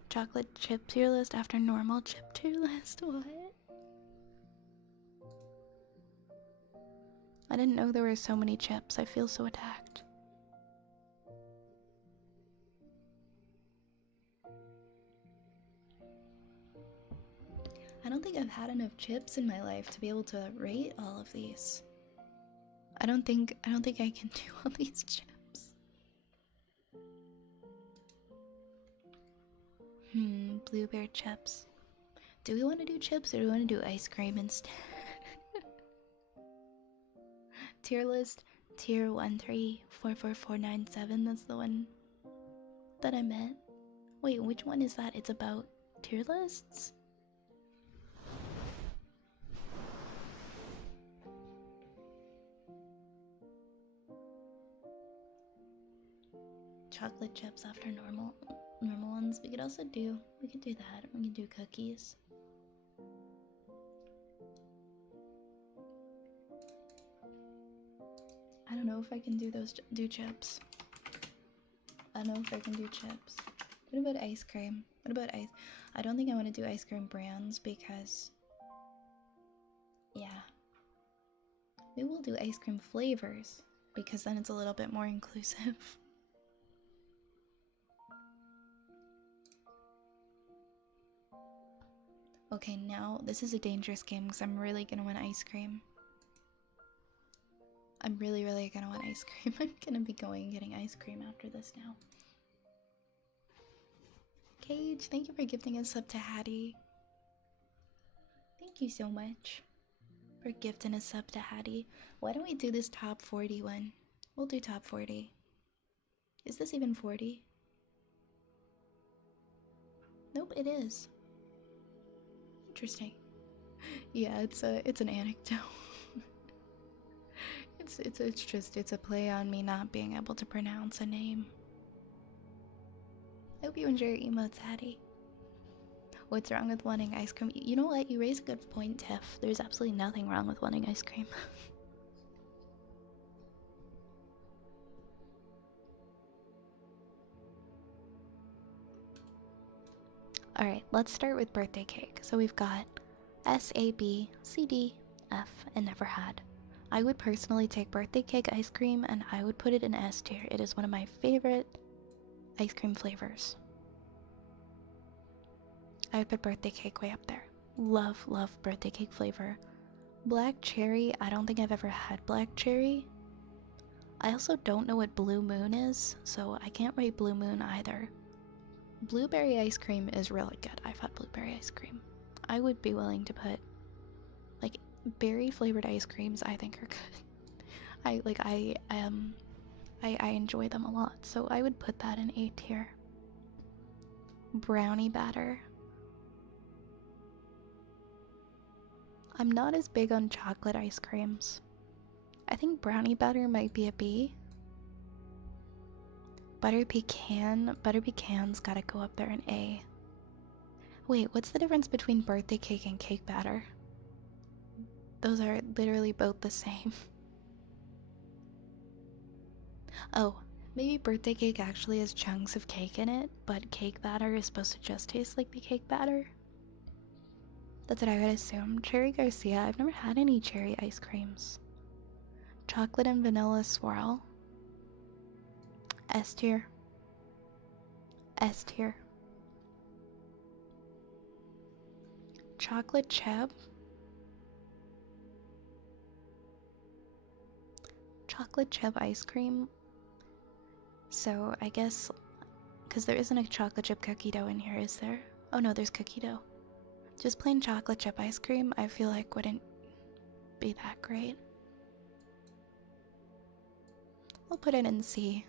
Chocolate chip tier list after normal chip tier list? What? I didn't know there were so many chips. I feel so attacked. I don't think I've had enough chips in my life to be able to rate all of these. I don't think I can do all these chips. Blueberry chips. Do we want to do chips or do we want to do ice cream instead? Tier list, tier 1344497. That's the one that I meant. Wait, which one is that? It's about tier lists? Chocolate chips after normal ones. We could also do that. We could do cookies. I don't know if I can do chips. I don't know if I can do chips. What about ice cream? What about ice? I don't think I want to do ice cream brands because yeah. Maybe we'll do ice cream flavors because then it's a little bit more inclusive. Okay, now this is a dangerous game because I'm really gonna want ice cream. I'm really gonna want ice cream. I'm gonna be going and getting ice cream after this now. Cage, thank you for gifting a sub to Hattie. Thank you so much for gifting a sub to Hattie. Why don't we do this top 40 one? We'll do top 40. Is this even 40? Nope, it is. Interesting. Yeah, it's an anecdote. it's a play on me not being able to pronounce a name. I hope you enjoy your emotes, Hattie. What's wrong with wanting ice cream? You know what? You raise a good point, Tiff. There's absolutely nothing wrong with wanting ice cream. Alright, let's start with birthday cake. So we've got S, A, B, C, D, F, and never had. I would personally take birthday cake ice cream and I would put it in S tier. It is one of my favorite ice cream flavors. I would put birthday cake way up there. Love birthday cake flavor. Black cherry, I don't think I've ever had black cherry. I also don't know what Blue Moon is, so I can't rate Blue Moon either. Blueberry ice cream is really good. I've had blueberry ice cream. I would be willing to put, like, berry flavored ice creams I think are good. I enjoy them a lot, so I would put that in A tier. Brownie batter. I'm not as big on chocolate ice creams. I think brownie batter might be a B. Butter pecan's gotta go up there in A. Wait, what's the difference between birthday cake and cake batter? Those are literally both the same. Oh, maybe birthday cake actually has chunks of cake in it, but cake batter is supposed to just taste like the cake batter? That's what I would assume. Cherry Garcia. I've never had any cherry ice creams. Chocolate and vanilla swirl. S tier. S tier. Chocolate chip. Chocolate chip ice cream. So I guess, because there isn't a chocolate chip cookie dough in here, is there? Oh no, there's cookie dough. Just plain chocolate chip ice cream, I feel like wouldn't be that great. We'll put it in C.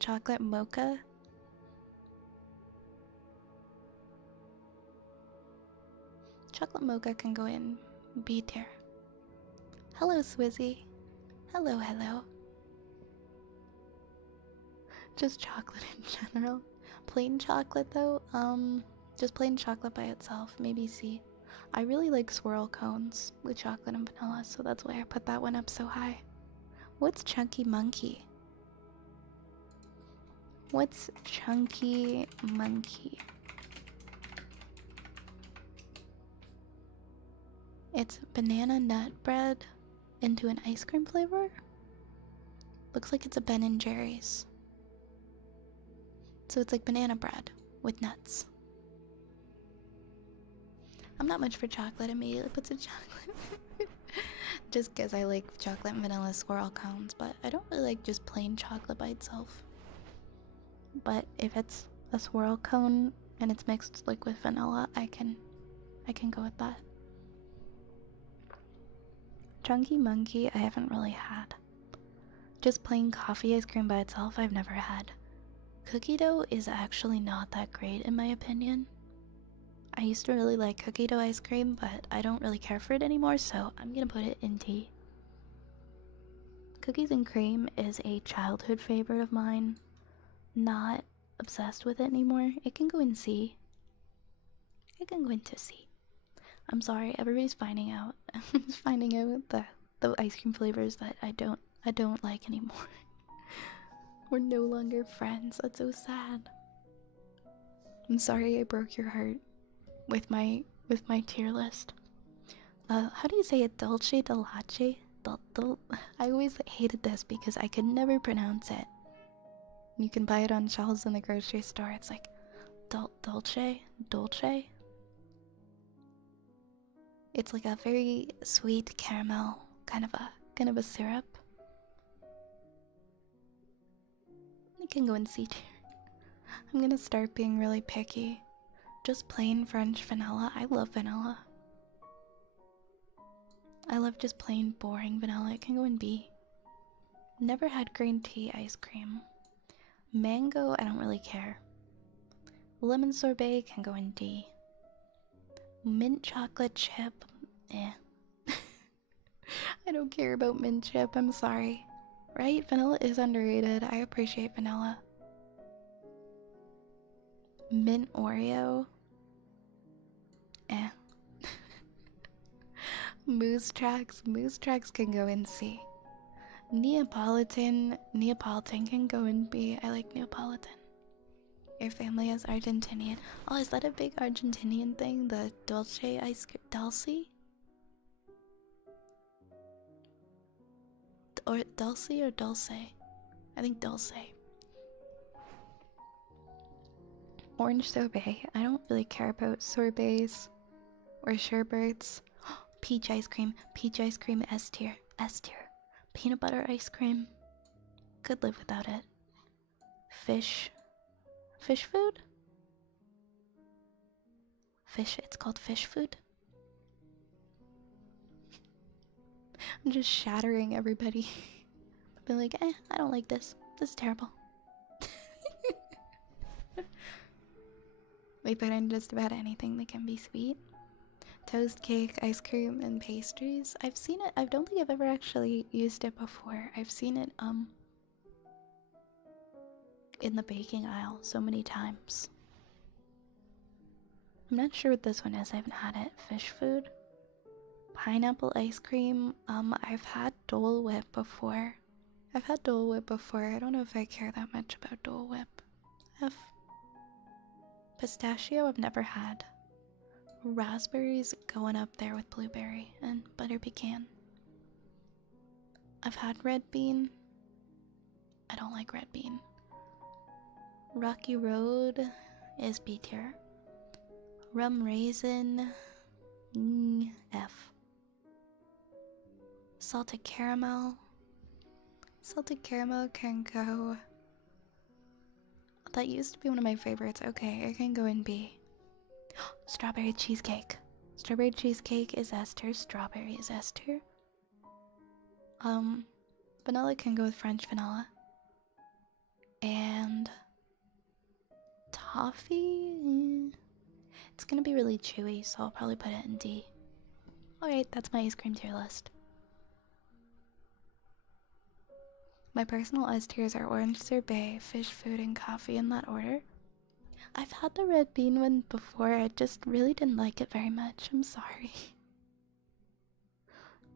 Chocolate mocha. Chocolate mocha can go in B tier. Hello, Swizzy. Hello, hello. Just chocolate in general. Plain chocolate though, just plain chocolate by itself, maybe C. I really like swirl cones with chocolate and vanilla, so that's why I put that one up so high. What's Chunky Monkey? What's Chunky Monkey? It's banana nut bread into an ice cream flavor? Looks like it's a Ben & Jerry's. So it's like banana bread with nuts. I'm not much for chocolate, immediately puts in chocolate. Just because I like chocolate and vanilla swirl cones, but I don't really like just plain chocolate by itself. But if it's a swirl cone and it's mixed like with vanilla, I can go with that. Chunky Monkey I haven't really had. Just plain coffee ice cream by itself I've never had. Cookie dough is actually not that great in my opinion. I used to really like cookie dough ice cream, but I don't really care for it anymore, so I'm gonna put it in D. Cookies and cream is a childhood favorite of mine. Not obsessed with it anymore. It can go in C. It can go into C. I'm sorry, everybody's finding out. Finding out the ice cream flavors that I don't like anymore. We're no longer friends. That's so sad. I'm sorry I broke your heart with my tier list. How do you say it? Dolce de leche? I always hated this because I could never pronounce it. You can buy it on shelves in the grocery store. It's like dolce. It's like a very sweet caramel kind of a syrup. It can go in C tier. I'm gonna start being really picky. Just plain French vanilla. I love vanilla. I love just plain boring vanilla. It can go in B. Never had green tea ice cream. Mango, I don't really care. Lemon sorbet can go in D. Mint chocolate chip, eh. I don't care about mint chip, I'm sorry. Right? Vanilla is underrated. I appreciate vanilla. Mint Oreo, eh. Moose tracks can go in C. Neapolitan can go in B. I like Neapolitan. Your family is Argentinian. Oh, is that a big Argentinian thing? The dulce ice cream? Dulce? Or dulce or dulce? I think dulce. Orange sorbet. I don't really care about sorbets or sherbets. Peach ice cream. S tier. Peanut butter ice cream. Could live without it. Fish food? It's called fish food? I'm just shattering everybody. I've been like, I don't like this. This is terrible. We put in just about anything that can be sweet. Toast cake, ice cream, and pastries. I've seen it. I don't think I've ever actually used it before. I've seen it, in the baking aisle so many times. I'm not sure what this one is. I haven't had it. Fish food. Pineapple ice cream. I've had Dole Whip before. I don't know if I care that much about Dole Whip. Pistachio I've never had. Raspberries going up there with blueberry and butter pecan. I've had red bean. I don't like red bean. Rocky Road is B tier. Rum raisin, F. Salted caramel. Salted caramel can go. That used to be one of my favorites. Okay, it can go in B. Strawberry cheesecake. Strawberry cheesecake is S tier. Strawberry is S tier. Vanilla can go with French vanilla. And toffee? It's gonna be really chewy, so I'll probably put it in D. Alright, that's my ice cream tier list. My personal S tiers are orange sorbet, fish food, and coffee in that order. I've had the red bean one before, I just really didn't like it very much. I'm sorry.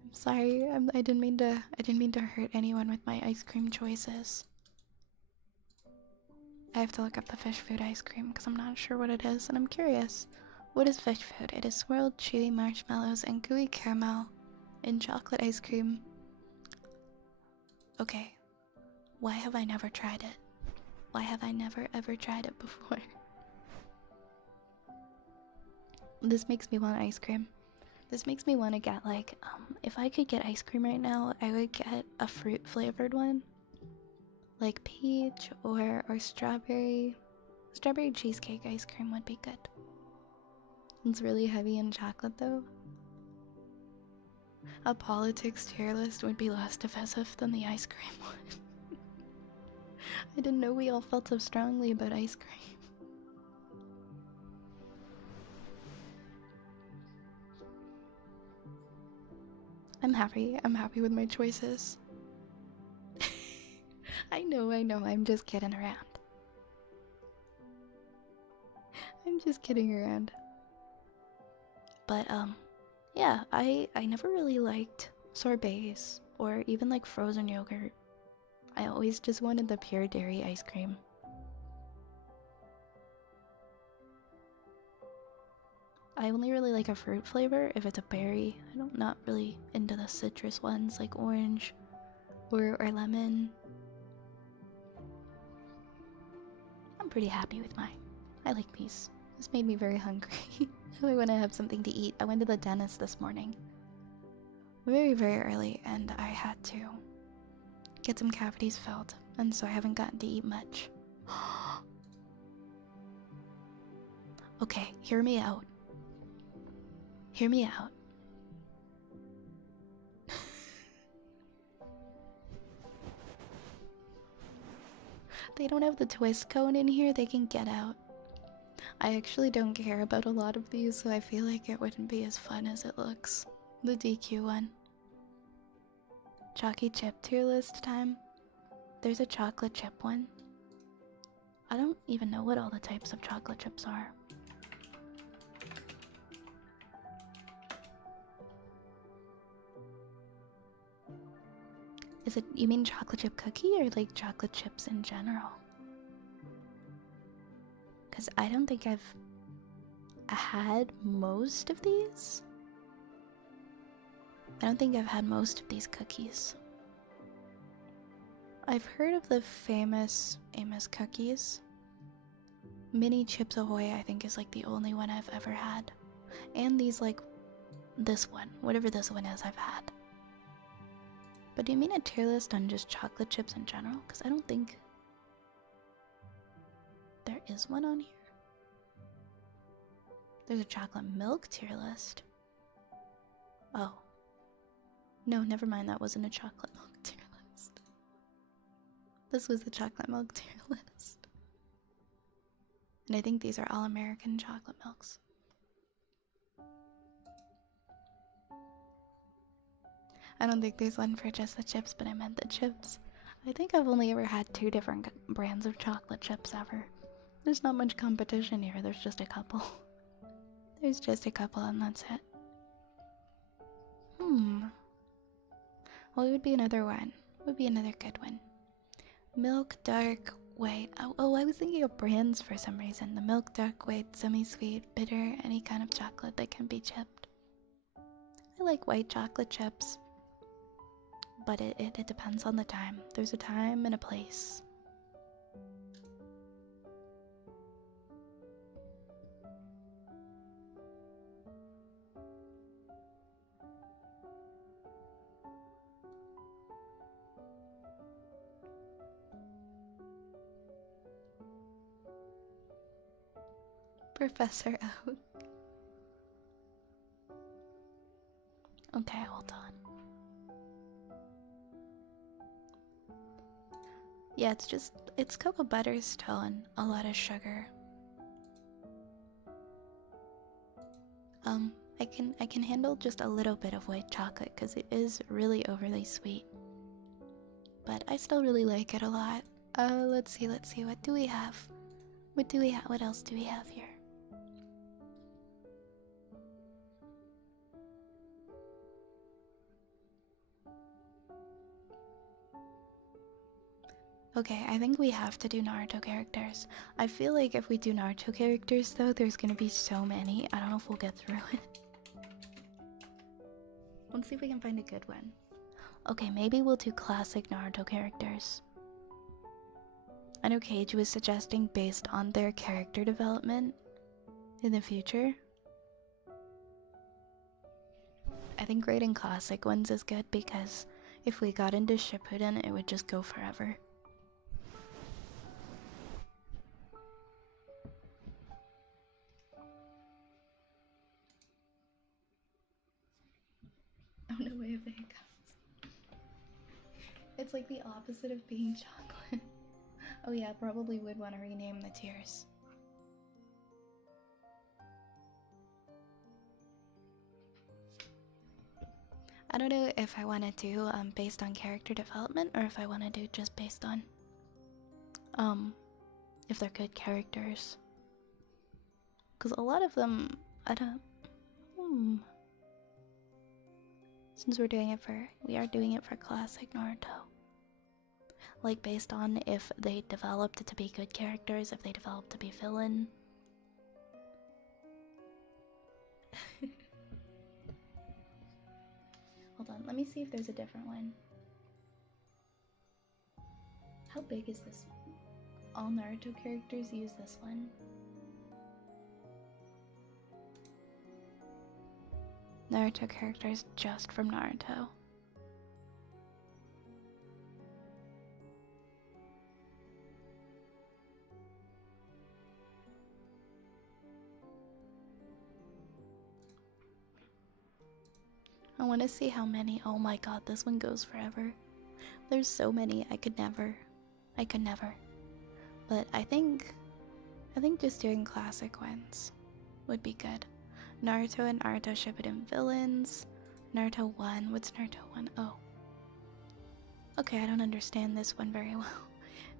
I'm sorry, I didn't mean to hurt anyone with my ice cream choices. I have to look up the fish food ice cream because I'm not sure what it is and I'm curious. What is fish food? It is swirled chewy marshmallows and gooey caramel in chocolate ice cream. Okay, why have I never tried it? Why have I never ever tried it before? This makes me want ice cream. This makes me want to get like, if I could get ice cream right now, I would get a fruit flavored one. Like peach or strawberry. Strawberry cheesecake ice cream would be good. It's really heavy in chocolate though. A politics tier list would be less divisive than the ice cream one. I didn't know we all felt so strongly about ice cream. I'm happy with my choices. I know, I'm just kidding around. I'm just kidding around. But, yeah, I never really liked sorbets or even like frozen yogurt. I always just wanted the pure dairy ice cream. I only really like a fruit flavor if it's a berry. I'm not really into the citrus ones like orange or lemon. I'm pretty happy with mine. I like these. This made me very hungry. I want to have something to eat. I went to the dentist this morning. Very, very early, and I had to get some cavities filled, and so I haven't gotten to eat much. Okay, hear me out. Hear me out. They don't have the twist cone in here, they can get out. I actually don't care about a lot of these, so I feel like it wouldn't be as fun as it looks. The DQ one. Chalky chip tier list time. There's a chocolate chip one. I don't even know what all the types of chocolate chips are. Is it, you mean chocolate chip cookie or like chocolate chips in general? Because I don't think I've had most of these. I don't think I've had most of these cookies. I've heard of the famous Amos cookies. Mini Chips Ahoy I think is like the only one I've ever had. And these like, this one, whatever this one is I've had. But do you mean a tier list on just chocolate chips in general? Because I don't think there is one on here. There's a chocolate milk tier list. Oh. No, never mind, that wasn't a chocolate milk tier list. This was the chocolate milk tier list. And I think these are all American chocolate milks. I don't think there's one for just the chips, but I meant the chips. I think I've only ever had 2 different brands of chocolate chips ever. There's not much competition here, there's just a couple. There's just a couple and that's it. Well, it would be another one. Would be another good one. Milk dark white. Oh, I was thinking of brands for some reason. The milk dark white, semi-sweet, bitter, any kind of chocolate that can be chipped. I like white chocolate chips, but it depends on the time. There's a time and a place. Professor Oak. Okay, hold on. Yeah, it's cocoa butter's tone, a lot of sugar. I can handle just a little bit of white chocolate because it is really overly sweet. But I still really like it a lot. Let's see, what do we have? What else do we have here? Okay, I think we have to do Naruto characters. I feel like if we do Naruto characters though, there's gonna be so many. I don't know if we'll get through it. Let's see if we can find a good one. Okay, maybe we'll do classic Naruto characters. I know Cage was suggesting based on their character development in the future. I think grading classic ones is good because if we got into Shippuden, it would just go forever. Oh no way of the hiccups. It's like the opposite of being chocolate. Oh yeah, probably would want to rename the tiers. I don't know if I want to do based on character development or if I want to do just based on if they're good characters. Because a lot of them, I don't. Since we are doing it for classic Naruto. Like based on if they developed to be good characters, if they developed to be villain. Hold on, let me see if there's a different one. How big is this? All Naruto characters use this one. Naruto characters just from Naruto. I want to see how many. Oh my god, this one goes forever. There's so many, I could never. But I think just doing classic ones would be good. Naruto and Naruto Shippuden villains. Naruto 1. What's Naruto 1? Oh. Okay, I don't understand this one very well.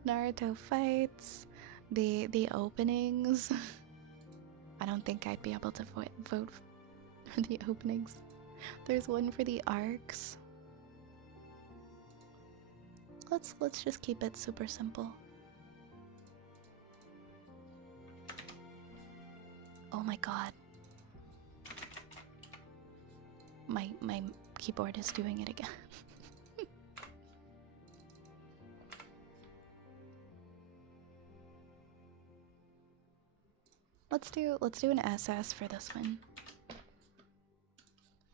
Naruto fights. The openings. I don't think I'd be able to vote for the openings. There's one for the arcs. Let's just keep it super simple. Oh my god. My keyboard is doing it again. Let's do an SS for this one.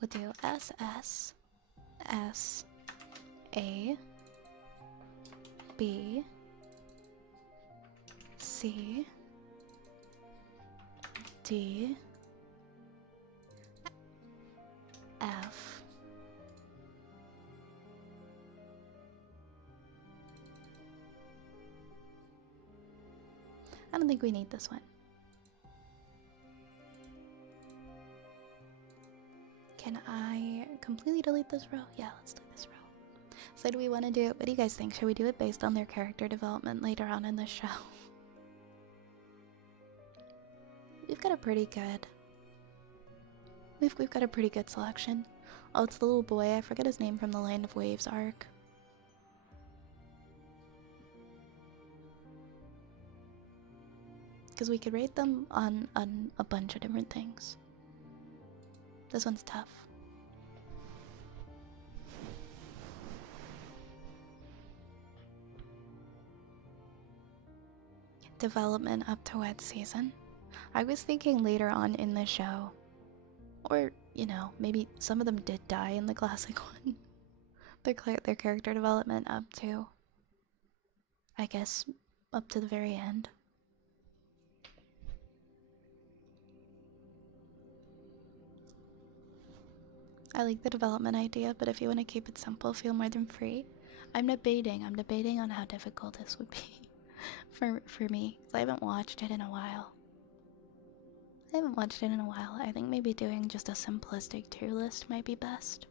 We'll do SS S A B C D F I don't think we need this one. Can I completely delete this row? Yeah, let's do this row. So do we want to do it? What do you guys think? Should we do it based on their character development later on in the show? We've got a pretty good... We've got a pretty good selection. Oh, it's the little boy. I forget his name from the Land of Waves arc. Because we could rate them on a bunch of different things. This one's tough. Development up to wet season. I was thinking later on in the show, or you know, maybe some of them did die in the classic one. Their character development up to, I guess, up to the very end. I like the development idea, but if you want to keep it simple, feel more than free. I'm debating on how difficult this would be for me. 'Cause I haven't watched it in a while. I think maybe doing just a simplistic tier list might be best.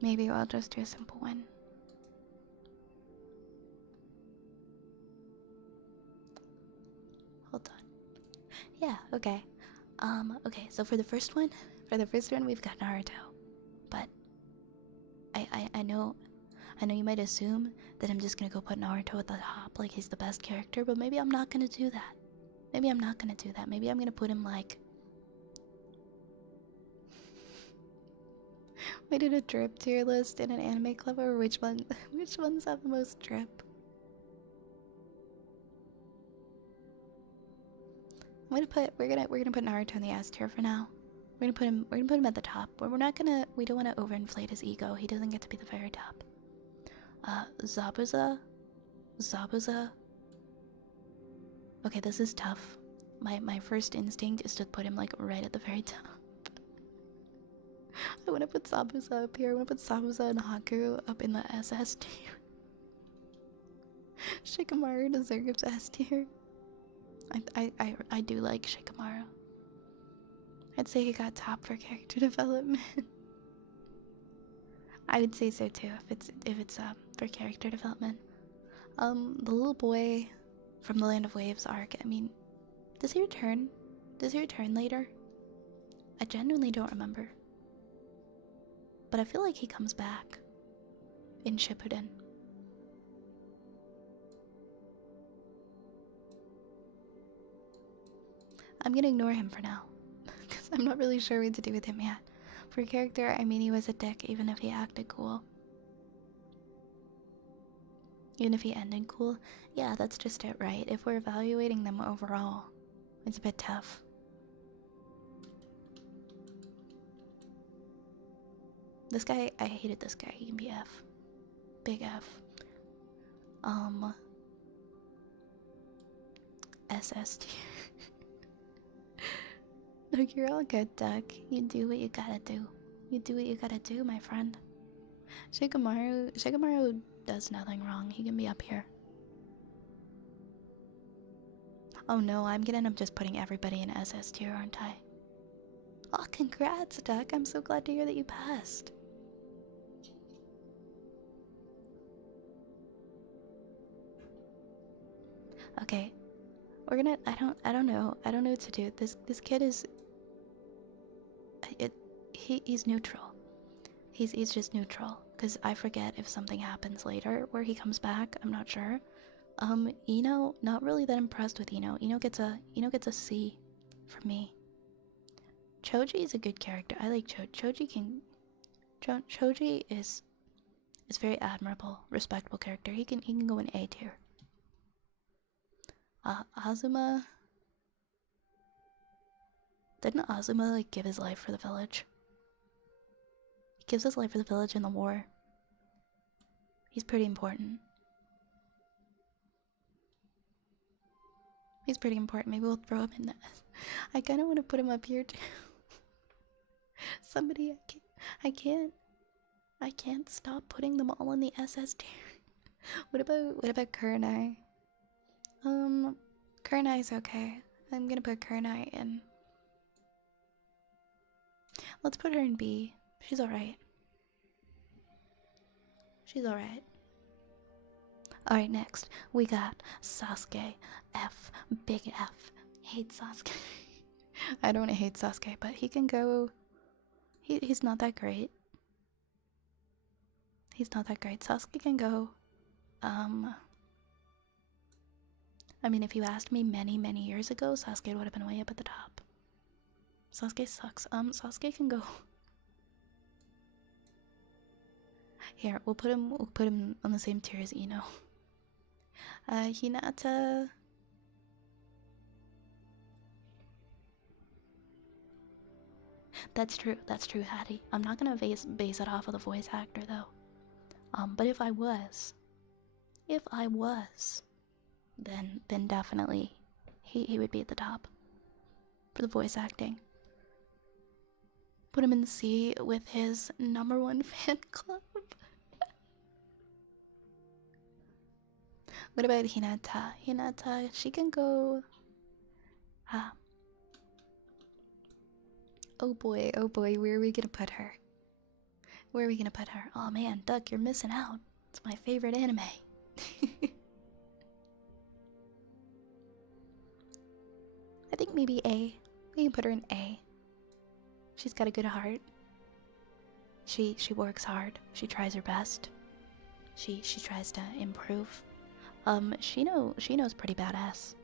Maybe I'll just do a simple one. Hold on. Yeah, okay. Okay, so for the first one, we've got Naruto. But I know you might assume that I'm just gonna go put Naruto at the top, like he's the best character, but maybe I'm not gonna do that. Maybe I'm gonna put him like... We did a drip tier list in an anime club, or which ones have the most drip? We're gonna put Naruto in the S tier for now. We're gonna put him at the top. But we don't wanna overinflate his ego. He doesn't get to be the very top. Zabuza. Okay, this is tough. My first instinct is to put him like right at the very top. I wanna put Zabuza up here. I wanna put Zabuza and Haku up in the SS tier. Shikamaru deserves S tier. I do like Shikamaru. I'd say he got top for character development. I would say so too if it's for character development. The little boy from the Land of Waves arc, I mean, does he return? Does he return later? I genuinely don't remember. But I feel like he comes back in Shippuden. I'm gonna ignore him for now, because I'm not really sure what to do with him yet. For character, I mean, he was a dick even if he acted cool. Even if he ended cool. Yeah, that's just it, right? If we're evaluating them overall, it's a bit tough. This guy, I hated this guy. He can be F. Big F. SS tier. Look, you're all good, Duck. You do what you gotta do. You do what you gotta do, my friend. Shikamaru does nothing wrong. He can be up here. Oh no, I'm gonna end up just putting everybody in SS tier, aren't I? Oh, congrats, Duck. I'm so glad to hear that you passed. Okay. We're gonna I don't know what to do. This kid is he's neutral. He's just neutral. Because I forget if something happens later where he comes back. I'm not sure. Ino, not really that impressed with Ino. Ino gets a C for me. Choji is a good character. I like Choji. Choji is very admirable, respectable character. He can go in A tier. Azuma. Didn't Azuma like give his life for the village? He gives his life for the village in the war. He's pretty important. He's pretty important. Maybe we'll throw him in that. I kind of want to put him up here too. Somebody, I can't stop putting them all in the SS tier. What about Kurenai? Kurenai's okay. I'm gonna put Kurenai in. Let's put her in B. She's alright. She's alright. Alright, next we got Sasuke. F. Big F. Hate Sasuke. I don't hate Sasuke, but he can go... He's not that great. He's not that great. Sasuke can go... I mean, if you asked me many, many years ago, Sasuke would have been way up at the top. Sasuke sucks. Sasuke can go. Here, we'll put him on the same tier as Ino. Hinata. That's true, Hattie. I'm not gonna base it off of the voice actor though. But if I was, then definitely he would be at the top for the voice acting. Put him in C with his #1 fan club. What about Hinata? Hinata, she can go. Oh boy, where are we gonna put her? Where are we gonna put her? Oh man, Duck, you're missing out. It's my favorite anime. I think maybe A. We can put her in A. She's got a good heart. She works hard. She tries her best. She tries to improve. She knows pretty badass.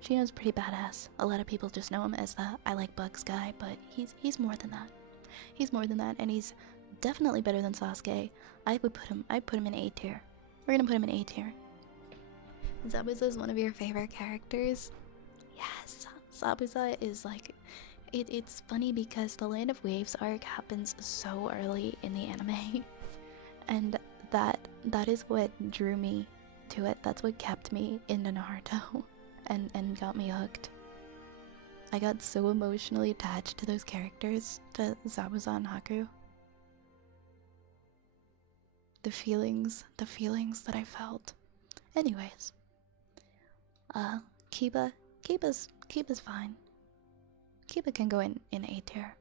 She knows pretty badass. A lot of people just know him as the I like bugs guy, but he's more than that. He's more than that, and he's definitely better than Sasuke. I'd put him in A tier. We're gonna put him in A tier. Zabuza is one of your favorite characters. Yes, Zabuza is like, it's funny because the Land of Waves arc happens so early in the anime, and that is what drew me to it. That's what kept me into Naruto, and got me hooked. I got so emotionally attached to those characters, to Zabuza and Haku. The feelings that I felt. Anyways, Kiba's fine. Kiba can go in A tier.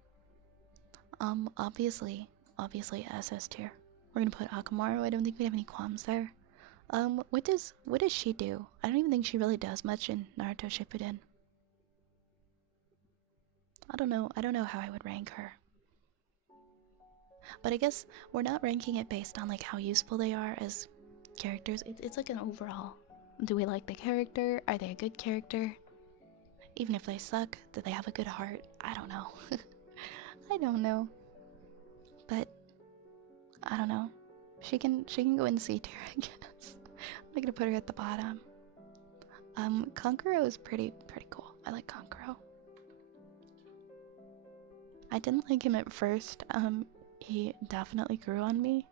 Obviously SS tier. We're gonna put Akamaru. I don't think we have any qualms there. What does she do? I don't even think she really does much in Naruto Shippuden. I don't know how I would rank her. But I guess we're not ranking it based on like how useful they are as characters. It's like an overall. Do we like the character? Are they a good character? Even if they suck, do they have a good heart? I don't know. I don't know. But I don't know. She can go in C tier, I guess. I'm not gonna put her at the bottom. Kankuro is pretty cool. I like Kankuro. I didn't like him at first. He definitely grew on me.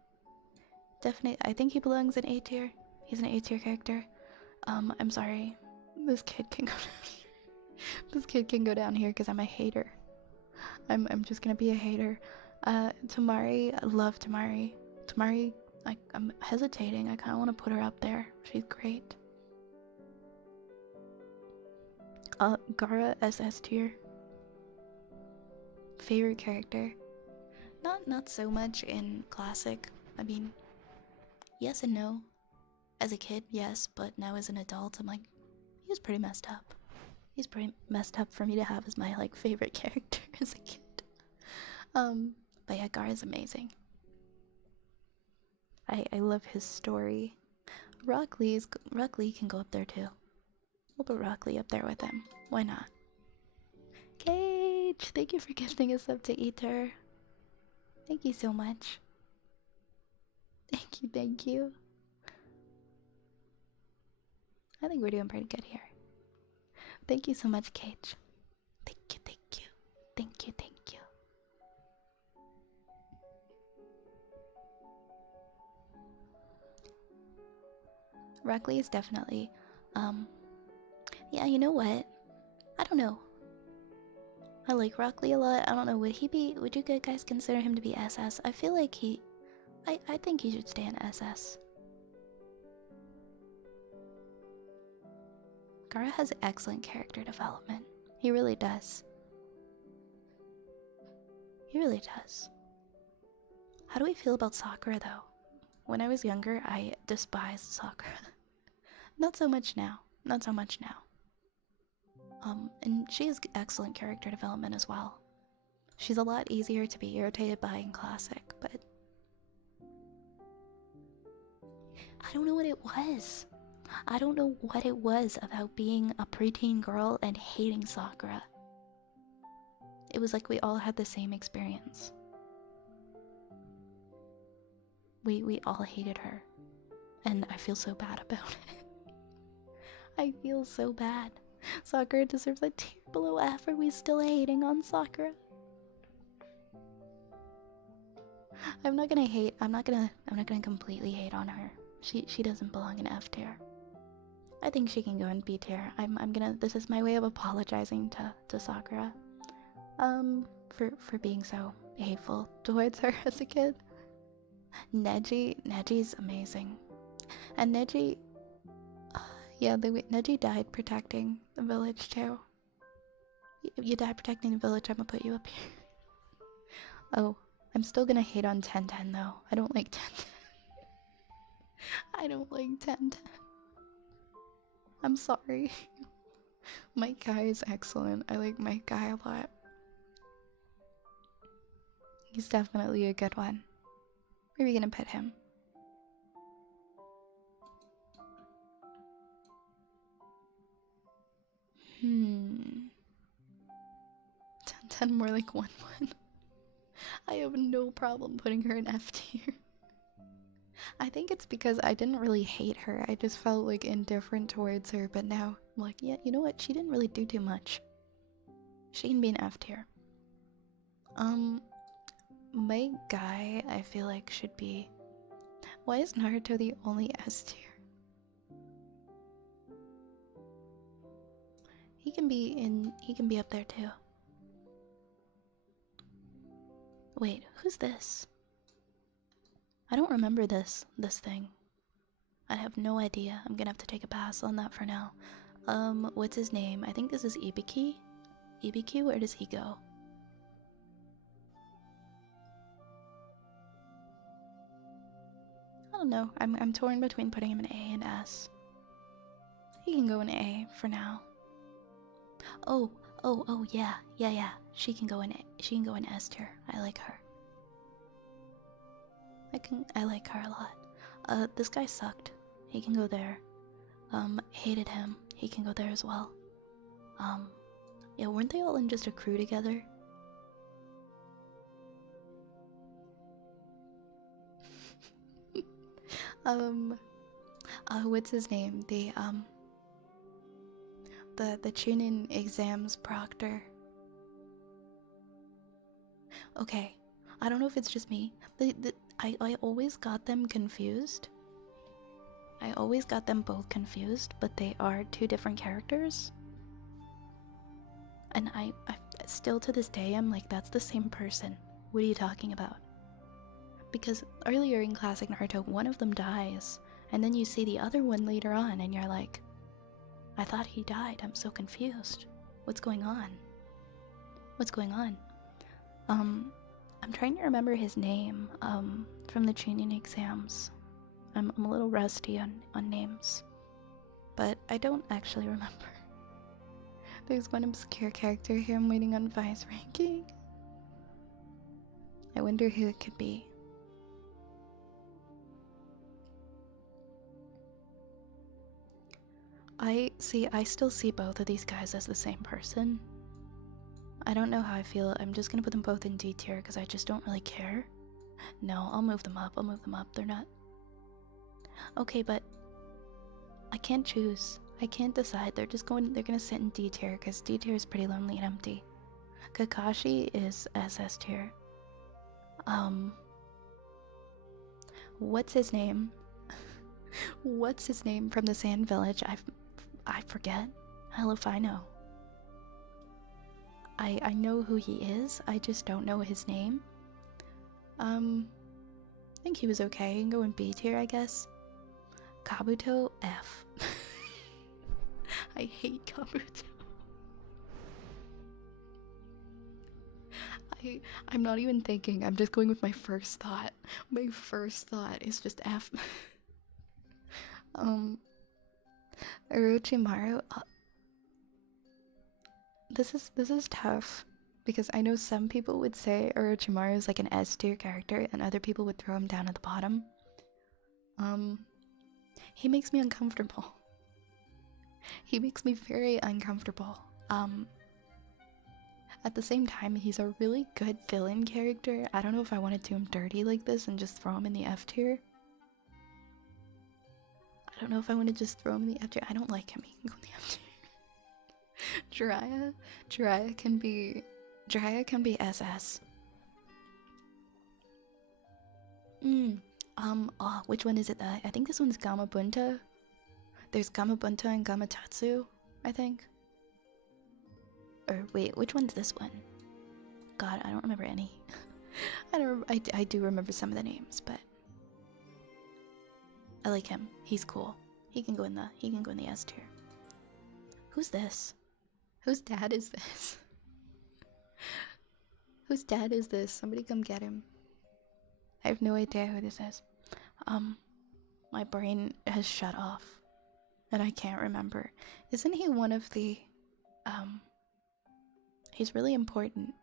Definitely, I think he belongs in A tier. He's an A tier character. I'm sorry. This kid can go down here. This kid can go down here because I'm a hater. I'm just gonna be a hater. Tamari, I love Tamari. Tamari, I'm hesitating. I kind of want to put her up there. She's great. Gara SS tier. Favorite character. Not so much in classic. I mean, yes and no. As a kid, yes, but now as an adult, I'm like, he was pretty messed up. He's pretty messed up for me to have as my like favorite character as a kid. But yeah, Gara's amazing. I love his story. Rock Lee can go up there too. We'll put Rock Lee up there with him. Why not? Cage, thank you for gifting us up to Ether. Thank you so much. Thank you. I think we're doing pretty good here. Thank you so much, Cage. Thank you. Rockley is definitely, yeah, you know what? I don't know. I like Rockley a lot. I don't know, would you guys consider him to be SS? I feel like I think he should stay in SS. Gara has excellent character development. He really does. He really does. How do we feel about Sakura though? When I was younger, I despised Sakura. Not so much now. And she has excellent character development as well. She's a lot easier to be irritated by in classic, but I don't know what it was. I don't know what it was about being a preteen girl and hating Sakura. It was like we all had the same experience. We all hated her. And I feel so bad about it. I feel so bad. Sakura deserves a tier below F. Are we still hating on Sakura? I'm not gonna completely hate on her. She doesn't belong in F tier. I think she can go in B tier. This is my way of apologizing to Sakura. For being so hateful towards her as a kid. Neji's amazing. And Neji, yeah, Neji died protecting the village too. You died protecting the village, I'm gonna put you up here. Oh, I'm still gonna hate on 1010 though. I don't like 1010. I don't like 1010. I'm sorry. Mike Guy is excellent. I like Mike Guy a lot. He's definitely a good one. Where are we gonna put him? Hmm. 10 more like 1-1. I have no problem putting her in F tier. I think it's because I didn't really hate her. I just felt like indifferent towards her, but now I'm like, yeah, you know what? She didn't really do too much. She can be an F tier. My guy, I feel like should be. Why is Naruto the only S tier? He can be up there too. Wait, who's this? I don't remember this thing. I have no idea. I'm gonna have to take a pass on that for now. What's his name? I think this is Ibiki. Ibiki, where does he go? I don't know. I'm torn between putting him in A and S. He can go in A for now. Oh, yeah. She can go in S tier. I like her. I like her a lot. This guy sucked. He can go there. Hated him. He can go there as well. Yeah, weren't they all in just a crew together? What's his name? The Chunin exams proctor. Okay, I don't know if it's just me. I always got them confused. I always got them both confused, but they are two different characters. And I still to this day, I'm like, that's the same person. What are you talking about? Because earlier in Classic Naruto, one of them dies, and then you see the other one later on, and you're like, I thought he died. I'm so confused. What's going on? What's going on? I'm trying to remember his name, from the training exams. I'm a little rusty on names. But I don't actually remember. There's one obscure character here I'm waiting on Vi's ranking. I wonder who it could be. I still see both of these guys as the same person. I don't know how I feel. I'm just gonna put them both in D tier because I just don't really care. No, I'll move them up. They're not. Okay, but I can't choose. I can't decide. They're gonna sit in D tier because D tier is pretty lonely and empty. Kakashi is SS tier. What's his name? What's his name from the Sand Village? I forget. Hell if I know. I know who he is, I just don't know his name. I think he was okay. He can go in B tier, I guess. Kabuto, F. I hate Kabuto. I'm not even thinking, I'm just going with my first thought. My first thought is just F. Orochimaru, this is tough because I know some people would say Orochimaru is like an S tier character and other people would throw him down at the bottom. He makes me uncomfortable. He makes me very uncomfortable. At the same time, he's a really good villain character. I don't know if I want to do him dirty like this and just throw him in the F tier. I don't know if I want to just throw him in the F tier. I don't like him. He can go in the F tier. Jiraiya can be SS. Oh, which one is it? I think this one's Gamabunta. There's Gamabunta and Gamatatsu, I think. Or wait, which one's this one? God, I don't remember any. I do remember some of the names, but I like him. He's cool. He can go in the S tier. Who's this? Whose dad is this? Whose dad is this? Somebody come get him. I have no idea who this is. My brain has shut off. And I can't remember. Isn't he one of the, he's really important.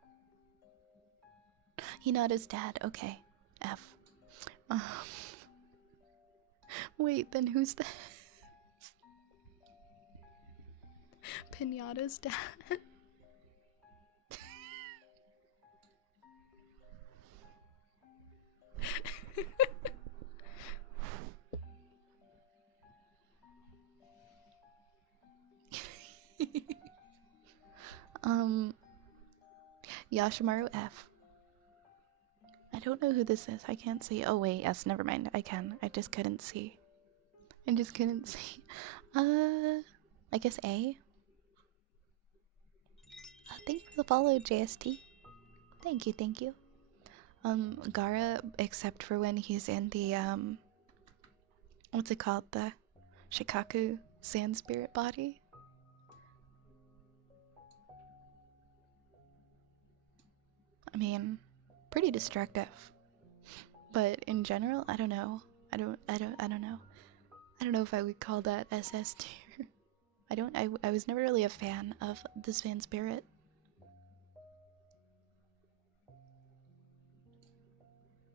Hinata's dad, okay. F. Wait, then who's this? Pinata's dad? Yashimaru F. I don't know who this is. I can't see. Oh wait, yes, never mind. I can. I just couldn't see. I just couldn't see. I guess A. Thank you for the follow, JST. Thank you, thank you. Gara, except for when he's in the what's it called? The Shikaku Sand Spirit body. I mean, pretty destructive. But in general, I don't know. I don't know. I don't know if I would call that SS tier. I was never really a fan of the Sand Spirit.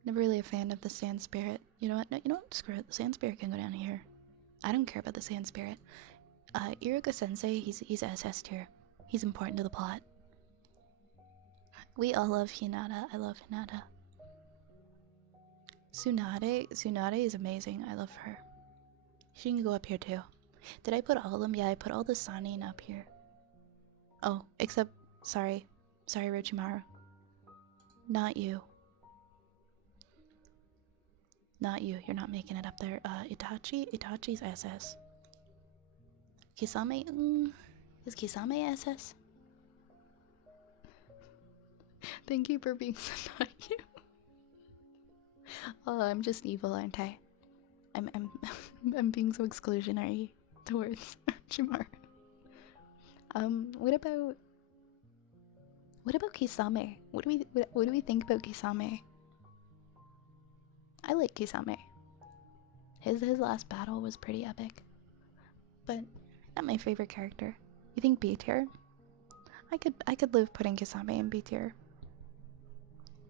Never really a fan of the Sand Spirit. You know what? No, you know what? Screw it. The Sand Spirit can go down here. I don't care about the Sand Spirit. Iruka Sensei, he's SS tier. He's important to the plot. We all love Hinata. I love Hinata. Tsunade is amazing. I love her. She can go up here too. Did I put all of them? Yeah, I put all the Sanin up here. Oh, except, sorry, Orochimaru. Not you. Not you. You're not making it up there. Itachi's SS. Kisame, is Kisame SS? Thank you for being so not you. Oh, I'm just evil, aren't I? I'm being so exclusionary towards Orochimaru. What about Kisame? What do we think about Kisame? I like Kisame. His last battle was pretty epic, but not my favorite character. You think B tier? I could live putting Kisame in B tier.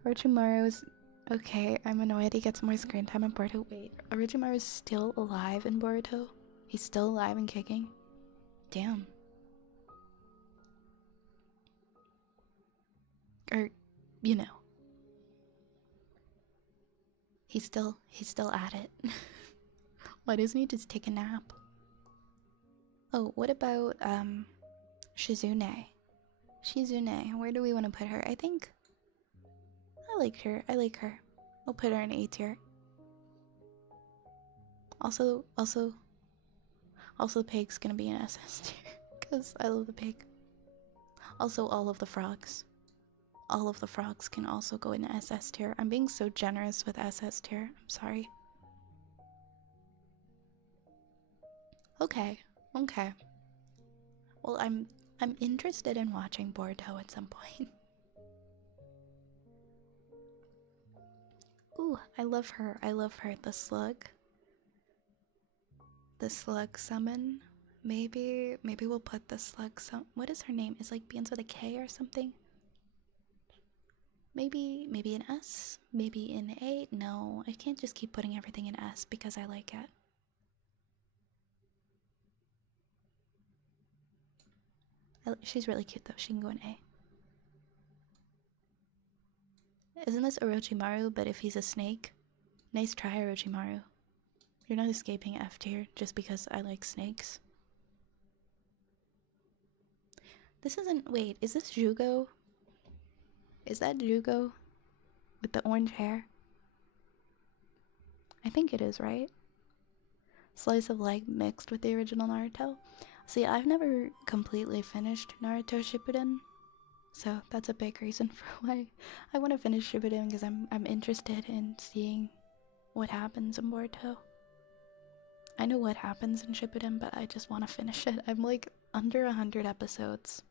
Orochimaru is okay. I'm annoyed he gets more screen time in Boruto. Wait, Orochimaru is still alive in Boruto? He's still alive and kicking? Damn. Or, you know. He's still at it. Why doesn't he just take a nap? Oh, what about Shizune? Shizune, where do we want to put her? I think I like her. We'll put her in A tier. Also Pig's gonna be an SS tier because I love the pig. Also, all of the frogs. All of the frogs can also go in SS tier. I'm being so generous with SS tier. I'm sorry. Okay. Well, I'm interested in watching Boruto at some point. Ooh, I love her. The slug. The slug summon. Maybe we'll put the slug what is her name? Is like begins with a K or something? Maybe an S? Maybe an A? No, I can't just keep putting everything in S because I like it. She's really cute though. She can go in A. Isn't this Orochimaru, but if he's a snake? Nice try, Orochimaru. You're not escaping F tier just because I like snakes. This isn't. Wait, is this Jugo? Is that Jugo? With the orange hair? I think it is, right? Slice of life mixed with the original Naruto. See, I've never completely finished Naruto Shippuden, so that's a big reason for why I want to finish Shippuden, because I'm interested in seeing what happens in Boruto. I know what happens in Shippuden, but I just want to finish it. I'm like under 100 episodes,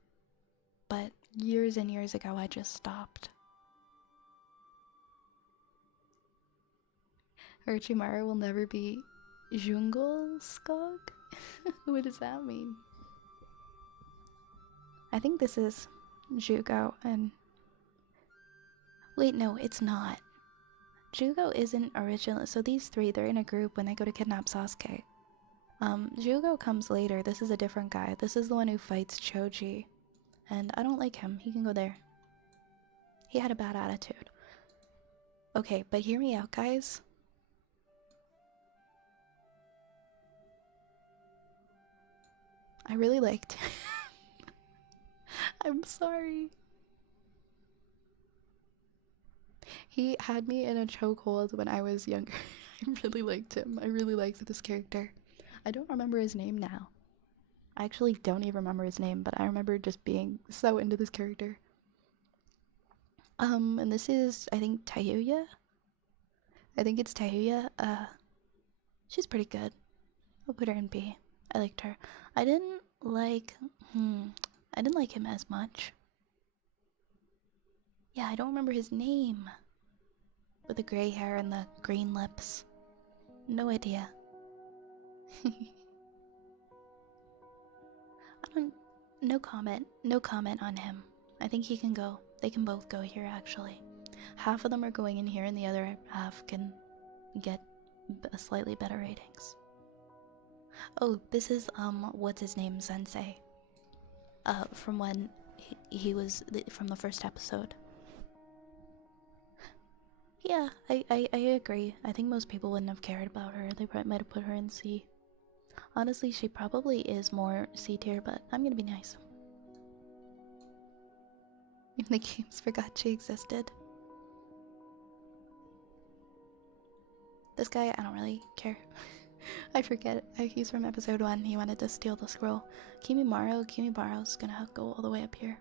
but years and years ago I just stopped. Orochimaru will never be Jungle-skog? What does that mean? I think this is Jugo and... Wait, no, it's not. Jugo isn't original. So these three, they're in a group when they go to kidnap Sasuke. Jugo comes later. This is a different guy. This is the one who fights Choji. And I don't like him. He can go there. He had a bad attitude. Okay, but hear me out, guys. I really liked him. I'm sorry. He had me in a chokehold when I was younger. I really liked him. I really liked this character. I don't remember his name now. I actually don't even remember his name, but I remember just being so into this character. And this is, I think, Tayuya? I think it's Tayuya. She's pretty good. I'll put her in B. I liked her. I didn't like him as much. Yeah, I don't remember his name. With the gray hair and the green lips. No idea. No comment. No comment on him. I think he can go. They can both go here, actually. Half of them are going in here, and the other half can get slightly better ratings. Oh, this is, what's his name, Sensei. From when he was, from the first episode. Yeah, I agree. I think most people wouldn't have cared about her. They probably might have put her in C. Honestly, she probably is more C tier, but I'm gonna be nice. The games forgot she existed. This guy, I don't really care. I forget. He's from episode 1. He wanted to steal the scroll. Kimimaru's gonna go all the way up here.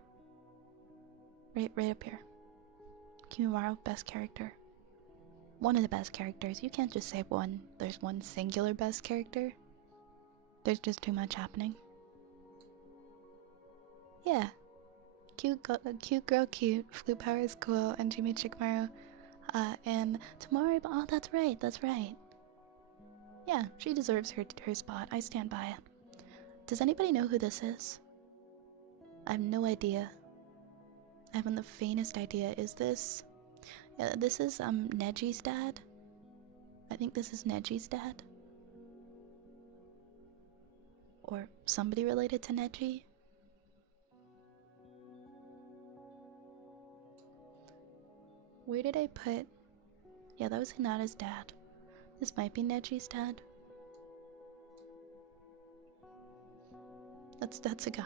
Right up here. Kimimaru, best character. One of the best characters. You can't just say one. There's one singular best character. There's just too much happening. Yeah. Cute girl, cute. Flute power is cool. And Jimmy Chikmaru. And Tamari. Oh, that's right. Yeah, she deserves her spot. I stand by it. Does anybody know who this is? I have no idea. I haven't the faintest idea. Is this... this is, Neji's dad? I think this is Neji's dad. Or somebody related to Neji? Where did I put... Yeah, that was Hinata's dad. This might be Neji's dad. That's a guy.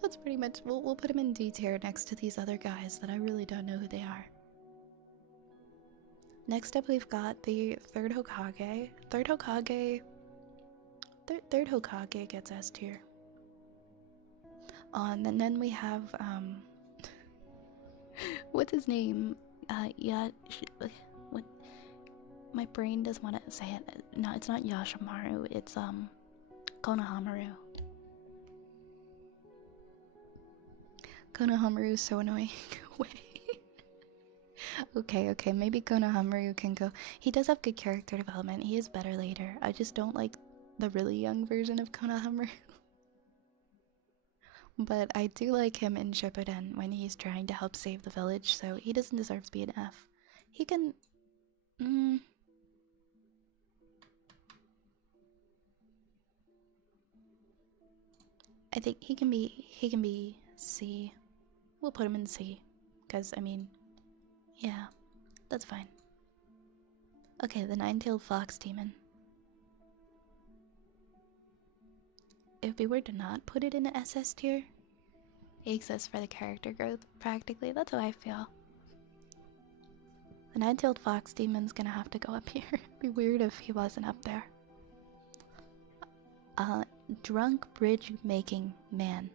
That's pretty much... We'll put him in D tier next to these other guys that I really don't know who they are. Next up we've got the third Hokage. Third Hokage gets S tier. And then we have, what's his name? What? My brain doesn't want to say it. No, it's not Yashimaru. It's, Konohamaru. Konohamaru is so annoying. Wait. Okay, maybe Konohamaru can go. He does have good character development. He is better later. I just don't like the really young version of Konohamaru. But I do like him in Shippuden when he's trying to help save the village, so he doesn't deserve to be an F. He can... I think he can be C. We'll put him in C. Because, I mean, yeah, that's fine. Okay, the nine-tailed fox demon. If we were to not put it in an SS tier, it exists for the character growth, practically. That's how I feel. The nine-tailed fox demon's gonna have to go up here. It'd be weird if he wasn't up there. Drunk bridge making man.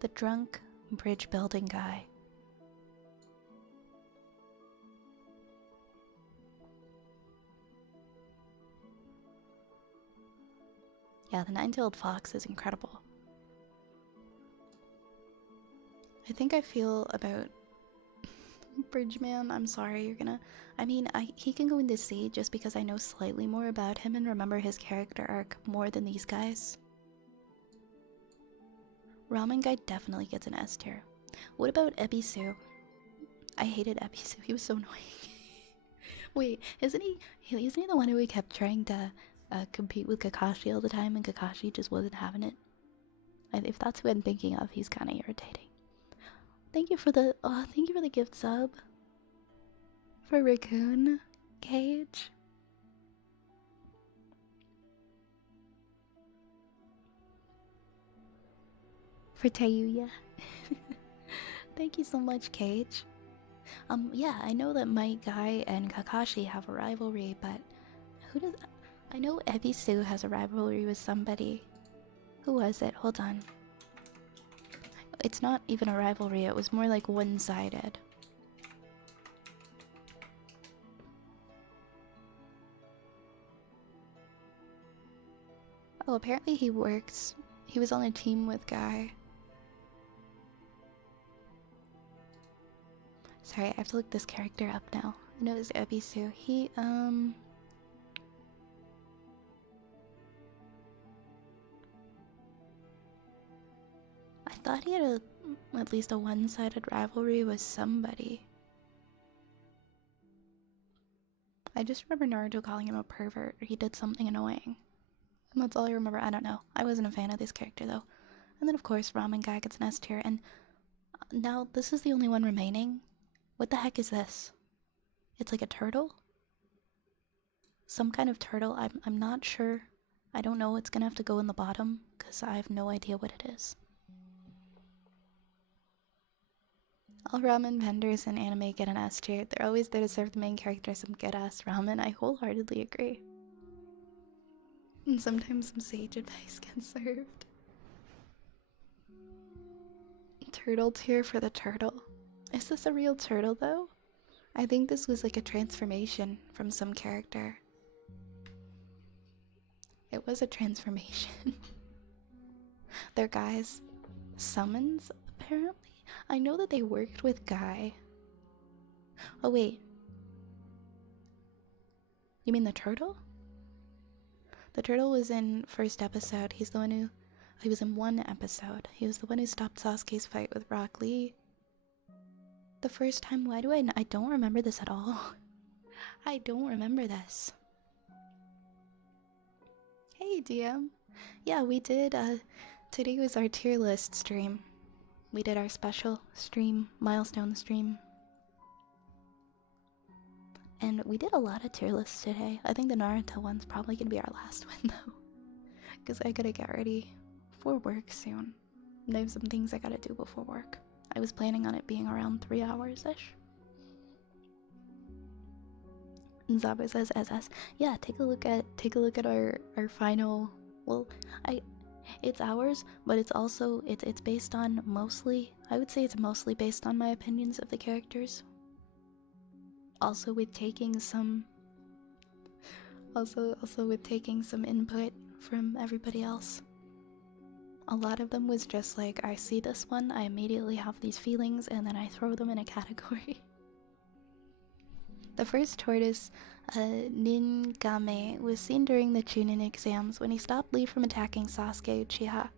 The drunk bridge building guy. Yeah, the nine-tailed fox is incredible. I think I feel about Bridgeman. I'm sorry, you're gonna. I mean, he can go into C just because I know slightly more about him and remember his character arc more than these guys. Ramen Guy definitely gets an S tier. What about Ebisu? I hated Ebisu. He was so annoying. Wait, isn't he the one who we kept trying to compete with Kakashi all the time and Kakashi just wasn't having it? If that's who I'm thinking of, he's kind of irritating. Thank you for the gift sub. For Raccoon Cage. For Tayuya. Thank you so much, Cage. Yeah, I know that my guy and Kakashi have a rivalry, but who does... I know Ebisu has a rivalry with somebody. Who was it? Hold on. It's not even a rivalry, it was more like one-sided. Oh, apparently he works. He was on a team with Guy. Sorry, I have to look this character up now. I know it's Ebisu. He, I thought he had at least a one-sided rivalry with somebody. I just remember Naruto calling him a pervert, or he did something annoying. And that's all I remember. I don't know. I wasn't a fan of this character, though. And then, of course, Ramen Guy gets an S tier, and now this is the only one remaining. What the heck is this? It's like a turtle? Some kind of turtle. I'm not sure. I don't know. It's gonna have to go in the bottom, because I have no idea what it is. All ramen vendors in anime get an S tier. They're always there to serve the main character some good-ass ramen. I wholeheartedly agree. And sometimes some sage advice gets served. Turtle tier for the turtle. Is this a real turtle, though? I think this was like a transformation from some character. It was a transformation. Their guys' summons, apparently? I know that they worked with Guy. Oh, wait. You mean the turtle? The turtle was in first episode. He's the one who... He was in one episode. He was the one who stopped Sasuke's fight with Rock Lee. The first time, why do I don't remember this at all. I don't remember this. Hey, DM. Yeah, we did, today was our tier list stream. We did our special stream, milestone stream. And we did a lot of tier lists today. I think the Naruto one's probably gonna be our last one, though. Because I gotta get ready for work soon. And I have some things I gotta do before work. I was planning on it being around 3 hours-ish. And Zabo says SS. Yeah, take a look at our final... Well, it's ours, but it's also... It's based on mostly... I would say it's mostly based on my opinions of the characters. Also with taking some... Also with taking some input from everybody else. A lot of them was just like, I see this one, I immediately have these feelings, and then I throw them in a category. The first tortoise, Ningame, was seen during the Chunin exams when he stopped Lee from attacking Sasuke Uchiha,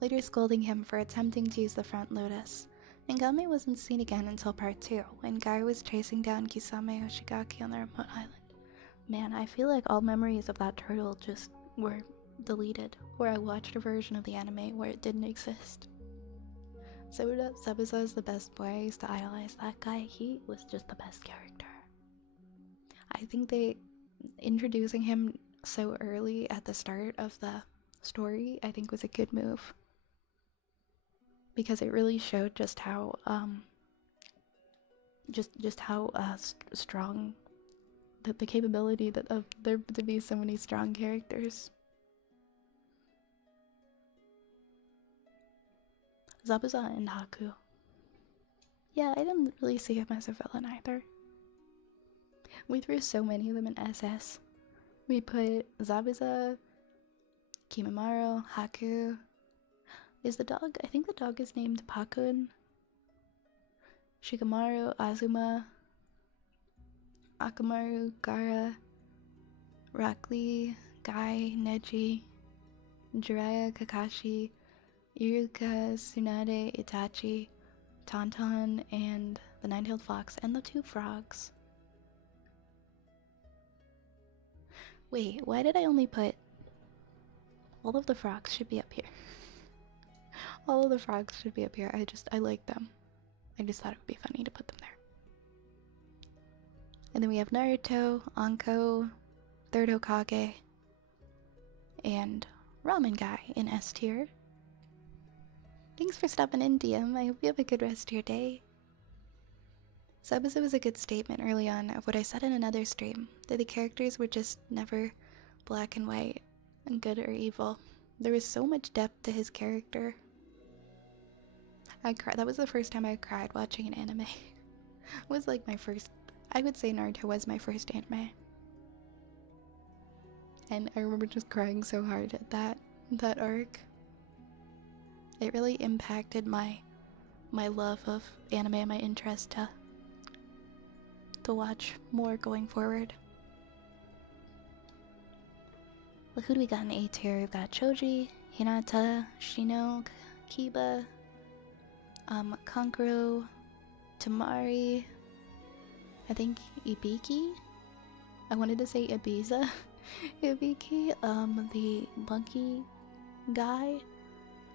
later scolding him for attempting to use the front lotus. Ningame wasn't seen again until part 2, when Guy was chasing down Kisame Hoshigaki on the remote island. Man, I feel like all memories of that turtle just were deleted, or I watched a version of the anime where it didn't exist. Sabuza is the best boy. I used to idolize that guy. He was just the best character. I think they introducing him so early at the start of the story, I think, was a good move, because it really showed just how strong the capability that of there to be so many strong characters. Zabuza and Haku. Yeah, I didn't really see him as a villain either. We threw so many of them in SS. We put Zabuza, Kimimaro, Haku. Is the dog? I think the dog is named Pakun. Shikamaru, Azuma, Akamaru, Gara, Rockly, Guy, Neji, Jiraiya, Kakashi, Iruka, Tsunade, Itachi, Tauntaun, and the Nine-Tailed Fox, and the 2 frogs. Wait, why did I only put... All of the frogs should be up here. All of the frogs should be up here. I like them. I just thought it would be funny to put them there. And then we have Naruto, Anko, Third Hokage, and Ramen Guy in S tier. Thanks for stopping in, DM. I hope you have a good rest of your day. Sabuza was a good statement early on of what I said in another stream, that the characters were just never black and white and good or evil. There was so much depth to his character. I cried. That was the first time I cried watching an anime. It was like my first... I would say Naruto was my first anime. And I remember just crying so hard at that arc. It really impacted my love of anime and my interest to watch more going forward. Look who do we got in A tier. We've got Choji, Hinata, Shino, Kiba, Kankuro, Tamari, I think Ibiki. I wanted to say Ibiza. Ibiki, the monkey guy,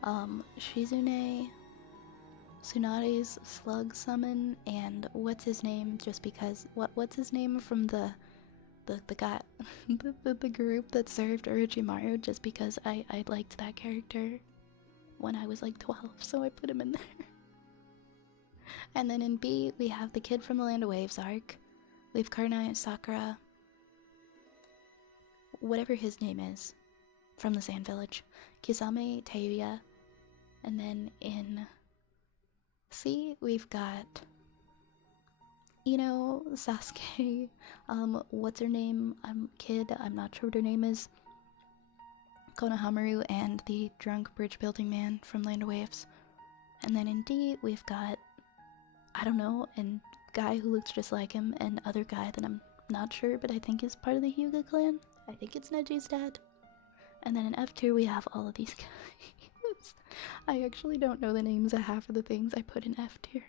Shizune, Tsunade's slug summon, and what's his name, just because, what's his name from the guy, the group that served Orochimaru, just because I liked that character when I was like 12, so I put him in there. And then in B, we have the kid from the Land of Waves arc. We have Karna, Sakura, whatever his name is, from the Sand Village, Kisame, Teiuya, and then in C, we've got Ino, Sasuke, what's her name, kid, I'm not sure what her name is, Konohamaru, and the drunk bridge building man from Land of Waves. And then in D, we've got, I don't know, and guy who looks just like him, and other guy that I'm not sure, but I think is part of the Hyuga clan. I think it's Neji's dad. And then in F tier we have all of these guys. I actually don't know the names of half of the things I put in F tier.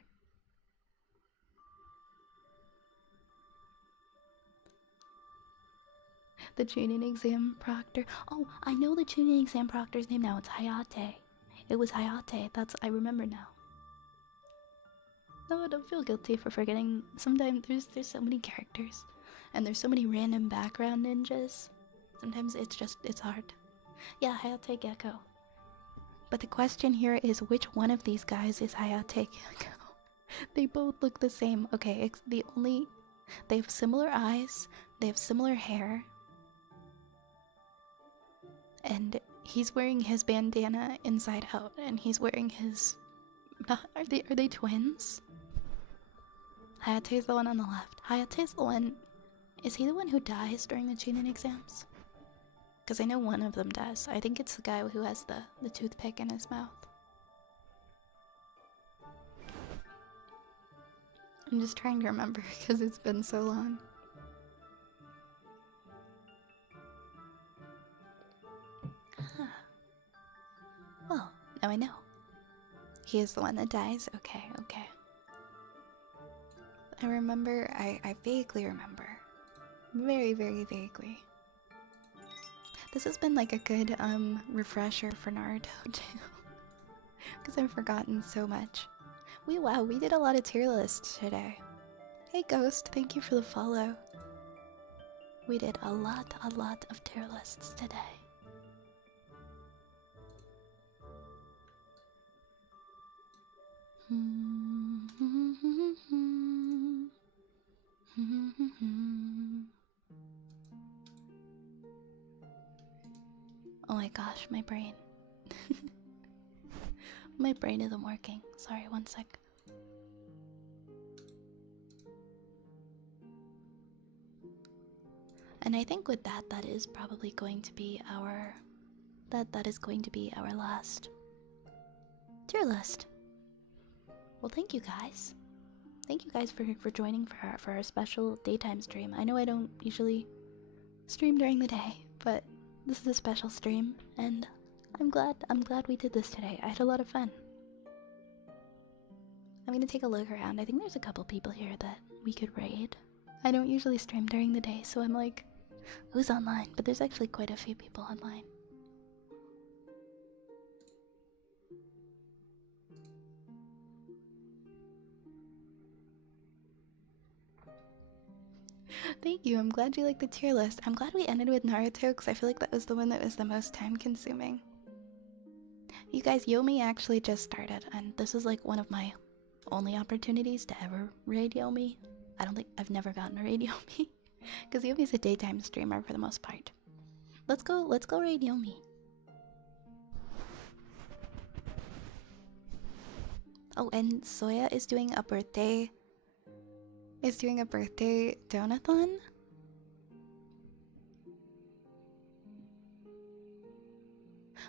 The tuning exam proctor. Oh, I know the tuning exam proctor's name now. It's Hayate. It was Hayate. I remember now. No, I don't feel guilty for forgetting. Sometimes there's so many characters, and there's so many random background ninjas. Sometimes it's hard. Yeah, Hayate Gecko. But the question here is, which one of these guys is Hayate Gecko? They both look the same. Okay, they have similar eyes, they have similar hair, and he's wearing his bandana inside out, and he's wearing his... Are they twins? Hayate's the one on the left. Hayate's the one... Is he the one who dies during the Chunin exams? Because I know one of them does. I think it's the guy who has the toothpick in his mouth. I'm just trying to remember because it's been so long. Ah. Well, now I know. He is the one that dies? Okay, okay. I remember, I vaguely remember. Very, very vaguely. This has been like a good refresher for Naruto too. Because I've forgotten so much. Wow, we did a lot of tier lists today. Hey Ghost, thank you for the follow. We did a lot of tier lists today. Oh my gosh, my brain. My brain isn't working. Sorry, one sec. And I think with that, that is probably going to be our... That is going to be our last tier list. Well, thank you guys. Thank you guys for joining for our special daytime stream. I know I don't usually stream during the day, but this is a special stream, and I'm glad we did this today. I had a lot of fun. I'm gonna take a look around. I think there's a couple people here that we could raid. I don't usually stream during the day, so I'm like, who's online? But there's actually quite a few people online. Thank you, I'm glad you liked the tier list. I'm glad we ended with Naruto because I feel like that was the one that was the most time consuming. You guys, Yomi actually just started, and this is like one of my only opportunities to ever raid Yomi. I've never gotten a raid Yomi because Yomi's a daytime streamer for the most part. Let's go raid Yomi. Oh, and Soya is doing a birthday donathon.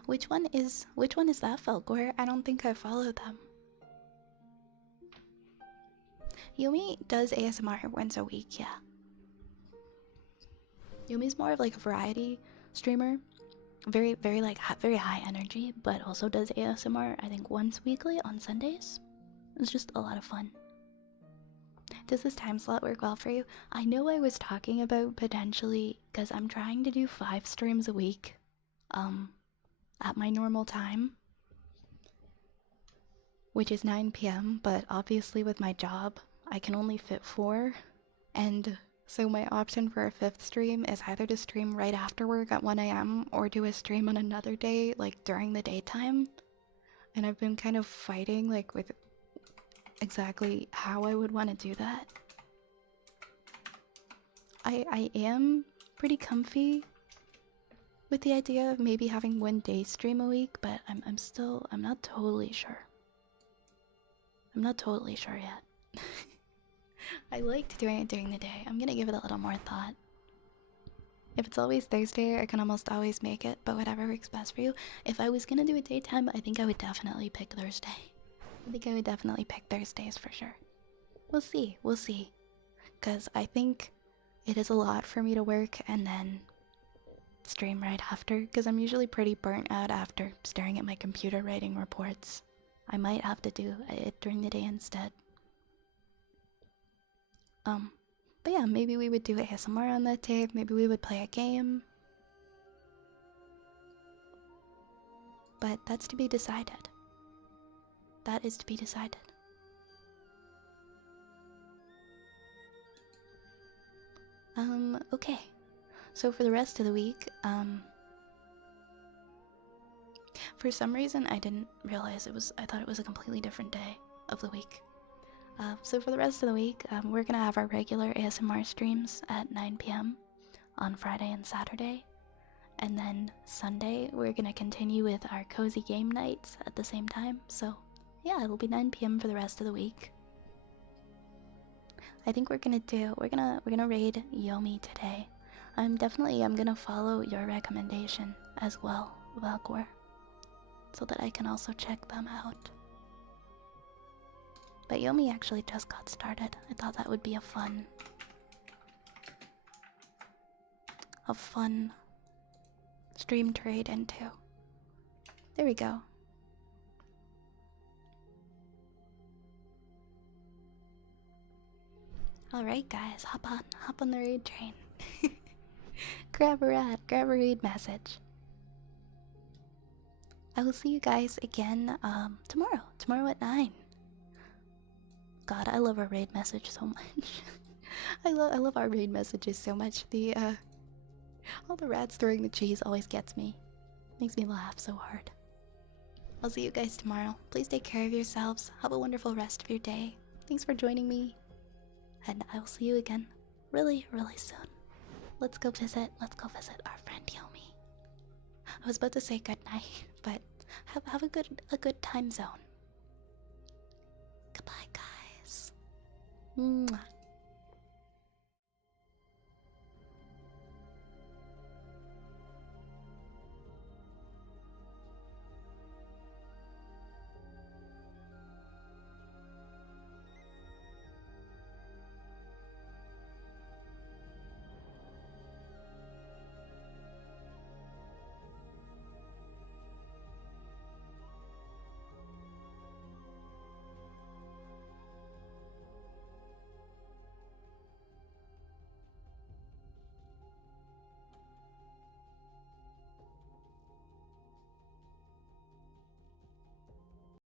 Which one is that, Felgor? I don't think I followed them. Yumi does ASMR once a week, yeah. Yumi's more of like a variety streamer. Very very high energy, but also does ASMR I think once weekly on Sundays. It's just a lot of fun. Does this time slot work well for you? I know I was talking about potentially, because I'm trying to do 5 streams a week at my normal time, which is 9 p.m, but obviously with my job I can only fit 4, and so my option for a 5th stream is either to stream right after work at 1 a.m. or do a stream on another day, like during the daytime. And I've been kind of fighting like with exactly how I would want to do that. I am pretty comfy with the idea of maybe having 1 day stream a week, but I'm not totally sure. I'm not totally sure yet. I liked doing it during the day. I'm gonna give it a little more thought. If it's always Thursday, I can almost always make it, but whatever works best for you. If I was gonna do it daytime, I think I would definitely pick Thursday. I think I would definitely pick Thursdays for sure. We'll see. Because I think it is a lot for me to work and then stream right after, because I'm usually pretty burnt out after staring at my computer writing reports. I might have to do it during the day instead. But yeah, maybe we would do ASMR on that day, maybe we would play a game. But that's to be decided. That is to be decided. Okay. So for the rest of the week, for some reason I didn't realize I thought it was a completely different day of the week. So for the rest of the week, we're gonna have our regular ASMR streams at 9 p.m. on Friday and Saturday. And then Sunday, we're gonna continue with our cozy game nights at the same time. So yeah, it'll be 9 p.m. for the rest of the week. I think we're gonna raid Yomi today. I'm gonna follow your recommendation as well, Valgor, so that I can also check them out. But Yomi actually just got started. I thought that would be a fun stream to raid into. There we go. Alright guys, hop on the raid train. Grab a rat, grab a read message. I will see you guys again tomorrow. Tomorrow at 9. God, I love our raid message so much. I love our raid messages so much. The all the rats throwing the cheese always gets me. Makes me laugh so hard. I'll see you guys tomorrow. Please take care of yourselves. Have a wonderful rest of your day. Thanks for joining me. And I will see you again really, really soon. Let's go visit our friend Yomi. I was about to say good night, but have a good time zone. Goodbye, guys. Mwah.